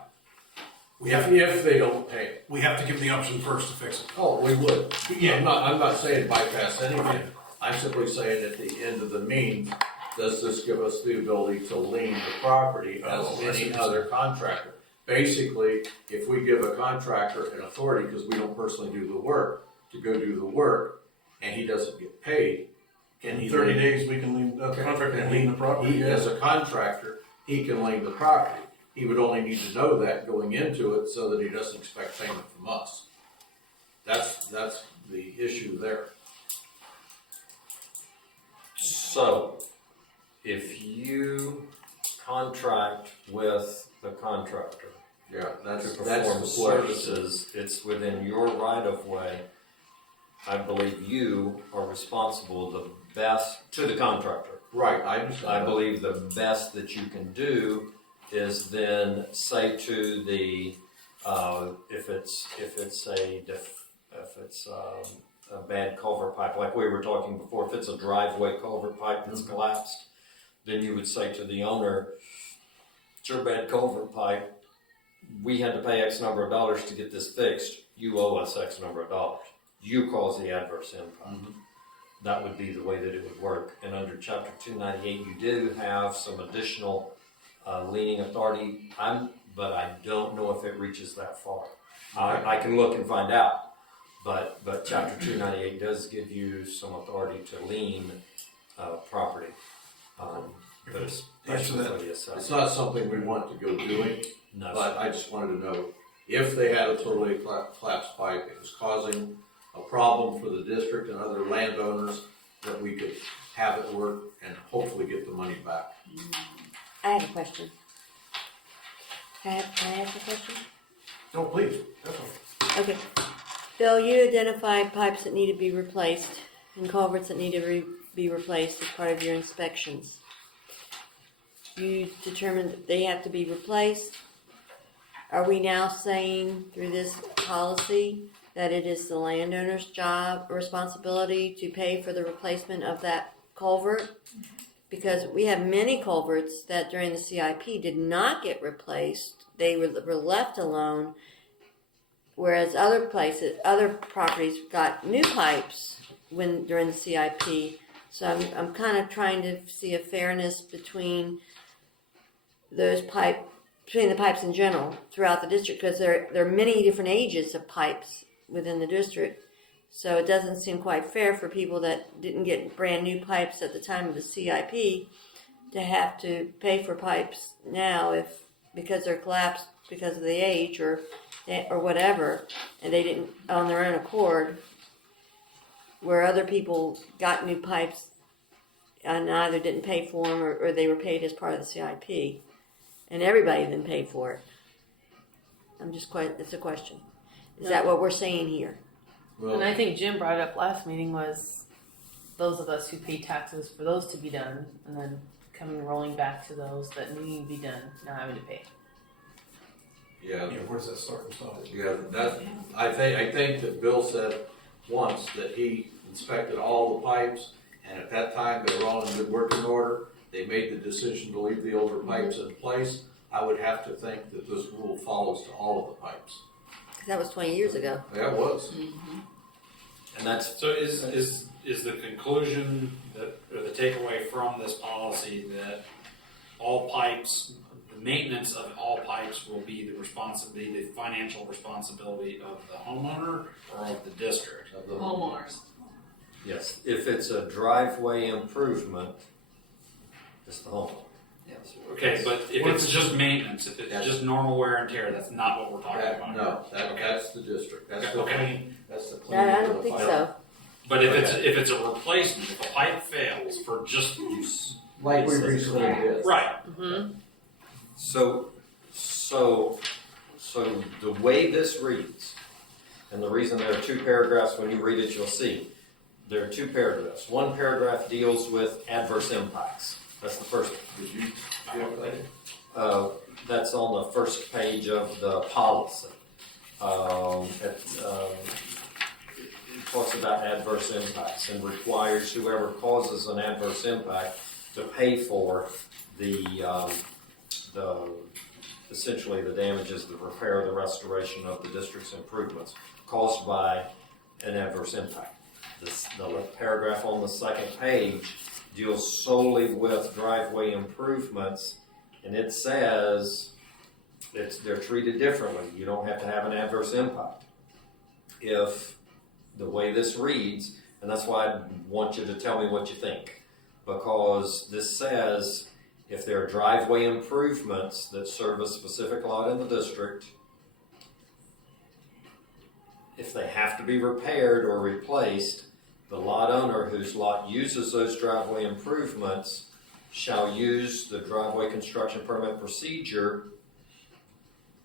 If they don't pay. We have to give them the option first to fix it. Oh, we would. Yeah. I'm not saying bypass anything. I'm simply saying at the end of the means, does this give us the ability to lien the property as any other contractor? Basically, if we give a contractor an authority, because we don't personally do the work, to go do the work, and he doesn't get paid, can he? 30 days, we can lien, the contractor can lien the property. He, as a contractor, he can lien the property. He would only need to know that going into it so that he doesn't expect payment from us. That's the issue there. So, if you contract with the contractor Yeah, to that's perform the services, it's within your right of way. I believe you are responsible to the contractor. Right, I understand. I believe the best that you can do is then say to the if it's a bad culvert pipe, like we were talking before, if it's a driveway culvert pipe that's collapsed, then you would say to the owner, "It's your bad culvert pipe. We had to pay X number of dollars to get this fixed. You owe us X number of dollars. You cause the adverse impact." That would be the way that it would work. And under Chapter 298, you do have some additional leaning authority, but I don't know if it reaches that far. I can look and find out, but Chapter 298 does give you some authority to lien property. But especially for the It's assessment. not something we want to go doing, No, but I just wanted to know if they had a totally collapsed pipe, it was causing a problem for the district and other landowners, that we could have it work and hopefully get the money back. I have a question. Can I ask a question? No, please, definitely. Okay. Bill, you identified pipes that need to be replaced and culverts that need to be replaced as part of your inspections. You determined that they have to be replaced. Are we now saying through this policy that it is the landowner's job, responsibility to pay for the replacement of that culvert? because we have many culverts that during the CIP did not get replaced. They were left alone, whereas other properties got new pipes during the CIP. So I'm kind of trying to see a fairness between the pipes in general throughout the district, because there are many different ages of pipes within the district. So it doesn't seem quite fair for people that didn't get brand new pipes at the time of the CIP to have to pay for pipes now because they're collapsed because of the age or whatever, and they didn't on their own accord, where other people got new pipes and either didn't pay for them or they were paid as part of the CIP, and everybody then paid for it. It's a question. Is that what we're saying here? And I think Jim brought it up last meeting was those of us who pay taxes for those to be done, and then rolling back to those that need to be done, not having to pay. Yeah, Where's that start and stop? yeah, I think that Bill said once that he inspected all the pipes, and at that time they were all in good working order. They made the decision to leave the older pipes in place. I would have to think that this rule follows to all of the pipes. That was 20 years ago. Yeah, it was. And that's, So is the conclusion that, or the takeaway from this policy that all pipes, the maintenance of all pipes will be the financial responsibility of the homeowner or of the district? Of the Homeowners. yes, if it's a driveway improvement, it's the homeowner. Yes. Okay, but if it's just maintenance, if it's Yes. just normal wear and tear, that's not what we're talking about. No, that's the district. That's the Okay. clean. That's the clean. I don't think so. But if it's a replacement, if a pipe fails for just use, Like we recently did. right? So the way this reads, and the reason there are two paragraphs, when you read it, you'll see, there are two paragraphs. One paragraph deals with adverse impacts. That's the first one. Did you get that? That's on the first page of the policy. It talks about adverse impacts and requires whoever causes an adverse impact to pay for essentially the damages, the repair, the restoration of the district's improvements caused by an adverse impact. The paragraph on the second page deals solely with driveway improvements, and it says they're treated differently. You don't have to have an adverse impact. If the way this reads, and that's why I want you to tell me what you think, because this says if there are driveway improvements that serve a specific lot in the district, if they have to be repaired or replaced, the lot owner whose lot uses those driveway improvements shall use the driveway construction permit procedure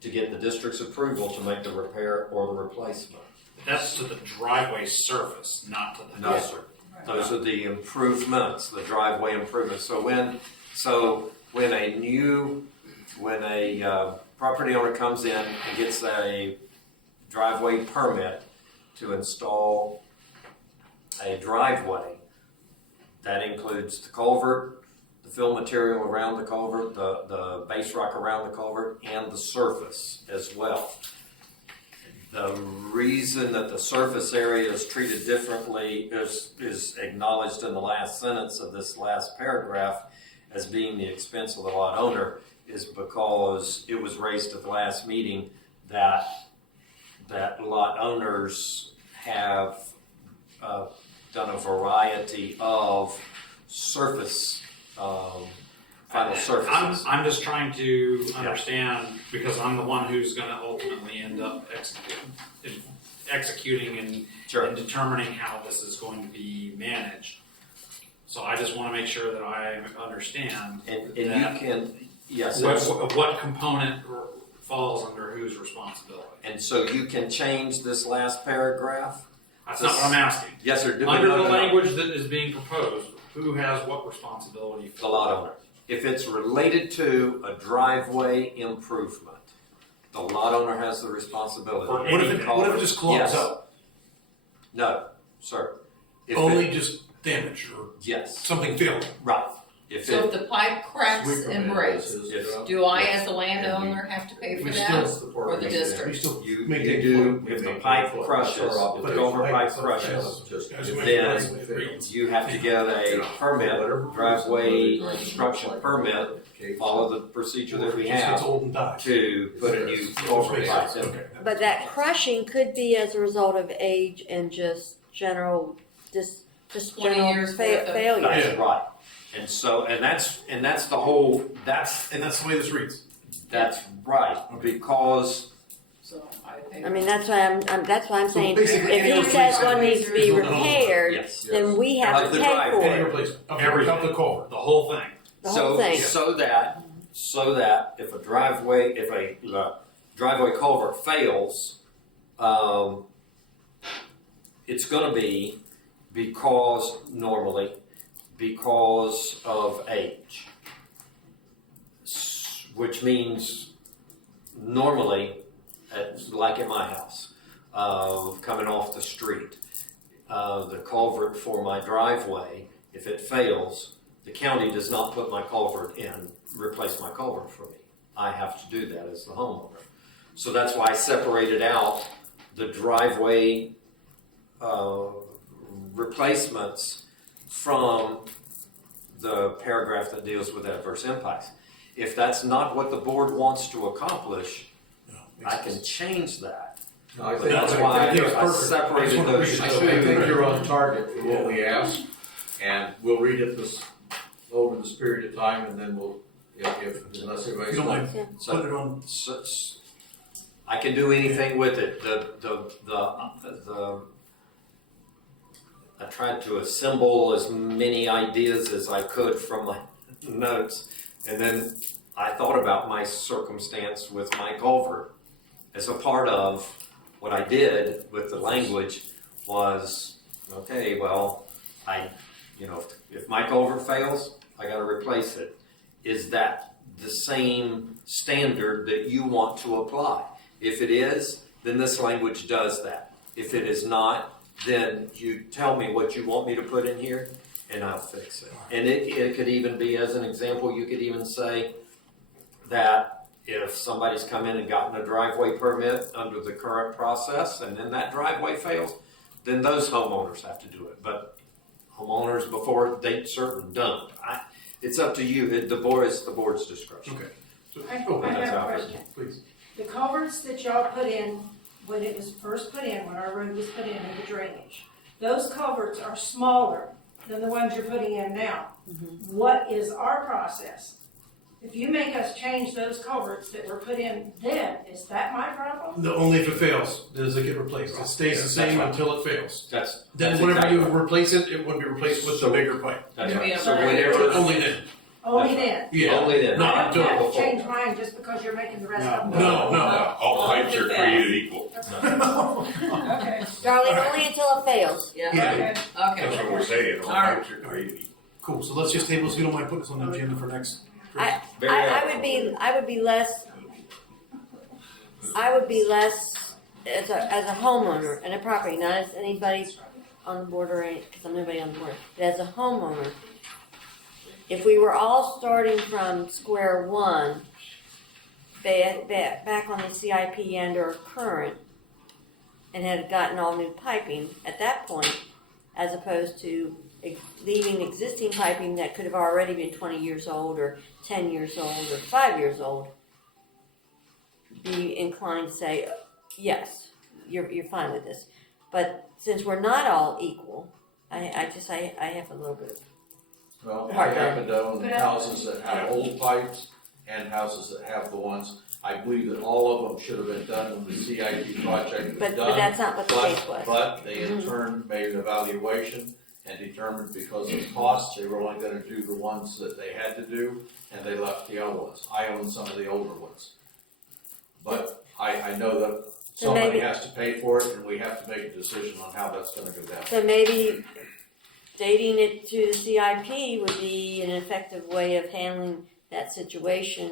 to get the district's approval to make the repair or the replacement. That's to the driveway surface, not to the. No, sir. Those are the improvements, the driveway improvements. So when a property owner comes in and gets a driveway permit to install a driveway, that includes the culvert, the fill material around the culvert, the base rock around the culvert, and the surface as well. The reason that the surface area is treated differently is acknowledged in the last sentence of this last paragraph as being the expense of the lot owner is because it was raised at the last meeting that lot owners have done a variety of surface final surfaces. I'm just trying to understand, because I'm the one who's going to ultimately end up executing and determining how this is going to be managed. So I just want to make sure that I understand and you can, yes. what component falls under whose responsibility. And so you can change this last paragraph? That's not what I'm asking. Yes, sir. Under the language that is being proposed, who has what responsibility? The lot owner. If it's related to a driveway improvement, the lot owner has the responsibility. For What if it just clogs Yes. up? No, sir. If Only it- just damage or yes, something failing? right. If So if it, the pipe cracks We permit and it breaks, as his If- job. do I Yes. as a landowner have to pay for We that? That's the part Or the we- district? We still you, make you it do, We if the make pipe it crushes, for if the obligation. culvert pipe That's crushes, just- As a then you have to get a permit, driveway construction permit, follow the procedure that we Just gets have old and dies. to put a new culvert pipe in. Okay. But that crushing could be as a result of age and just general, just 20 general years worth of- failure. That's right. And so, and that's the whole, that's And that's the way this reads. right, because So I pay. I mean, that's why that's why I'm So saying, basically, if any he says replacement one needs to be is on the home. repaired, yes. then we have Like to the pay driveway. for Any it, replacement. Okay, Everything. cut the culvert. The whole thing. the whole thing. So that if a driveway culvert fails, it's gonna be because of age. Which means normally, like at my house, coming off the street, the culvert for my driveway, if it fails, the county does not put my culvert in, replace my culvert for me. I have to do that as the homeowner. So that's why I separated out the driveway replacements from the paragraph that deals with adverse impacts. If that's not what the board wants to accomplish, I can change that. No, I But think that's that's why okay. It's I perfect. I separated just wanna those read I it. think you're on target for what we asked, and we'll read it over this period of time, and then we'll, unless You everybody's don't like. mind So- putting it on. I can do anything with it. I tried to assemble as many ideas as I could from my notes, and then I thought about my circumstance with my culvert. As a part of what I did with the language was, okay, well, if my culvert fails, I got to replace it. Is that the same standard that you want to apply? If it is, then this language does that. If it is not, then you tell me what you want me to put in here, and I'll fix it. And it could even be, as an example, you could even say that if somebody's come in and gotten a driveway permit under the current process, and then that driveway fails, then those homeowners have to do it. But homeowners before date certain don't. It's up to you. It's the board's discretion. Okay. So, I oh, have that's a how it question. please. The culverts that y'all put in, when it was first put in, when our road was put in the drainage, those culverts are smaller than the ones you're putting in now. What is our process? If you make us change those culverts that were put in then, is that my problem? No, only if it fails, does it get replaced. It stays the same until it fails. That's Then that's whenever exactly you right. replace it, it would be replaced with the bigger pipe. That's Yeah. right. So Yeah. whenever, Only then. Only That's then. Yeah. only then. Not I until don't have to before. change mine just because you're making the rest of them. No, no. All pipes are created equal. Okay, Darling, only until it fails. yeah, Yeah. okay, That's okay. what we're saying. All Alright. pipes are created equal. Cool. So let's just table this. You don't mind putting this on the agenda for next. Very I would be less as a homeowner and a property, not as anybody on the board or any, because I'm nobody on the board, but as a homeowner, if we were all starting from square one, back on the CIP and or current, and had gotten all new piping at that point, as opposed to leaving existing piping that could have already been 20 years old or 10 years old or 5 years old, be inclined to say, yes, you're fine with this. But since we're not all equal, I have a little bit of, Well, I Right. happen to own houses that have old pipes and houses that have the ones. I believe that all of them should have been done when the CIP project was but done. that's not what the case was. But they in turn made an evaluation and determined because of costs, they were only gonna do the ones that they had to do, and they left the other ones. I own some of the older ones. But I know that So somebody maybe- has to pay for it, and we have to make a decision on how that's gonna go down. So maybe dating it to the CIP would be an effective way of handling that situation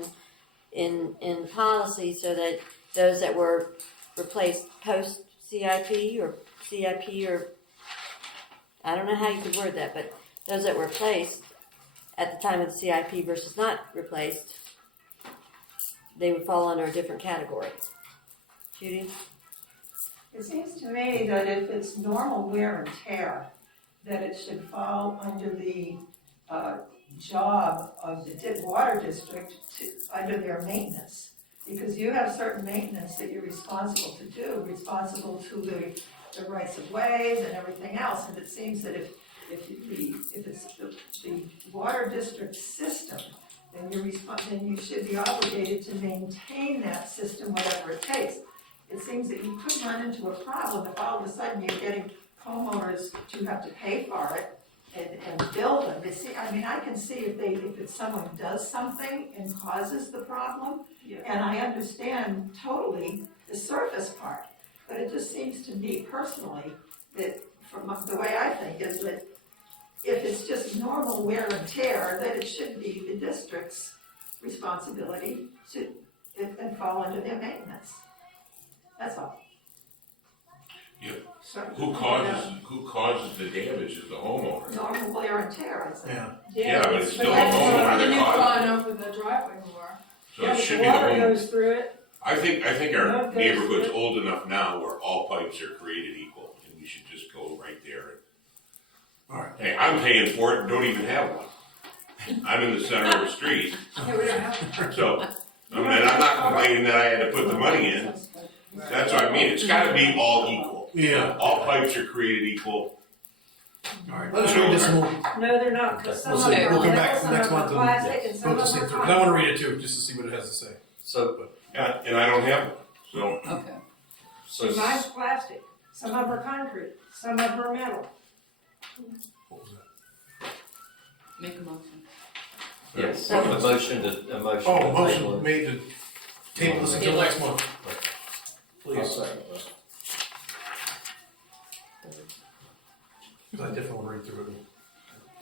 in the policy, so that those that were replaced post CIP or I don't know how you could word that, but those that were replaced at the time of the CIP versus not replaced, they would fall under a different category. Judy? It seems to me that if it's normal wear and tear, that it should fall under the, job of the water district under their maintenance. Because you have certain maintenance that you're responsible to do, responsible to the rights of ways and everything else. And it seems that if it's the water district system, then then you should be obligated to maintain that system, whatever it takes. It seems that you could run into a problem if all of a sudden you're getting homeowners to have to pay for it and build them. But see, I mean, I can see if it's someone does something and causes the problem, and I understand totally the surface part. But it just seems to me personally that, from the way I think, is that if it's just normal wear and tear, that it should be the district's responsibility and fall under their maintenance. That's all. Yeah. So, Who causes the damage is the homeowner. normal wear and tear, I'd say. Yeah. Yeah, but it's still that's a homeowner the that new caused line over the driveway more. So it should be the water homeowner. goes through it. I think Yeah, our goes neighborhood's through. old enough now where all pipes are created equal, and we should just go right there. All right. Hey, I'm paying for it and don't even have one. I'm in the center of the street, Yeah, we don't have. so, I mean, I'm not complaining that I had to put the money in. That's what I mean, it's gotta be all equal. Yeah. All pipes are created equal. All right. Let us read this more. No, they're not, because some We'll of see. them We'll are come metal, back some next of them are month plastic, and and some vote of to see them it are through. And I want to concrete. read it too, just to see what it has to say. So, And I don't have one, so. Okay. so, See, mine's plastic, some of them are concrete, some of them are metal. What was that? Make a motion. yes, a motion to Oh, table it. motion made to table this until next month. Please. I definitely want to read through it.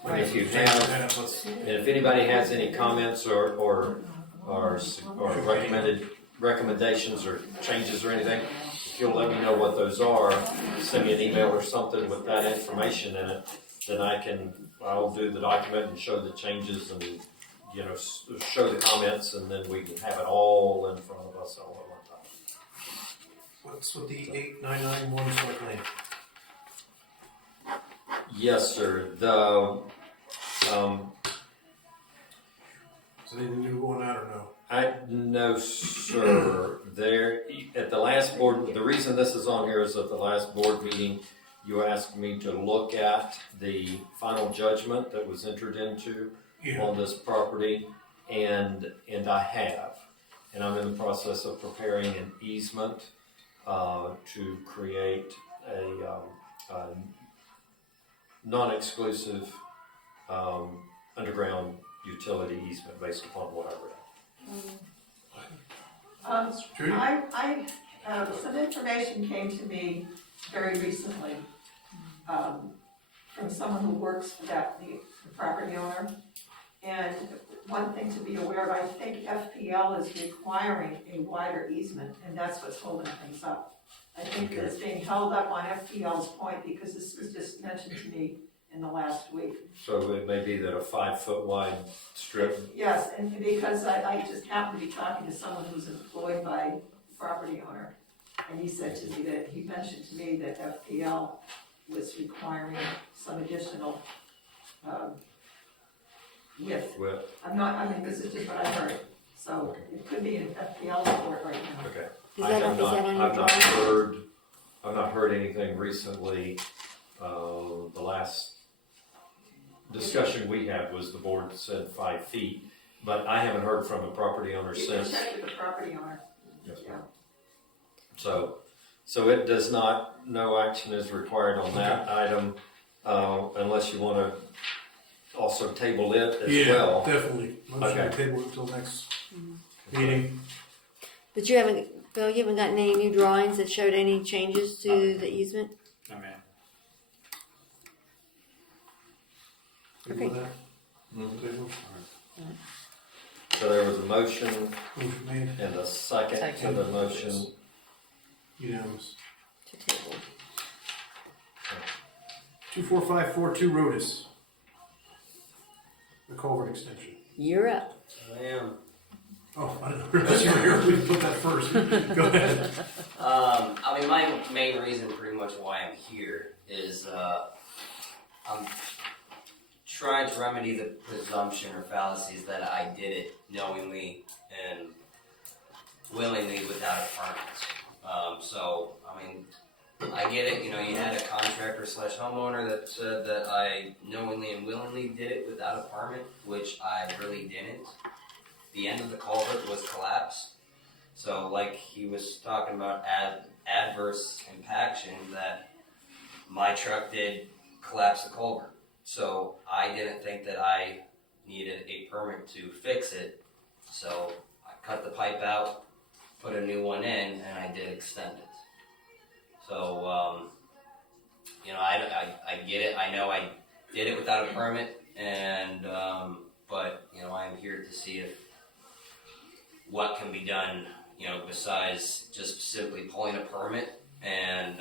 And if you have, Let's- and if anybody has any comments or recommendations or changes or anything, if you'll let me know what those are, send me an email or something with that information in it, then I'll do the document and show the changes and, you know, show the comments, and then we can have it all in front of us all at one time. What's with the 8991 Swift Lane? Yes, sir. Is there anything new going out or no? No, sir. There, at the last board, the reason this is on here is at the last board meeting, you asked me to look at the final judgment that was entered into Yeah. on this property, and I have. And I'm in the process of preparing an easement to create a non-exclusive underground utility easement based upon what I read. Judy? Some information came to me very recently, from someone who works for the property owner. And one thing to be aware of, I think FPL is requiring a wider easement, and that's what's holding things up. I think that it's being held up on FPL's point because this was just mentioned to me in the last week. So it may be that a 5-foot wide strip. Yes, and because I just happened to be talking to someone who's employed by the property owner, and he said to me that, he mentioned to me that FPL was requiring some additional, width. This is just what I heard, so it could be an FPL report right now. Okay. Is I that have on- is that on your I've not drawing? I've not heard anything recently. The last discussion we had was the board said 5 feet, but I haven't heard from a property owner You can since. check with the property owner. Yes, Yeah. ma'am. So it does not, no action is required on that item, unless you wanna also table it as well. Yeah, definitely. Motion to Okay. table it until next meeting. But you haven't, Bill, you haven't gotten any new drawings that showed any changes to the easement? I mean, Table that. Mhm. Table. So there was a motion Motion made. and a second to the motion. Unanimous. To table. 24542 Rotus. the culvert extension. You're up. I am. Oh, I didn't realize you were here. We put that first. Go ahead. I mean, my main reason pretty much why I'm here is I'm trying to remedy the presumption or fallacies that I did it knowingly and willingly without a permit. So, I mean, I get it, you know, you had a contractor slash homeowner that said that I knowingly and willingly did it without a permit, which I really didn't. The end of the culvert was collapsed. So like he was talking about adverse impaction, that my truck did collapse the culvert. So I didn't think that I needed a permit to fix it. So I cut the pipe out, put a new one in, and I did extend it. So, you know, I get it. I know I did it without a permit, and but you know, I'm here to see if what can be done, you know, besides just simply pulling a permit and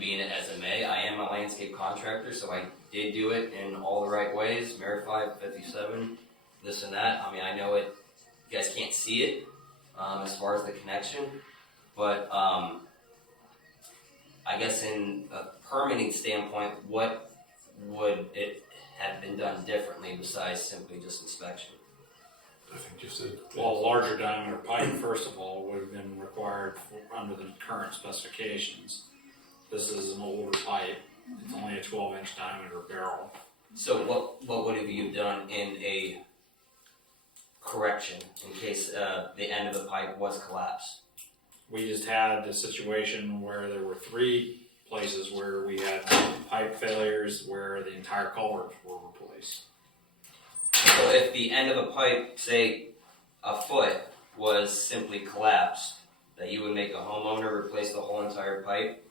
being it as it may. I am a landscape contractor, so I did do it in all the right ways. Merit 557, this and that. I mean, I know it. You guys can't see it as far as the connection. But I guess in a permitting standpoint, what would it have been done differently besides simply just inspection? I think you said. Well, a larger diameter pipe, first of all, would have been required under the current specifications. This is an older pipe. It's only a 12-inch diameter barrel. So what would have you done in a correction in case the end of the pipe was collapsed? We just had a situation where there were 3 places where we had pipe failures where the entire culverts were replaced. So if the end of a pipe, say a foot, was simply collapsed, that you would make a homeowner replace the whole entire pipe?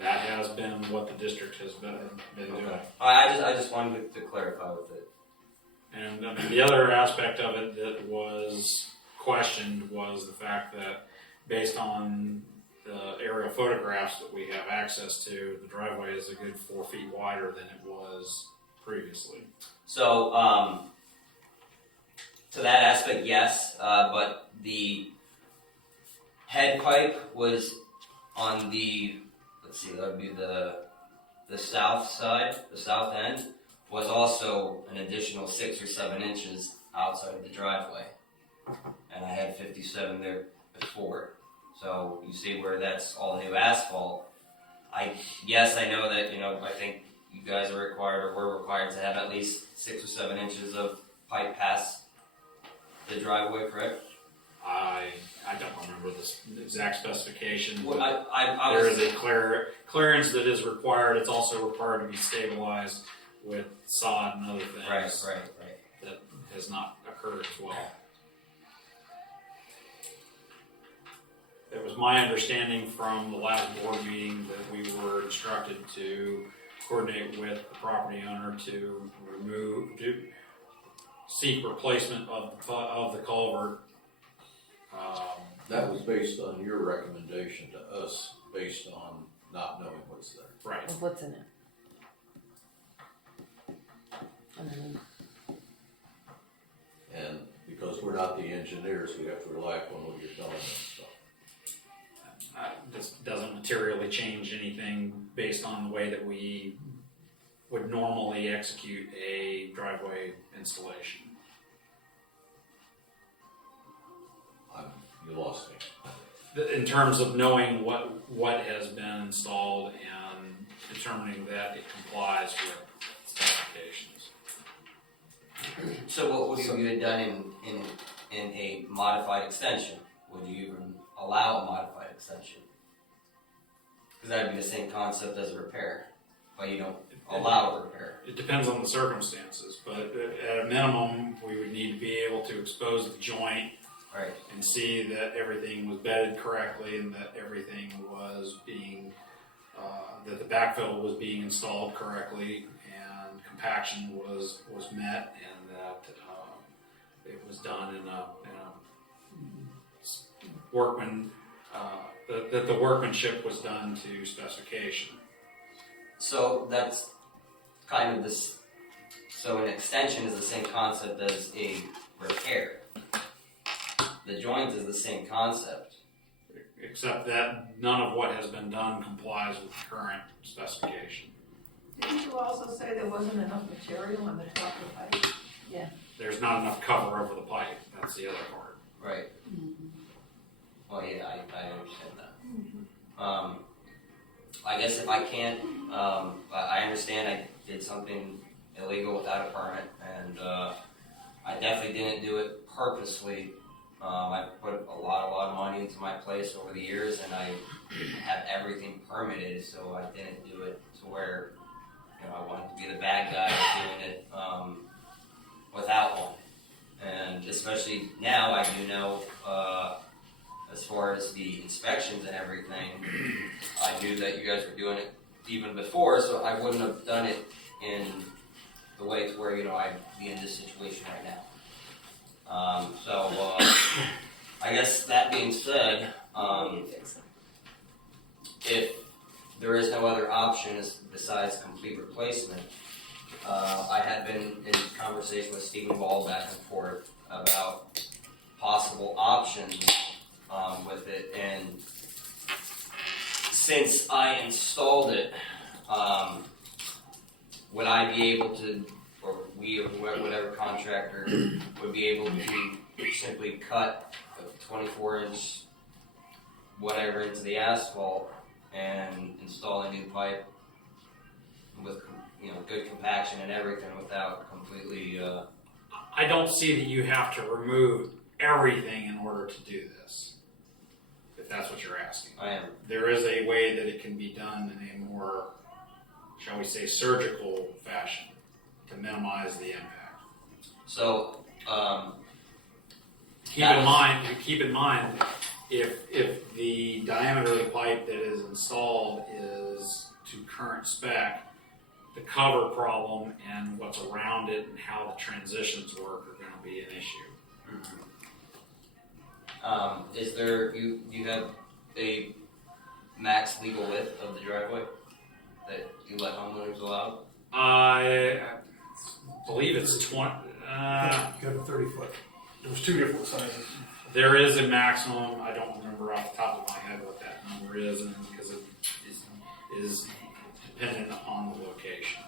That has been what the district has been doing. I just wanted to clarify with it. And I mean, the other aspect of it that was questioned was the fact that based on the aerial photographs that we have access to, the driveway is a good 4 feet wider than it was previously. So, to that aspect, yes, but the head pipe was on the, let's see, that would be the south side, the south end, was also an additional 6 or 7 inches outside of the driveway. And I had 57 there before. So you see where that's all new asphalt. Yes, I know that, you know, I think you guys are required or we're required to have at least 6 or 7 inches of pipe past the driveway, correct? I don't remember the exact specification. Well, there is a clearance that is required. It's also required to be stabilized with sod and other things. Right. That has not occurred as well. It was my understanding from the last board meeting that we were instructed to coordinate with the property owner to seek replacement of the culvert. That was based on your recommendation to us, based on not knowing what's there. Right. Of what's in it. And And because we're not the engineers, we have to rely upon what you're telling us, so. This doesn't materially change anything based on the way that we would normally execute a driveway installation. You lost me. In terms of knowing what has been installed and determining that it complies with specifications. So what would you have done in a modified extension? Would you even allow a modified extension? Because that would be the same concept as a repair, but you don't allow a repair. It depends on the circumstances, but at a minimum, we would need to be able to expose the joint. Right. And see that everything was bedded correctly and that everything was being, that the backfill was being installed correctly and compaction was met and that it was done in a that the workmanship was done to specification. So that's kind of this, so an extension is the same concept as a repair. The joint is the same concept. Except that none of what has been done complies with the current specification. Didn't you also say there wasn't enough material on the top of the pipe? There's not enough cover over the pipe, that's the other part. Right. Well, yeah, I understand that. I guess if I can't, I understand I did something illegal without a permit, and I definitely didn't do it purposely. I put a lot of money into my place over the years, and I have everything permitted, so I didn't do it to where, I wanted to be the bad guy doing it without one. And especially now, I do know, as far as the inspections and everything, I knew that you guys were doing it even before, so I wouldn't have done it in the way to where, I'd be in this situation right now. I guess that being said, if there is no other option besides complete replacement, I had been in conversation with Stephen Ball back and forth about possible options with it, and since I installed it, would I be able to, or we or whatever contractor would be able to simply cut a 24-inch whatever into the asphalt and install a new pipe with good compaction and everything without completely I don't see that you have to remove everything in order to do this, if that's what you're asking. I am. There is a way that it can be done in a more, shall we say, surgical fashion to minimize the impact. So keep in mind, if the diameter of the pipe that is installed is to current spec, the cover problem and what's around it and how the transitions work are going to be an issue. is there you have a max legal width of the driveway that you let homeowners allow? I believe it's 20. You have a 30-foot. There's two different sizes. There is a maximum. I don't remember off the top of my head what that number is, and because it is dependent upon the location.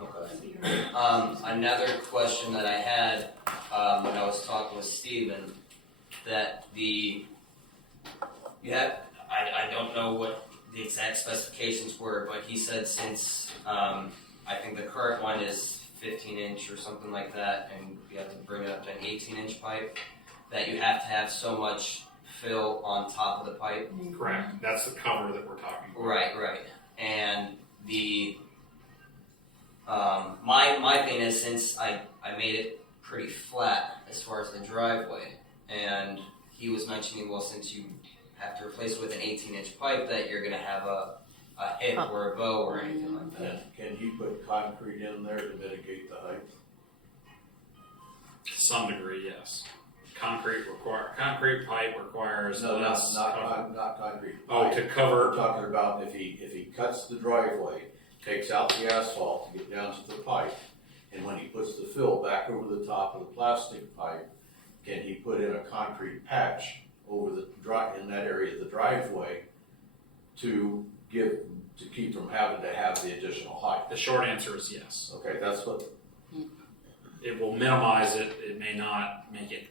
Okay. Another question that I had when I was talking with Steven, that I don't know what the exact specifications were, but he said since I think the current one is 15-inch or something like that, and you have to bring it up to an 18-inch pipe, that you have to have so much fill on top of the pipe. Correct. That's the cover that we're talking about. Right. And my thing is, since I made it pretty flat as far as the driveway, and he was mentioning, well, since you have to replace it with an 18-inch pipe, that you're going to have a hip or a bow or anything like that. Can he put concrete in there to mitigate the height? To some degree, yes. Concrete pipe requires No, less cover. not concrete. Oh, pipe. to cover. We're talking about if he cuts the driveway, takes out the asphalt to get down to the pipe, and when he puts the fill back over the top of the plastic pipe, can he put in a concrete patch over in that area of the driveway to keep from having to have the additional height? The short answer is yes. Okay, that's what. It will minimize it. It may not make it.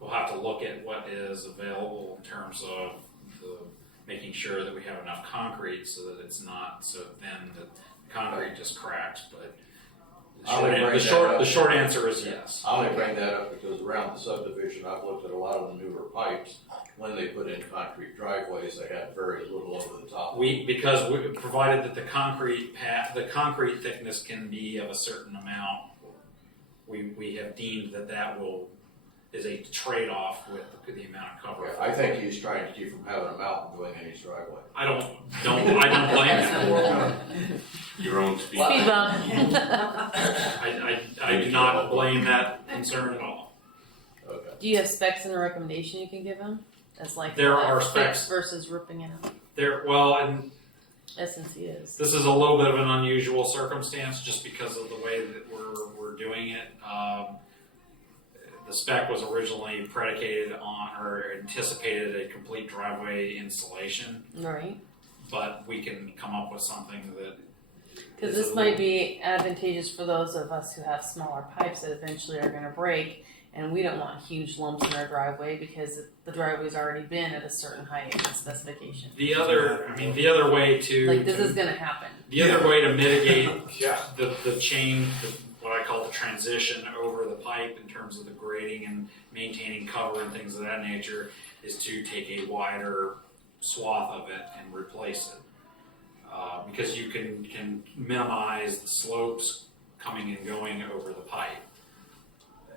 We'll have to look at what is available in terms of making sure that we have enough concrete so that it's not so thin that the concrete just cracks. But the short answer is yes. I only bring that up because around the subdivision, I've looked at a lot of the newer pipes. When they put in concrete driveways, they had very little over the top. Because we provided that the concrete thickness can be of a certain amount, we have deemed that is a trade-off with the amount of cover. I think he's trying to keep from having a mountain going in his driveway. I don't blame him. Your own speed. Speed bump. I do not blame that concern at all. Okay. Do you have specs and a recommendation you can give them? As like There are fix specs versus ripping it out. And S&C is. This is a little bit of an unusual circumstance just because of the way that we're doing it. The spec was originally predicated on or anticipated a complete driveway installation, Right. but we can come up with something that. Because is this a might little- be advantageous for those of us who have smaller pipes that eventually are going to break, and we don't want huge lumps in our driveway because the driveway's already been at a certain height and specification. The other way to. Like this is going to happen. The other way to mitigate Yeah. the change, what I call the transition over the pipe in terms of the grading and maintaining cover and things of that nature is to take a wider swath of it and replace it. Because you can minimize the slopes coming and going over the pipe.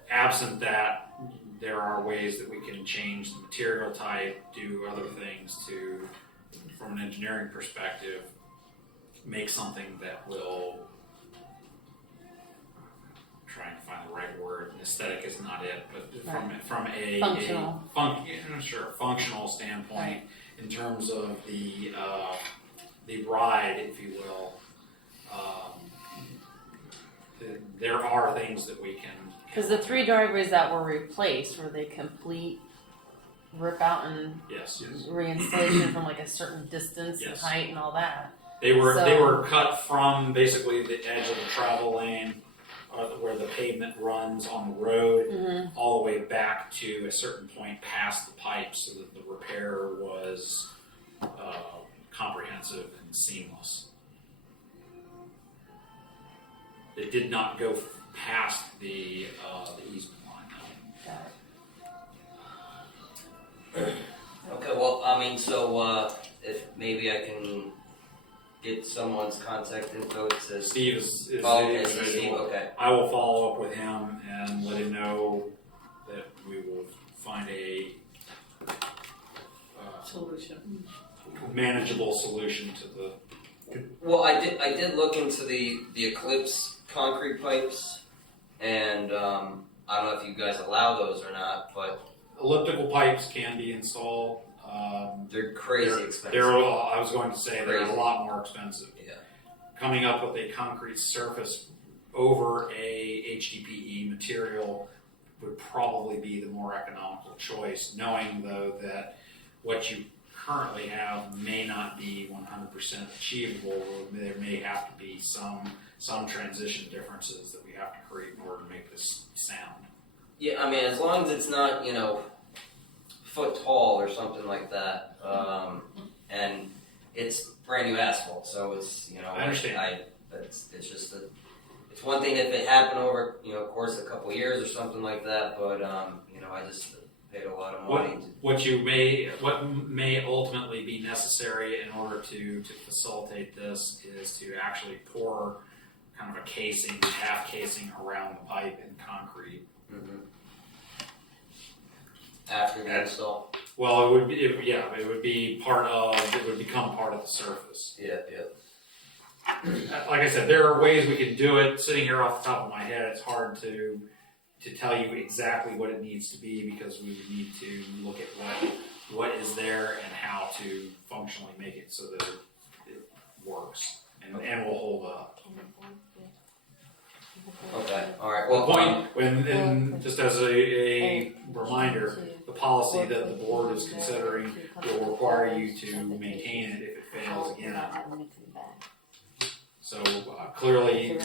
Absent that, there are ways that we can change the material type, do other things to, from an engineering perspective, make something that will, trying to find the right word, aesthetic is not it, but from a Functional. functional standpoint in terms of the ride, if you will. There are things that we can. Because the 3 driveways that were replaced, were they complete rip out and Yes. reinstallation from like a certain distance Yes. and height and all that? They were So- cut from basically the edge of the travel lane, where the pavement runs on the road, Mm-hmm. all the way back to a certain point past the pipe, so that the repair was comprehensive and seamless. It did not go past the easement line. Got it. Okay, well, I mean, so, if maybe I can get someone's contact info to. Steve is Oh, the okay, so Steve, individual. okay. I will follow up with him and let him know that we will find a Solution. manageable solution to the. Well, I did look into the Eclipse concrete pipes, and, I don't know if you guys allow those or not, but Elliptical pipes can be installed. they're crazy expensive. I was going to say they're a Crazy. lot more expensive. Yeah. Coming up with a concrete surface over a HDPE material would probably be the more economical choice, knowing though that what you currently have may not be 100% achievable. There may have to be some transition differences that we have to create in order to make this sound. Yeah, I mean, as long as it's not, foot tall or something like that, and it's brand new asphalt, so it's, I understand. It's just it's one thing if it happened over, course a couple years or something like that, but, I just paid a lot of money. What may ultimately be necessary in order to facilitate this is to actually pour kind of a casing, half casing around the pipe in concrete. Mhm. After the install. Well, it would become part of the surface. Yeah. Like I said, there are ways we can do it. Sitting here off the top of my head, it's hard to tell you exactly what it needs to be because we would need to look at what is there and how to functionally make it so that it works and will hold up. Okay, alright, The well, point, and just as a reminder, the policy that the board is considering will require you to maintain it if it fails again. So clearly,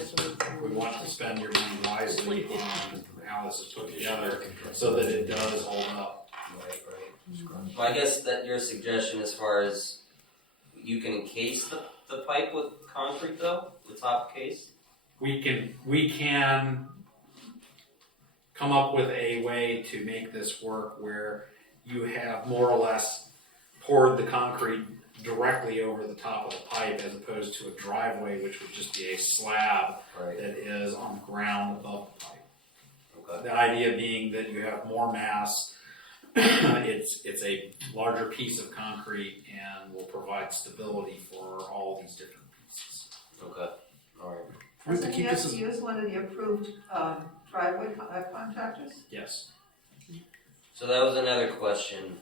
we want to spend your money wisely on how this is put together so that it does hold up. right. Well, I guess that your suggestion as far as you can encase the pipe with concrete though, the top case? We can come up with a way to make this work where you have more or less poured the concrete directly over the top of the pipe as opposed to a driveway, which would just be a slab Right. that is on the ground above the pipe. Okay. The idea being that you have more mass, it's a larger piece of concrete and will provide stability for all these different pieces. Okay, alright. We have to Doesn't keep he have this to as, use one of the approved driveway contractors? Yes. So that was another question.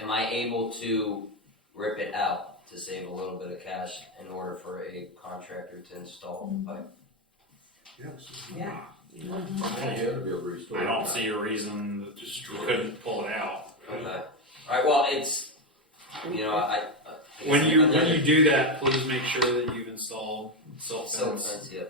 Am I able to rip it out to save a little bit of cash in order for a contractor to install the pipe. Yes. Yeah. Yeah, it'll be a restore. I don't see a reason that you couldn't pull it out. Okay. Alright, well, it's, you know, When you do that, please make sure that you've installed silt Silt fence fence, yeah.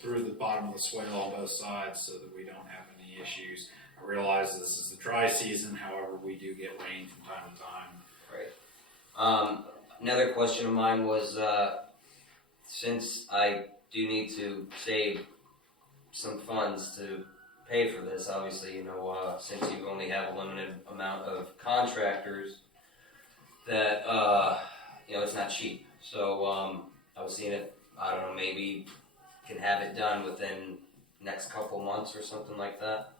through the bottom of the swale on both sides so that we don't have any issues. I realize this is the dry season, however, we do get rain from time to time. Right. Another question of mine was, since I do need to save some funds to pay for this, obviously, you know, since you only have a limited amount of contractors, that, you know, it's not cheap. So, I was seeing if, I don't know, maybe can have it done within next couple months or something like that.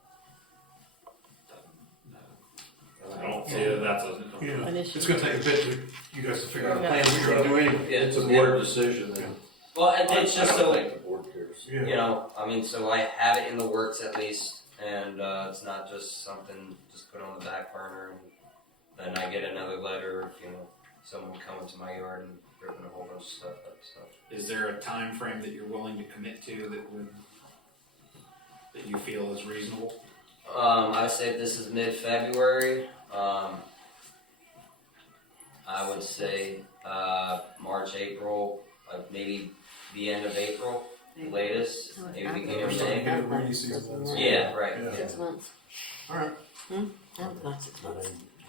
I don't see that that's a. Yeah, An issue. it's gonna take a bit to, you guys to figure out a plan, what you're gonna do anyway. It's a board decision, and Well, it's just I so, don't think the board cares. Yeah. you know, I mean, so I have it in the works at least, and it's not just something just put on the back burner, and then I get another letter, of, you know, someone coming to my yard and ripping a whole bunch of stuff up. So Is there a time frame that you're willing to commit to that you feel is reasonable? I would say if this is mid-February, I would say March, April, like maybe the end of April, latest, maybe beginning of May. Get a rainy season. Yeah, right. Yeah. 6 months. Alright. No, not 6 months.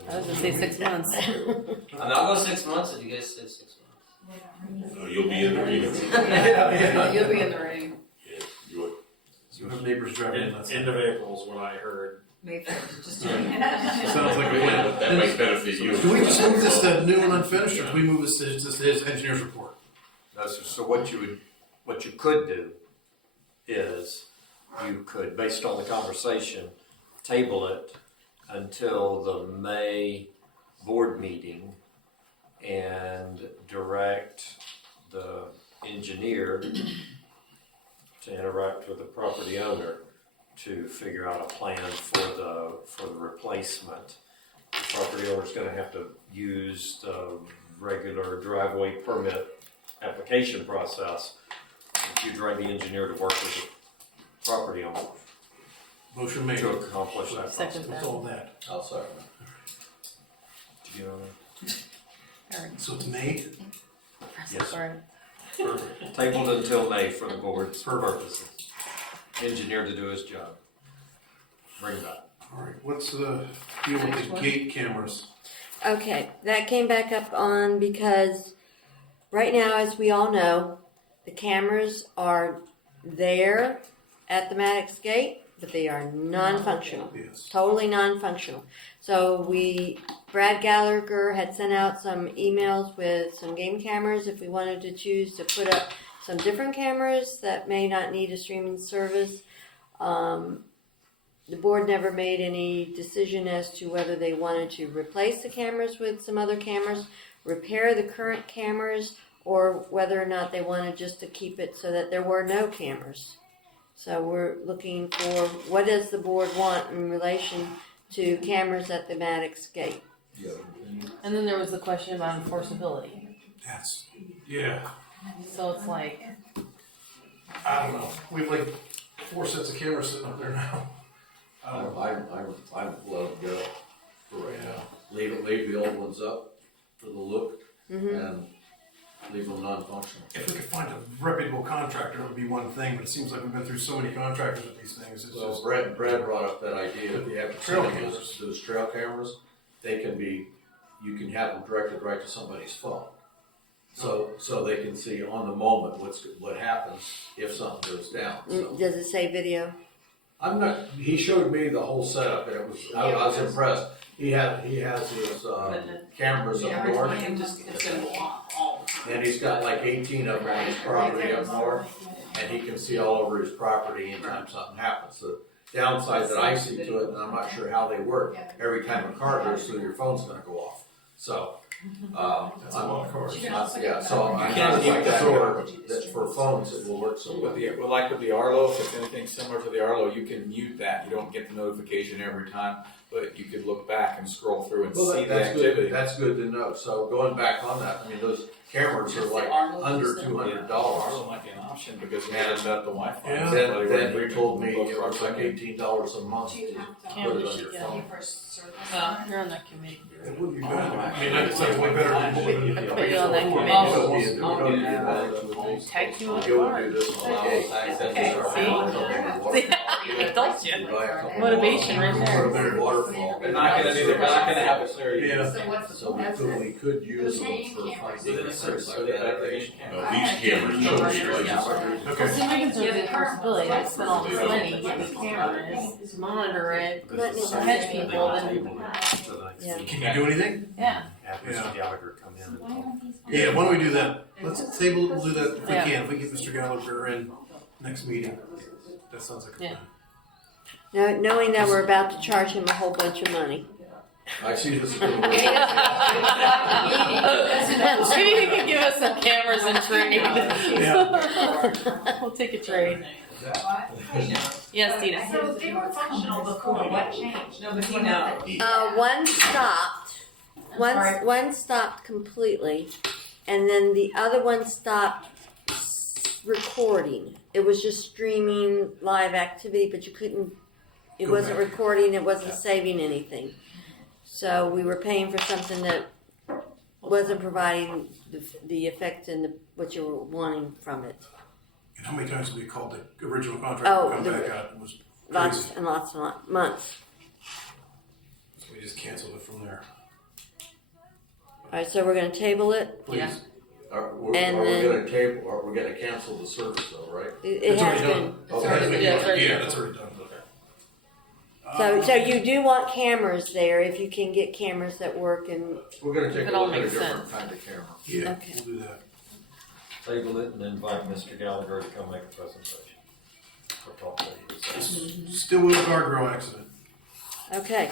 I was gonna say 6 months. I mean, I'll go 6 months if you guys say 6 months. So you'll be in the rain. You'll be in the rain. Yeah, you would. You have neighbors driving in that. End of April is what I heard. Just Sounds like a plan. That might benefit you. Do we just move this to new and unfinished, or do we move this to just his engineer's report? So what you could do is, you could, based on the conversation, table it until the May board meeting and direct the engineer to interact with the property owner to figure out a plan for the replacement. The property owner's gonna have to use the regular driveway permit application process. If you direct the engineer to work with the property owner Motion made. to accomplish that process. Second What's all that? I'll second Do you know what Alright. So it's May? Yes. Alright. Perfect. I mean? Tabled until May for the board's purposes. Engineer to do his job. Bring that. Alright, what's the deal with the gate cameras? Okay, that came back up on because right now, as we all know, the cameras are there at the Maddox Gate, but they are non-functional. Yes. Totally non-functional. So Brad Gallagher had sent out some emails with some game cameras if we wanted to choose to put up some different cameras that may not need a streaming service. The board never made any decision as to whether they wanted to replace the cameras with some other cameras, repair the current cameras, or whether or not they wanted just to keep it so that there were no cameras. So we're looking for, what does the board want in relation to cameras at the Maddox Gate? it. And then there was the question about enforceability. Yeah, So it's like, I don't know. We have like 4 sets of cameras sitting up there now. I don't know. I'm let them go for right now. Leave the old ones up for the look and leave them non-functional. If we could find a reputable contractor, it would be one thing, but it seems like we've been through so many contractors with these things. It's Well, just, Brad brought up that idea, if you have Trail those, cameras. those trail cameras, they can be, you can have them directed right to somebody's phone. So they can see on the moment what happens if something goes down, so. Does it say video? I'm not, he showed me the whole setup and it was, I was impressed. He has his, cameras up north. it's gonna go off all the time. And he's got like 18 of them on his property up north, and he can see all over his property anytime something happens. The downside that I see to it, and I'm not sure how they work, every time a car goes through, your phone's gonna go off. So, that's a lot of cars. yeah, so I'm can't not keep quite that. sure that for phones it will work so well. Well, like with the Arlo, if it's anything similar to the Arlo, you can mute that. You don't get the notification every time. but you could look back and scroll through and Well, see the that's activity. good, that's good to know. So going back on that, I mean, those cameras are like under $200. Arlo might be an option because we added that to Wi-Fi. Yeah. Then you told me it was like $18 a month Do you to have to Can't put it we on should your go. phone. Well, you're on that committee. It wouldn't be bad. I mean, I'd say it's way better than more than. I put you on that You committee. don't need to- you don't need to do that with me. Tag you with You'll the do card. this one, okay? I told you. Motivation right there. Waterfall. They're not gonna have a clear. Yeah. So we could use them for finding things like that. No, these cameras don't realize. Okay. See, my concern is the possibility to spend all this money, get these cameras, monitor it, catch people, then, Yeah. Can you do anything? yeah. Have Mr. Gallagher come in and talk. Yeah, why don't we do that? Let's table, we'll do that if we Yeah. can, if we get Mr. Gallagher in next meeting. That sounds like a plan. Now, knowing that we're about to charge him a whole bunch of money. I see this. Maybe you can give us some cameras and trade. We'll take a trade. Yes, Tina. So they were functional before, what changed? Nobody knows. One stopped. One stopped completely, and then the other one stopped recording. It was just streaming live activity, but you couldn't. It Go wasn't back. recording. It wasn't saving anything. So we were paying for something that wasn't providing the effect and what you were wanting from it. And how many times have we called the original contract Oh, to come the- back out? It was Lots crazy. and lots and lots months. So we just canceled it from there. All right, so we're going to table it. Please. Yeah. Are we And gonna table, are we gonna cancel the service though, right? It It's has already been. done. Okay. Yeah, it's already Yeah, done. that's already done. So you do want cameras there if you can get cameras that work and We're gonna take It a all look at a makes different sense. kind of camera. Yeah, Okay. we'll do that. Table it and invite Mr. Gallagher to come make a presentation. Or talk to you. Stillwell guardrail accident. okay.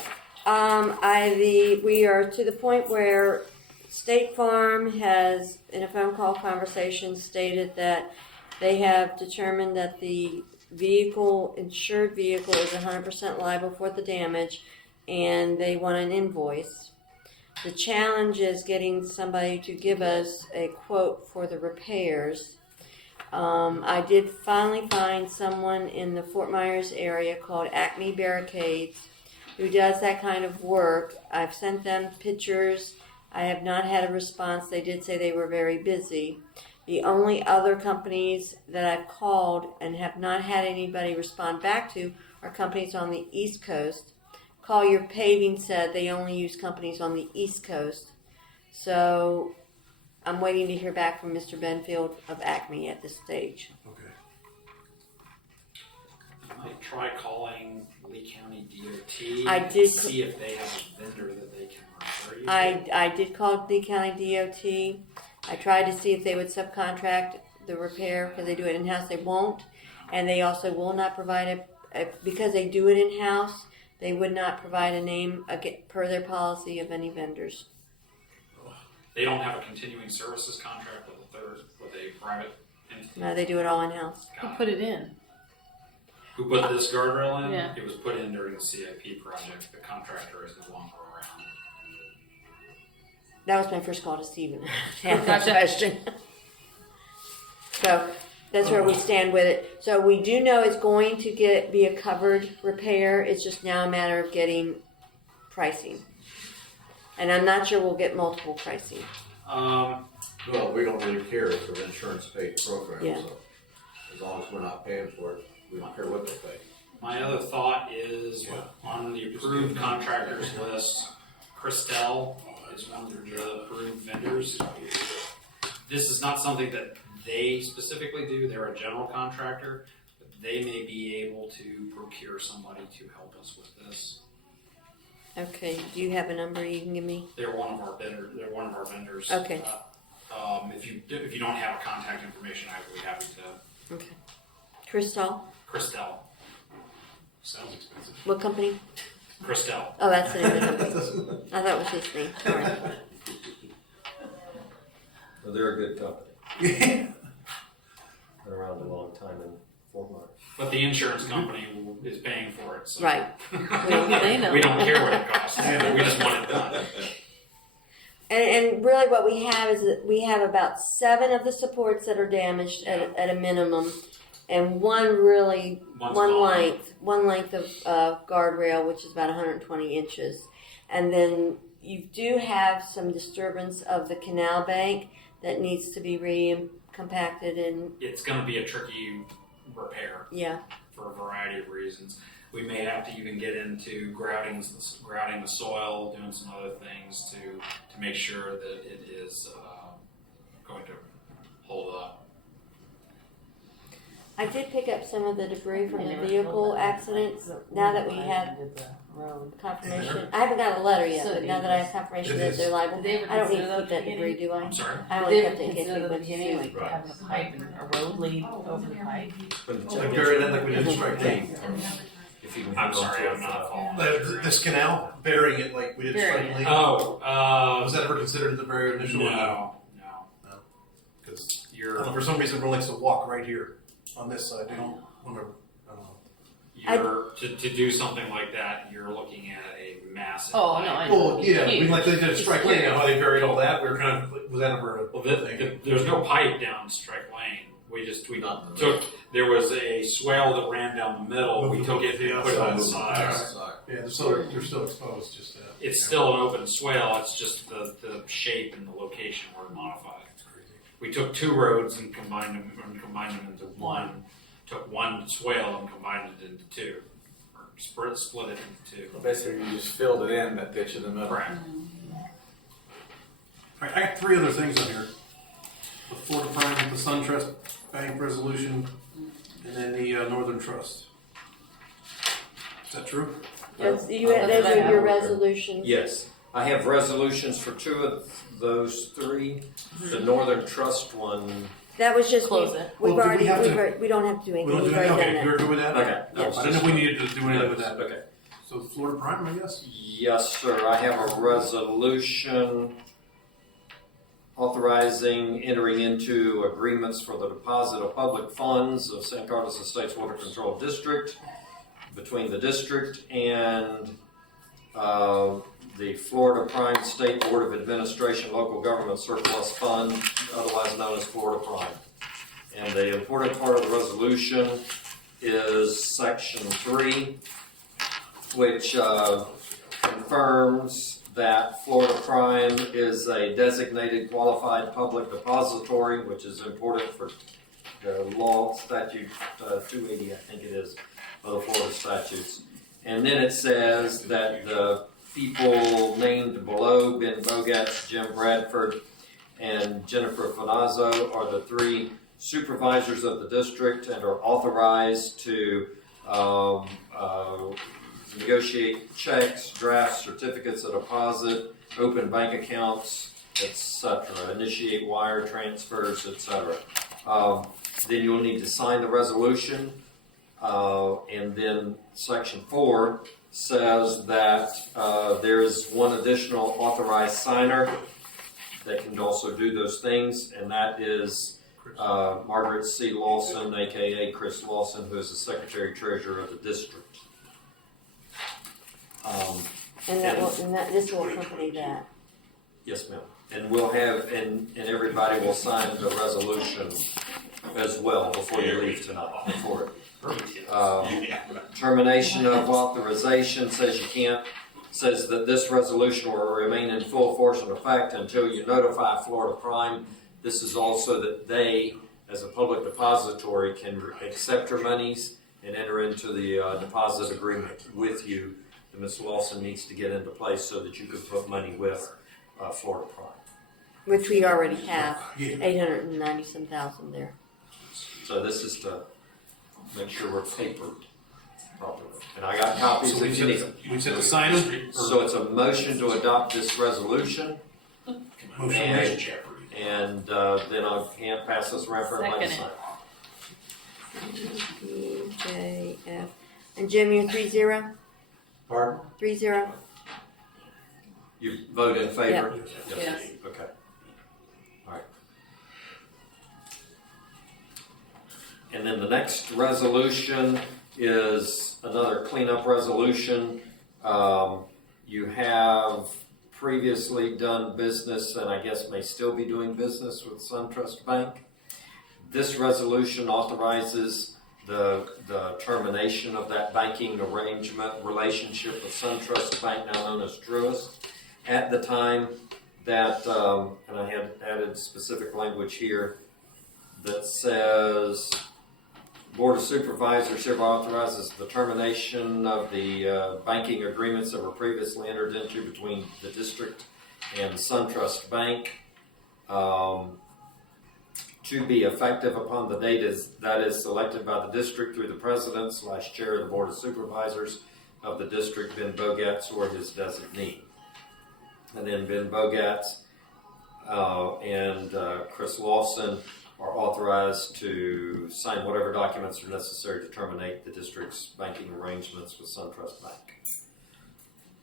We are to the point where State Farm has, in a phone call conversation, stated that they have determined that the insured vehicle is 100% liable for the damage, and they want an invoice. The challenge is getting somebody to give us a quote for the repairs. I did finally find someone in the Fort Myers area called Acme Barricades who does that kind of work. I've sent them pictures. I have not had a response. They did say they were very busy. The only other companies that I've called and have not had anybody respond back to are companies on the East Coast. Collier Paving said they only use companies on the East Coast. So I'm waiting to hear back from Mr. Benfield of Acme at this stage. Okay. I might try calling Lee County DOT. I did to see if they have a vendor that they can refer you to. I did call Lee County DOT. I tried to see if they would subcontract the repair because they do it in-house. They won't. And they also will not provide because they do it in-house, they would not provide a name per their policy of any vendors. They don't have a continuing services contract with a private entity. No, they do it all in-house. Who put it in? Who put this guardrail in? Yeah. It was put in during the CIP project. The contractor is no longer around. That was my first call to Stephen to ask that Gotcha. question. So that's where we stand with it. So we do know it's going to be a covered repair. It's just now a matter of getting pricing. And I'm not sure we'll get multiple pricing. Well, we don't really care. It's an insurance-paid program, Yeah. so as long as we're not paying for it, we don't care what they pay. My other thought is on the approved contractors list, Christel is one of the approved vendors. This is not something that they specifically do. They're a general contractor, but they may be able to procure somebody to help us with this. Okay, do you have a number you can give me? They're one of our vendors. Okay. If you don't have contact information, I would be happy to. Okay. Christel, Christel. Sounds expensive. what company? Christel. Oh, that's the name of the company. I thought it was his name. Sorry. So they're a good company. Been around a long time in 4 months. But the insurance company is paying for it, so. Right. They know. We don't care what it costs, we just want it done. And really what we have is that we have about 7 of the supports that are damaged at a minimum, and one One's gone. length of guardrail, which is about 120 inches. And then you do have some disturbance of the canal bank that needs to be compacted and, It's gonna be a tricky repair yeah. for a variety of reasons. We may have to even get into grouting the soil, doing some other things to make sure that it is going to hold up. I did pick up some of the debris from They the never vehicle told that. accidents. Now that we have Did the road. confirmation, I haven't got a letter yet, So but now that I have confirmation that they're liable, Did they ever I don't need consider to keep that the debris, do I? I'm sorry? I Did only they kept ever it in case consider we the went to beginning, sue. like having a pipe and a road lead over the pipe? Like bury that like we did in Strike Lane. If you can I'm hold on sorry, to it I'm not for- following. This canal, burying it like we did in Strike Lane. Oh, Was that ever considered the very initial? no. Because You're for some reason, everyone likes to walk right here on this side. They don't want to. I don't know. to do something like that, you're looking at a massive. Oh, no, I know. Well, yeah, I mean, Huge. like they did at Strike Lane, how they buried all that. We were kind of was that ever? Well, there's no pipe down Strike Lane. We Not in the took. There was a swale that ran down the middle. We Moved took it and put it on the outside. sides. Yeah, they're still exposed. Just It's still an open swale. It's just the shape and the location were modified. We took 2 roads and combined them into one. Took one swale and combined it into 2, or split it into 2. Basically, you just filled it in, that ditch in the middle. Correct. All right, I got 3 other things on here: the Florida Prime, the SunTrust Bank resolution, and then the Northern Trust. Is that true? Those that's are what I your have. resolutions. Yes, I have resolutions for 2 of those 3. The Northern Trust one, That was just, Close it. we Well, do we have to- we don't have to do We anything, don't do we've that. already Okay, done you're that. good with that. Okay. Yes. I didn't know if we needed to do anything with that. Okay. So Florida Prime, I guess. Yes, sir. I have a resolution authorizing entering into agreements for the deposit of public funds of San Carlos Estates Water Control District between the district and the Florida Prime State Board of Administration Local Government Surplus Fund, otherwise known as Florida Prime. And the important part of the resolution is section 3, which confirms that Florida Prime is a designated qualified public depository, which is important for the law statute 280, I think it is, of the Florida statutes. And then it says that the people named below, Ben Bogatz, Jim Bradford, and Jennifer Finazzo, are the 3 supervisors of the district and are authorized to negotiate checks, draft certificates of deposit, open bank accounts, etc., initiate wire transfers, etc. Then you'll need to sign the resolution, and then section 4 says that there is one additional authorized signer that can also do those things, and that is Margaret C. Lawson, aka Chris Lawson, who is the Secretary Treasurer of the district. This will accompany that. Yes, ma'am. And we'll have, and everybody will sign the resolution as well before you leave tonight. Before termination of authorization says that this resolution will remain in full force and effect until you notify Florida Prime. This is also that they, as a public depository, can accept your monies and enter into the deposit agreement with you. And Ms. Lawson needs to get into place so that you can put money with Florida Prime. Which we already have, Yeah. 890-some thousand there. So this is to make sure we're papered properly. And I got copies So if you need them. we said to sign them. So it's a motion to adopt this resolution, Motion. and then I'll hand pass this around for everybody to Second sign. E, J, F. And Jim, you're 3-0? Pardon? 3-0? You vote in favor? Yes. Okay. All right. And And then the next resolution is another cleanup resolution. You have previously done business, and I guess may still be doing business with SunTrust Bank. This resolution authorizes the termination of that banking arrangement relationship with SunTrust Bank, now known as Truist. At the time that, and I had added specific language here that says, Board of Supervisors hereby authorizes the termination of the banking agreements that were previously entered into between the district and SunTrust Bank to be effective upon the date that is selected by the district through the president/chair of the Board of Supervisors of the district, Ben Bogatz, or his designee. And then Ben Bogatz and Chris Lawson are authorized to sign whatever documents are necessary to terminate the district's banking arrangements with SunTrust Bank.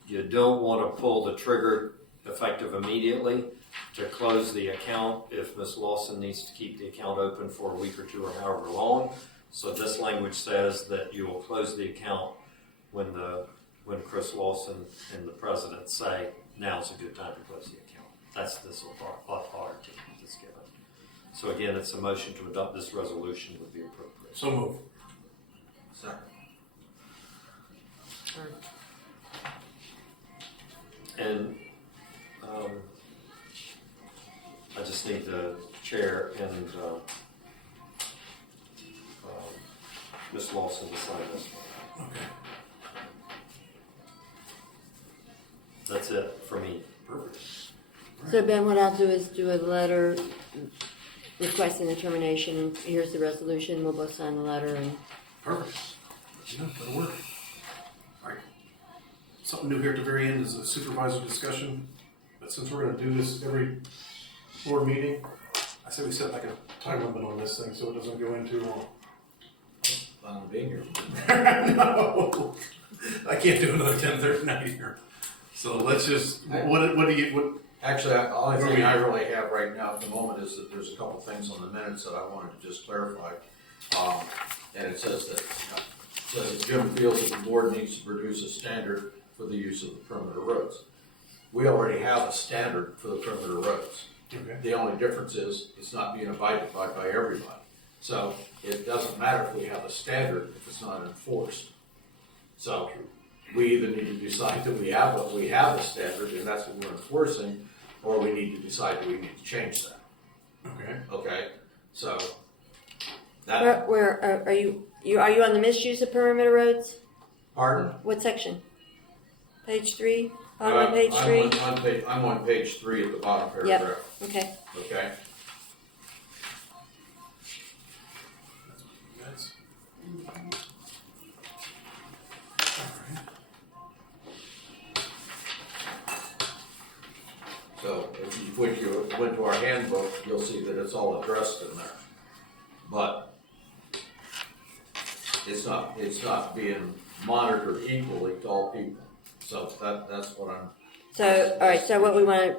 You don't want to pull the trigger effective immediately to close the account if Ms. Lawson needs to keep the account open for a week or two or however long. So this language says that you will close the account when Chris Lawson and the president say now's a good time to close the account. That's this authority that's given. So again, it's a motion to adopt this resolution would be appropriate. So move. Second. And I just need the chair and Ms. Lawson to sign this one. Okay. That's it for me. Perfect. So Ben, what I'll do is do a letter requesting the termination, and here's the resolution, we'll both sign the letter, and Perfect. Yeah, that'll work. All right. Something new here at the very end is a supervisor discussion. But since we're gonna do this every board meeting, I say we set like a time limit on this thing so it doesn't go in too long. I'm being here. No, I can't do another 10:30 night here. So let's just, what, Actually, the only thing I really have right now at the moment is that there's a couple things on the minutes that I wanted to just clarify. And it says that, says Jim feels that the board needs to produce a standard for the use of the perimeter roads. We already have a standard for the perimeter roads. okay. The only difference is it's not being abided by everybody. So it doesn't matter if we have a standard if it's not enforced. So we either need to decide that we have a standard and that's what we're enforcing, or we need to decide that we need to change that. Okay. Okay, so that. where are you on the misuse of perimeter roads? Pardon? What section? Page 3? Bottom of page 3? I'm on page 3 at the bottom paragraph. Yep, okay. Okay. That's. So if you went to our handbook, you'll see that it's all addressed in there. But it's not being monitored equally to all people. So that's what I'm. So, all right, so what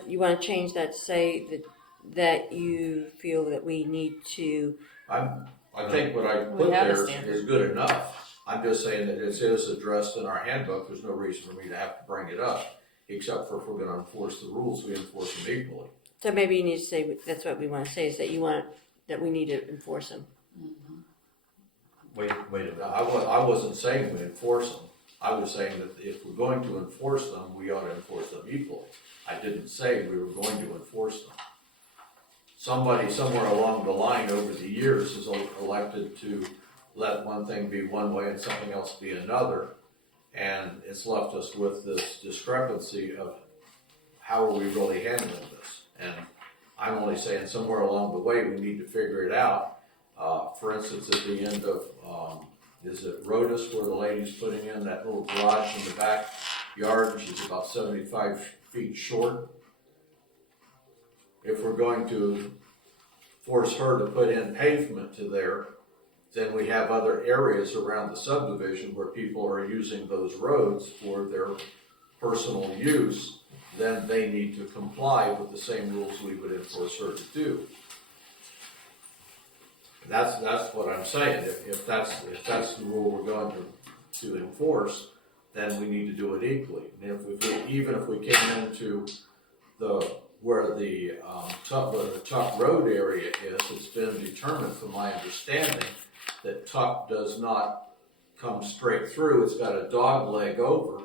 you want to change that to say that you feel that we need to, I think what I put We have a there standard. is good enough. I'm just saying that it is addressed in our handbook. There's no reason for me to have to bring it up, except for if we're gonna enforce the rules, we enforce them equally. so maybe you need to say, that's what we want to say, is that we need to enforce them. Wait a minute. Now, I wasn't saying we enforce them. I was saying that if we're going to enforce them, we ought to enforce them equally. I didn't say we were going to enforce them. Somebody somewhere along the line over the years has elected to let one thing be one way and something else be another. And it's left us with this discrepancy of how are we really handling this? And I'm only saying somewhere along the way we need to figure it out. For instance, at the end of, is it Rodas where the lady's putting in that little garage in the backyard? She's about 75 feet short. If we're going to force her to put in pavement to there, then we have other areas around the subdivision where people are using those roads for their personal use, then they need to comply with the same rules we would enforce her to do. That's what I'm saying. If that's the rule we're going to enforce, then we need to do it equally. And even if we came into where the Tuck Road area is, it's been determined from my understanding that Tuck does not come straight through. It's got a dog leg over,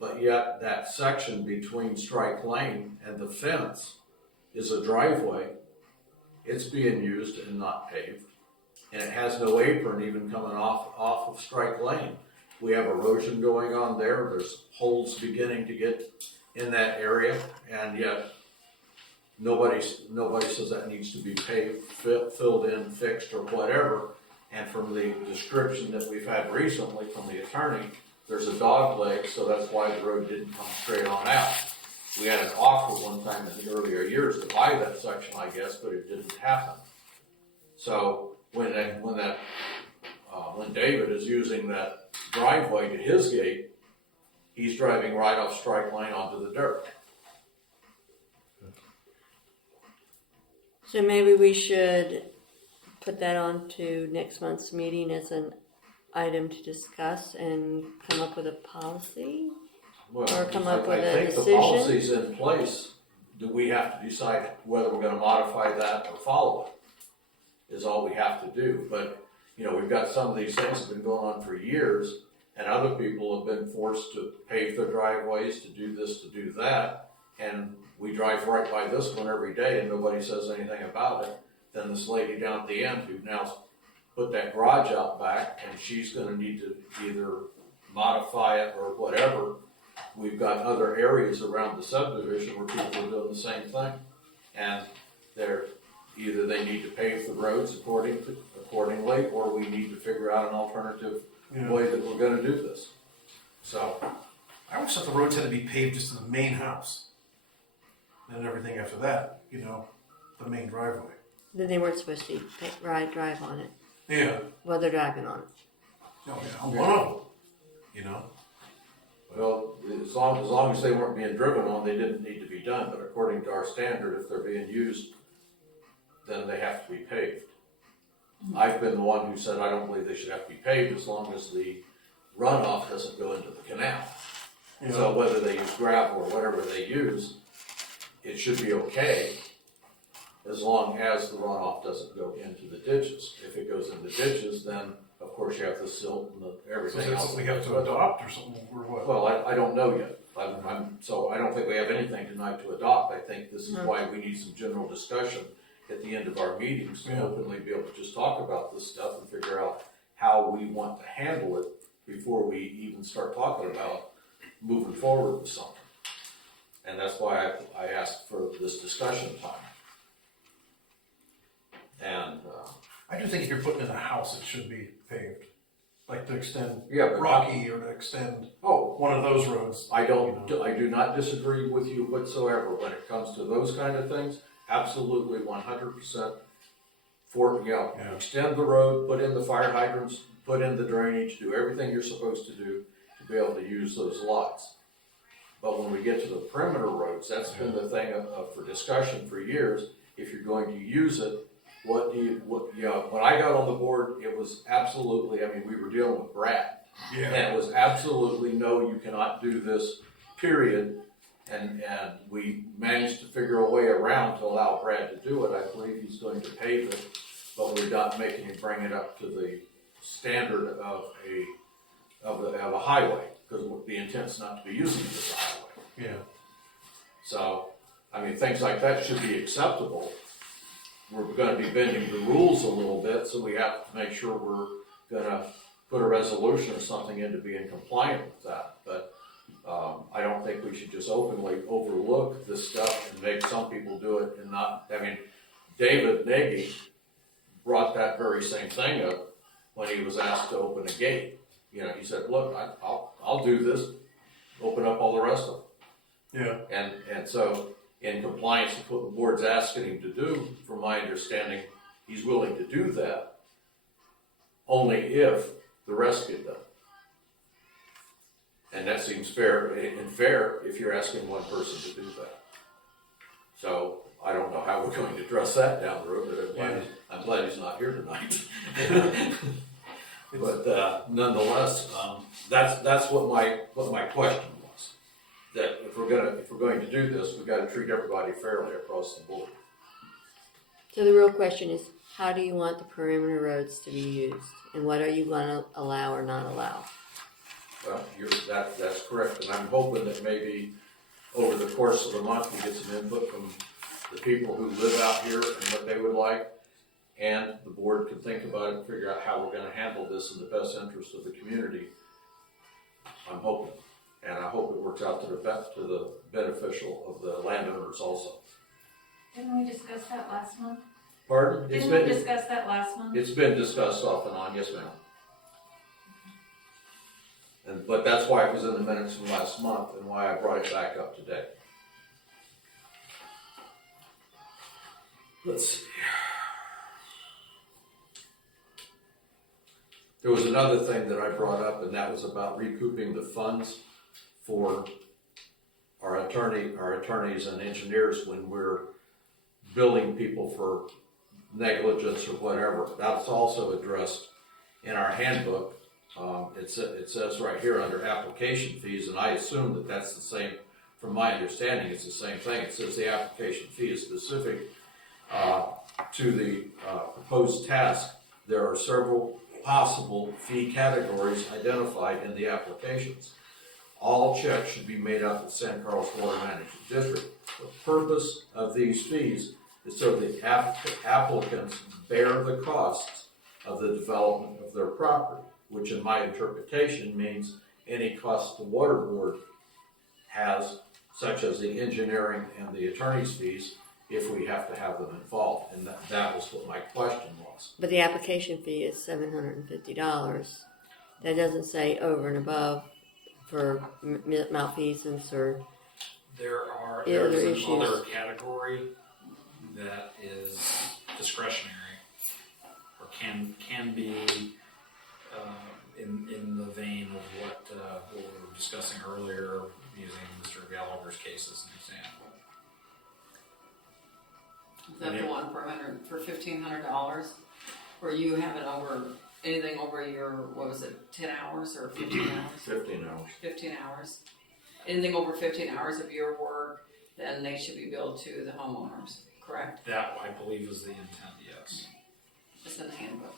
but yet that section between Strike Lane and the fence is a driveway. It's being used and not paved, and it has no apron even coming off of Strike Lane. We have erosion going on there. There's holes beginning to get in that area, and yet nobody says that needs to be paved, filled in, fixed, or whatever. And from the description that we've had recently from the attorney, there's a dog leg, so that's why the road didn't come straight on out. We had an offer one time in the earlier years to buy that section, I guess, but it didn't happen. So when David is using that driveway to his gate, he's driving right off Strike Lane onto the dirt. So maybe we should put that on to next month's meeting as an item to discuss and come up with a policy? Well, Or come up with a I think the decision? policy's in place. Do we have to decide whether we're gonna modify that or follow it? Is all we have to do. But, we've got some of these things that have been going on for years, and other people have been forced to pave their driveways, to do this, to do that, and we drive right by this one every day and nobody says anything about it. Then this lady down at the end who now put that garage out back, and she's gonna need to either modify it or whatever. We've got other areas around the subdivision where people are doing the same thing. And either they need to pave the roads accordingly, or we need to figure out an alternative way that we're gonna do this. So, I always thought the roads had to be paved just to the main house. And everything after that, the main driveway. Then they weren't supposed to drive on it. Yeah. Well, they're driving on it. Oh, yeah, I'm one of them, well, as long as they weren't being driven on, they didn't need to be done, but according to our standard, if they're being used, then they have to be paved. I've been the one who said I don't believe they should have to be paved as long as the runoff doesn't go into the canal. So whether they use gravel or whatever they use, it should be okay as long as the runoff doesn't go into the ditches. If it goes in the ditches, then of course you have the silt and everything So is that else. something we have to adopt or something, or what? Well, I don't know yet. So I don't think we have anything tonight to adopt. I think this is why we need some general discussion at the end of our meetings to openly be able to just talk about this stuff and figure out how we want to handle it before we even start talking about moving forward with something. And that's why I asked for this discussion time. And I do think if you're putting in a house, it should be paved. Like to extend but Rocky or to extend one of those roads. I do not disagree with you whatsoever when it comes to those kind of things. Absolutely 100% extend the road, put in the fire hydrants, put in the drainage, do everything you're supposed to do to be able to use those lots. But when we get to the perimeter roads, that's been the thing for discussion for years. If you're going to use it, when I got on the board, it was absolutely, we were dealing with Brad. Yeah. And it was absolutely, no, you cannot do this, period. And we managed to figure a way around to allow Brad to do it. I believe he's going to pave it, but we're not making him bring it up to the standard of a highway, because the intent's not to be using it as a highway. Yeah. So, things like that should be acceptable. We're gonna be bending the rules a little bit, so we have to make sure we're gonna put a resolution or something into being compliant with that. But I don't think we should just openly overlook this stuff and make some people do it and not. David Nagy brought that very same thing up when he was asked to open a gate. He said, "Look, I'll do this. Open up all the rest of them." Yeah. And so, in compliance with what the board's asking him to do, from my understanding, he's willing to do that, only if the rest get done. And that seems fair if you're asking one person to do that. So, I don't know how we're going to address that down the road, but I'm glad he's not here tonight. But nonetheless, that's what my question was. That if we're going to do this, we've got to treat everybody fairly across the board. So the real question is, how do you want the perimeter roads to be used? And what are you gonna allow or not allow? Well, that's correct, and I'm hoping that maybe over the course of the month, we get some input from the people who live out here and what they would like, and the board can think about it and figure out how we're gonna handle this in the best interest of the community. I'm hoping, and I hope it works out to the beneficial of the landowners also. Didn't we discuss that last month? Pardon? Didn't we discuss that last month? It's been discussed off and on, yes ma'am. But that's why it was in the minutes from last month and why I brought it back up today. Let's see. There was another thing that I brought up, and that was about recouping the funds for our attorneys and engineers when we're billing people for negligence or whatever. That's also addressed in our handbook. It says right here under application fees, and I assume that that's the same, from my understanding, it's the same thing. It says the application fee is specific to the proposed task. There are several possible fee categories identified in the applications. All checks should be made out to the San Carlos Water Management District. The purpose of these fees is so the applicants bear the costs of the development of their property, which in my interpretation means any cost the water board has, such as the engineering and the attorney's fees, if we have to have them involved. And that was what my question was. But the application fee is $750. That doesn't say over and above for malfeasance or There's another category that is discretionary or can be in the vein of what we were discussing earlier, using Mr. Gallagher's case as an example. Is that the one for $1,500, where you have it over anything over your 10 hours or 15 hours? 15 hours. 15 hours. Anything over 15 hours of your work, then they should be billed to the homeowners, correct? That, I believe, is the intent, yes. It's in the handbook.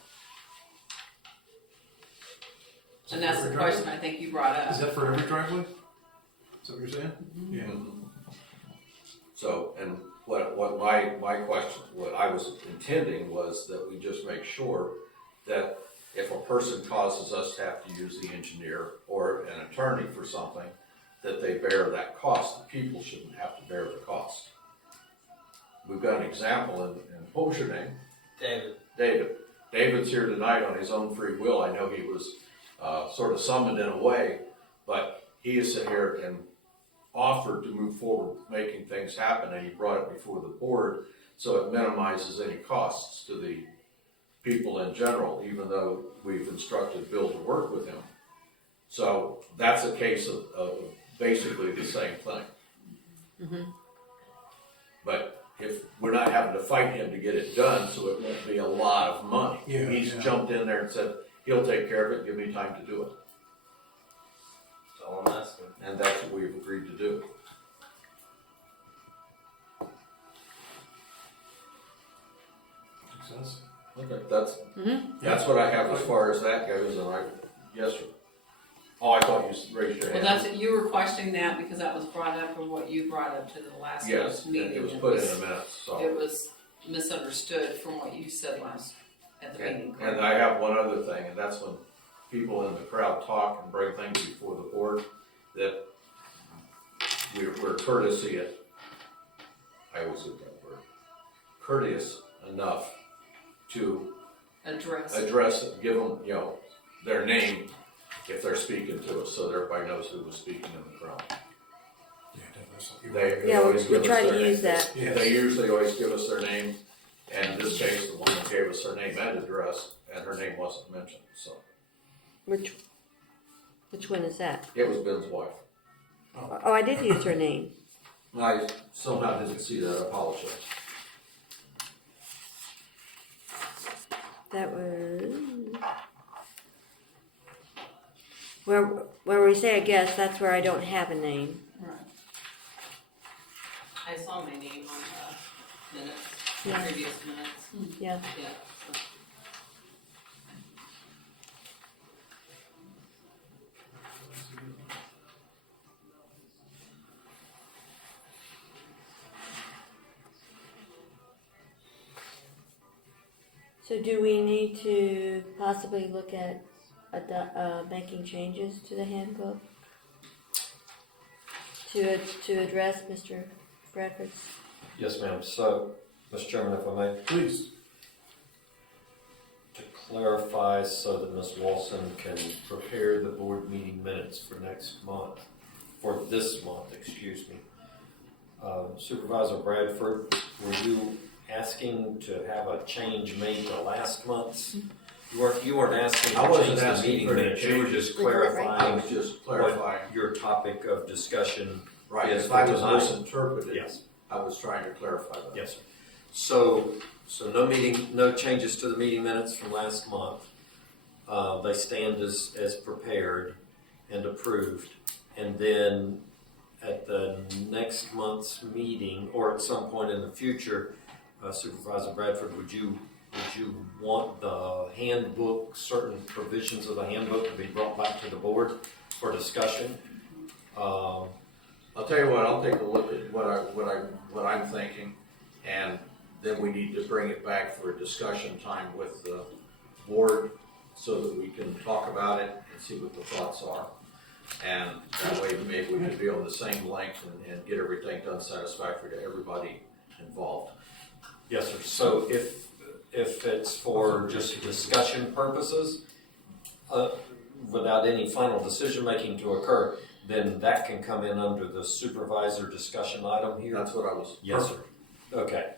And that's the question I think you brought up. Is that for every driveway? Is that what you're saying? Mm-hmm. Yeah. So, and what my question, what I was intending was that we just make sure that if a person causes us to have to use the engineer or an attorney for something, that they bear that cost. The people shouldn't have to bear the cost. We've got an example in what was your name? David. David's here tonight on his own free will. I know he was sort of summoned in a way, but he is here and offered to move forward making things happen, and he brought it before the board, so it minimizes any costs to the people in general, even though we've instructed Bill to work with him. So that's a case of basically the same thing. Mm-hmm. But if we're not having to fight him to get it done, so it won't be a lot of money. Yeah, He's yeah. jumped in there and said, he'll take care of it, give me time to do it. That's all I'm asking. And that's what we've agreed to do. Makes sense. Okay, Mm-hmm. that's what I have as far as that goes, and yes, sir. Oh, I thought you raised your Well, hand. you were questioning that because that was brought up in what you brought up to the last Yes, meeting. it was put in the minutes, so. It was misunderstood from what you said at the meeting. And I have one other thing, and that's when people in the crowd talk and bring things before the board, that we're courtesy, I always look that word, courteous enough to address, give them, their name if they're speaking to us, so that everybody knows who was speaking in the crowd. They Yeah, always we give try us to their use name. that. Yes. They usually always give us their name, and in this case, the one that gave us her name and address, and her name wasn't mentioned, so. Which one is that? It was Ben's wife. Oh, I did use her name. I somehow didn't see that, I apologize. That was where we say a guess. That's where I don't have a name. Right. I saw my name on the minutes, Yeah. previous minutes. Yeah. Yeah. So. So do we need to possibly look at making changes to the handbook to address Mr. Bradford's? Yes, ma'am. So, Mr. Chairman, if I may, Please. to clarify so that Ms. Wilson can prepare the board meeting minutes for next month, for this month, excuse me. Supervisor Bradford, were you asking to have a change made to last month's? You weren't asking I to wasn't change the asking meeting for any minutes, you were changes. just I clarifying was just clarifying. what your topic of discussion Right, is if I for was tonight. misinterpreted, Yes. I was trying to clarify that. Yes, sir. So no changes to the meeting minutes from last month. They stand as prepared and approved. And then at the next month's meeting, or at some point in the future, Supervisor Bradford, would you want the handbook, certain provisions of the handbook to be brought back to the board for discussion? I'll tell you what, I'll take a look at what I'm thinking, and then we need to bring it back for a discussion time with the board so that we can talk about it and see what the thoughts are. And that way maybe we can be on the same length and get everything done satisfactory to everybody involved. Yes, sir. So if it's for just discussion purposes, without any final decision-making to occur, then that can come in under the supervisor discussion item here? That's what I was. Yes, sir. Okay.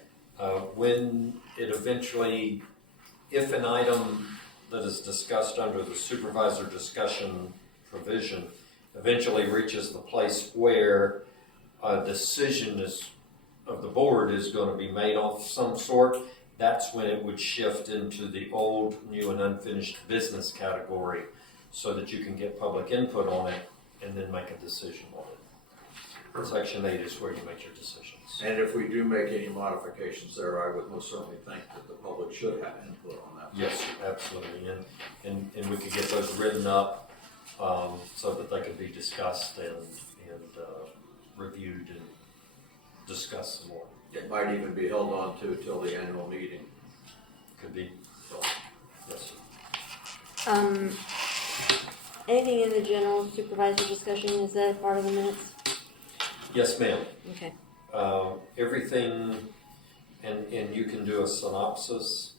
When it eventually, if an item that is discussed under the supervisor discussion provision eventually reaches the place where a decision of the board is going to be made of some sort, that's when it would shift into the old, new, and unfinished business category so that you can get public input on it and then make a decision on it. Section 8 is where you make your decisions. And if we do make any modifications there, I would most certainly think that the public should have input on that. Yes, absolutely. And we could get those written up so that they could be discussed and reviewed and discussed some more. It might even be held on to till the annual meeting. Could be. So, yes, sir. Anything in the general supervisor discussion, is that part of the minutes? Yes, ma'am. Okay. Everything, and you can do a synopsis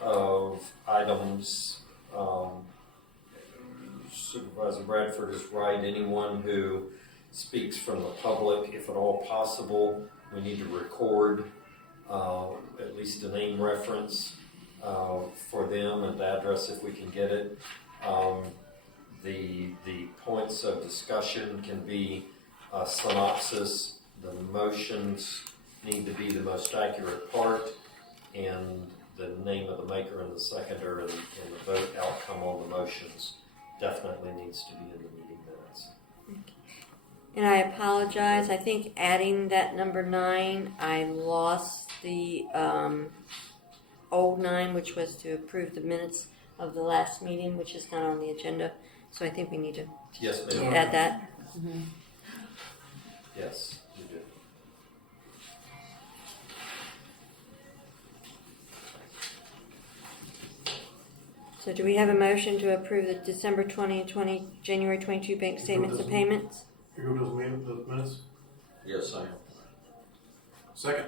of items. Supervisor Bradford is right. Anyone who speaks from the public, if at all possible, we need to record at least a name reference for them and the address if we can get it. The points of discussion can be a synopsis. The motions need to be the most accurate part, and the name of the maker and the seconder and the vote outcome on the motions definitely needs to be in the meeting minutes. And I apologize. I think adding that number 9, I lost the old 9, which was to approve the minutes of the last meeting, which is not on the agenda. So I think we need to Yes, ma'am. add that. Yes, you do. So do we have a motion to approve the December 2020, January 22 bank statements and payments? Here go those minutes. Yes, I am. Second.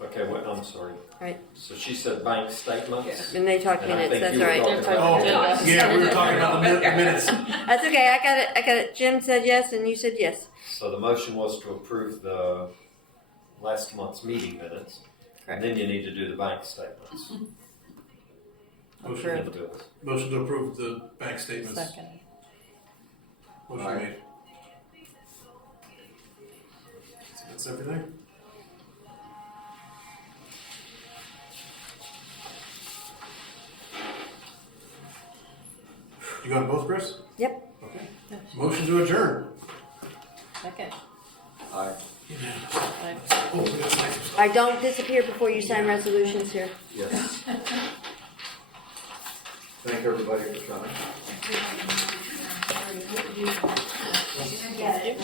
Okay, what, I'm sorry. Right. So she said bank statements? And they talk And I minutes, think that's you all were right. talking about- Oh, yeah, we were talking about the minutes. That's okay, I got it. Jim said yes and you said yes. So the motion was to approve the last month's meeting minutes. Correct. And then you need to do the bank statements. Motion, And the bills. motion to approve the bank statements. Second. Motion Aye. made. That's everything? You got both, Chris? Yep. Okay. Motion to adjourn. Second. Aye. Oh, we got five. I don't disappear before you sign resolutions here. Yes. Thank everybody for coming. Yeah.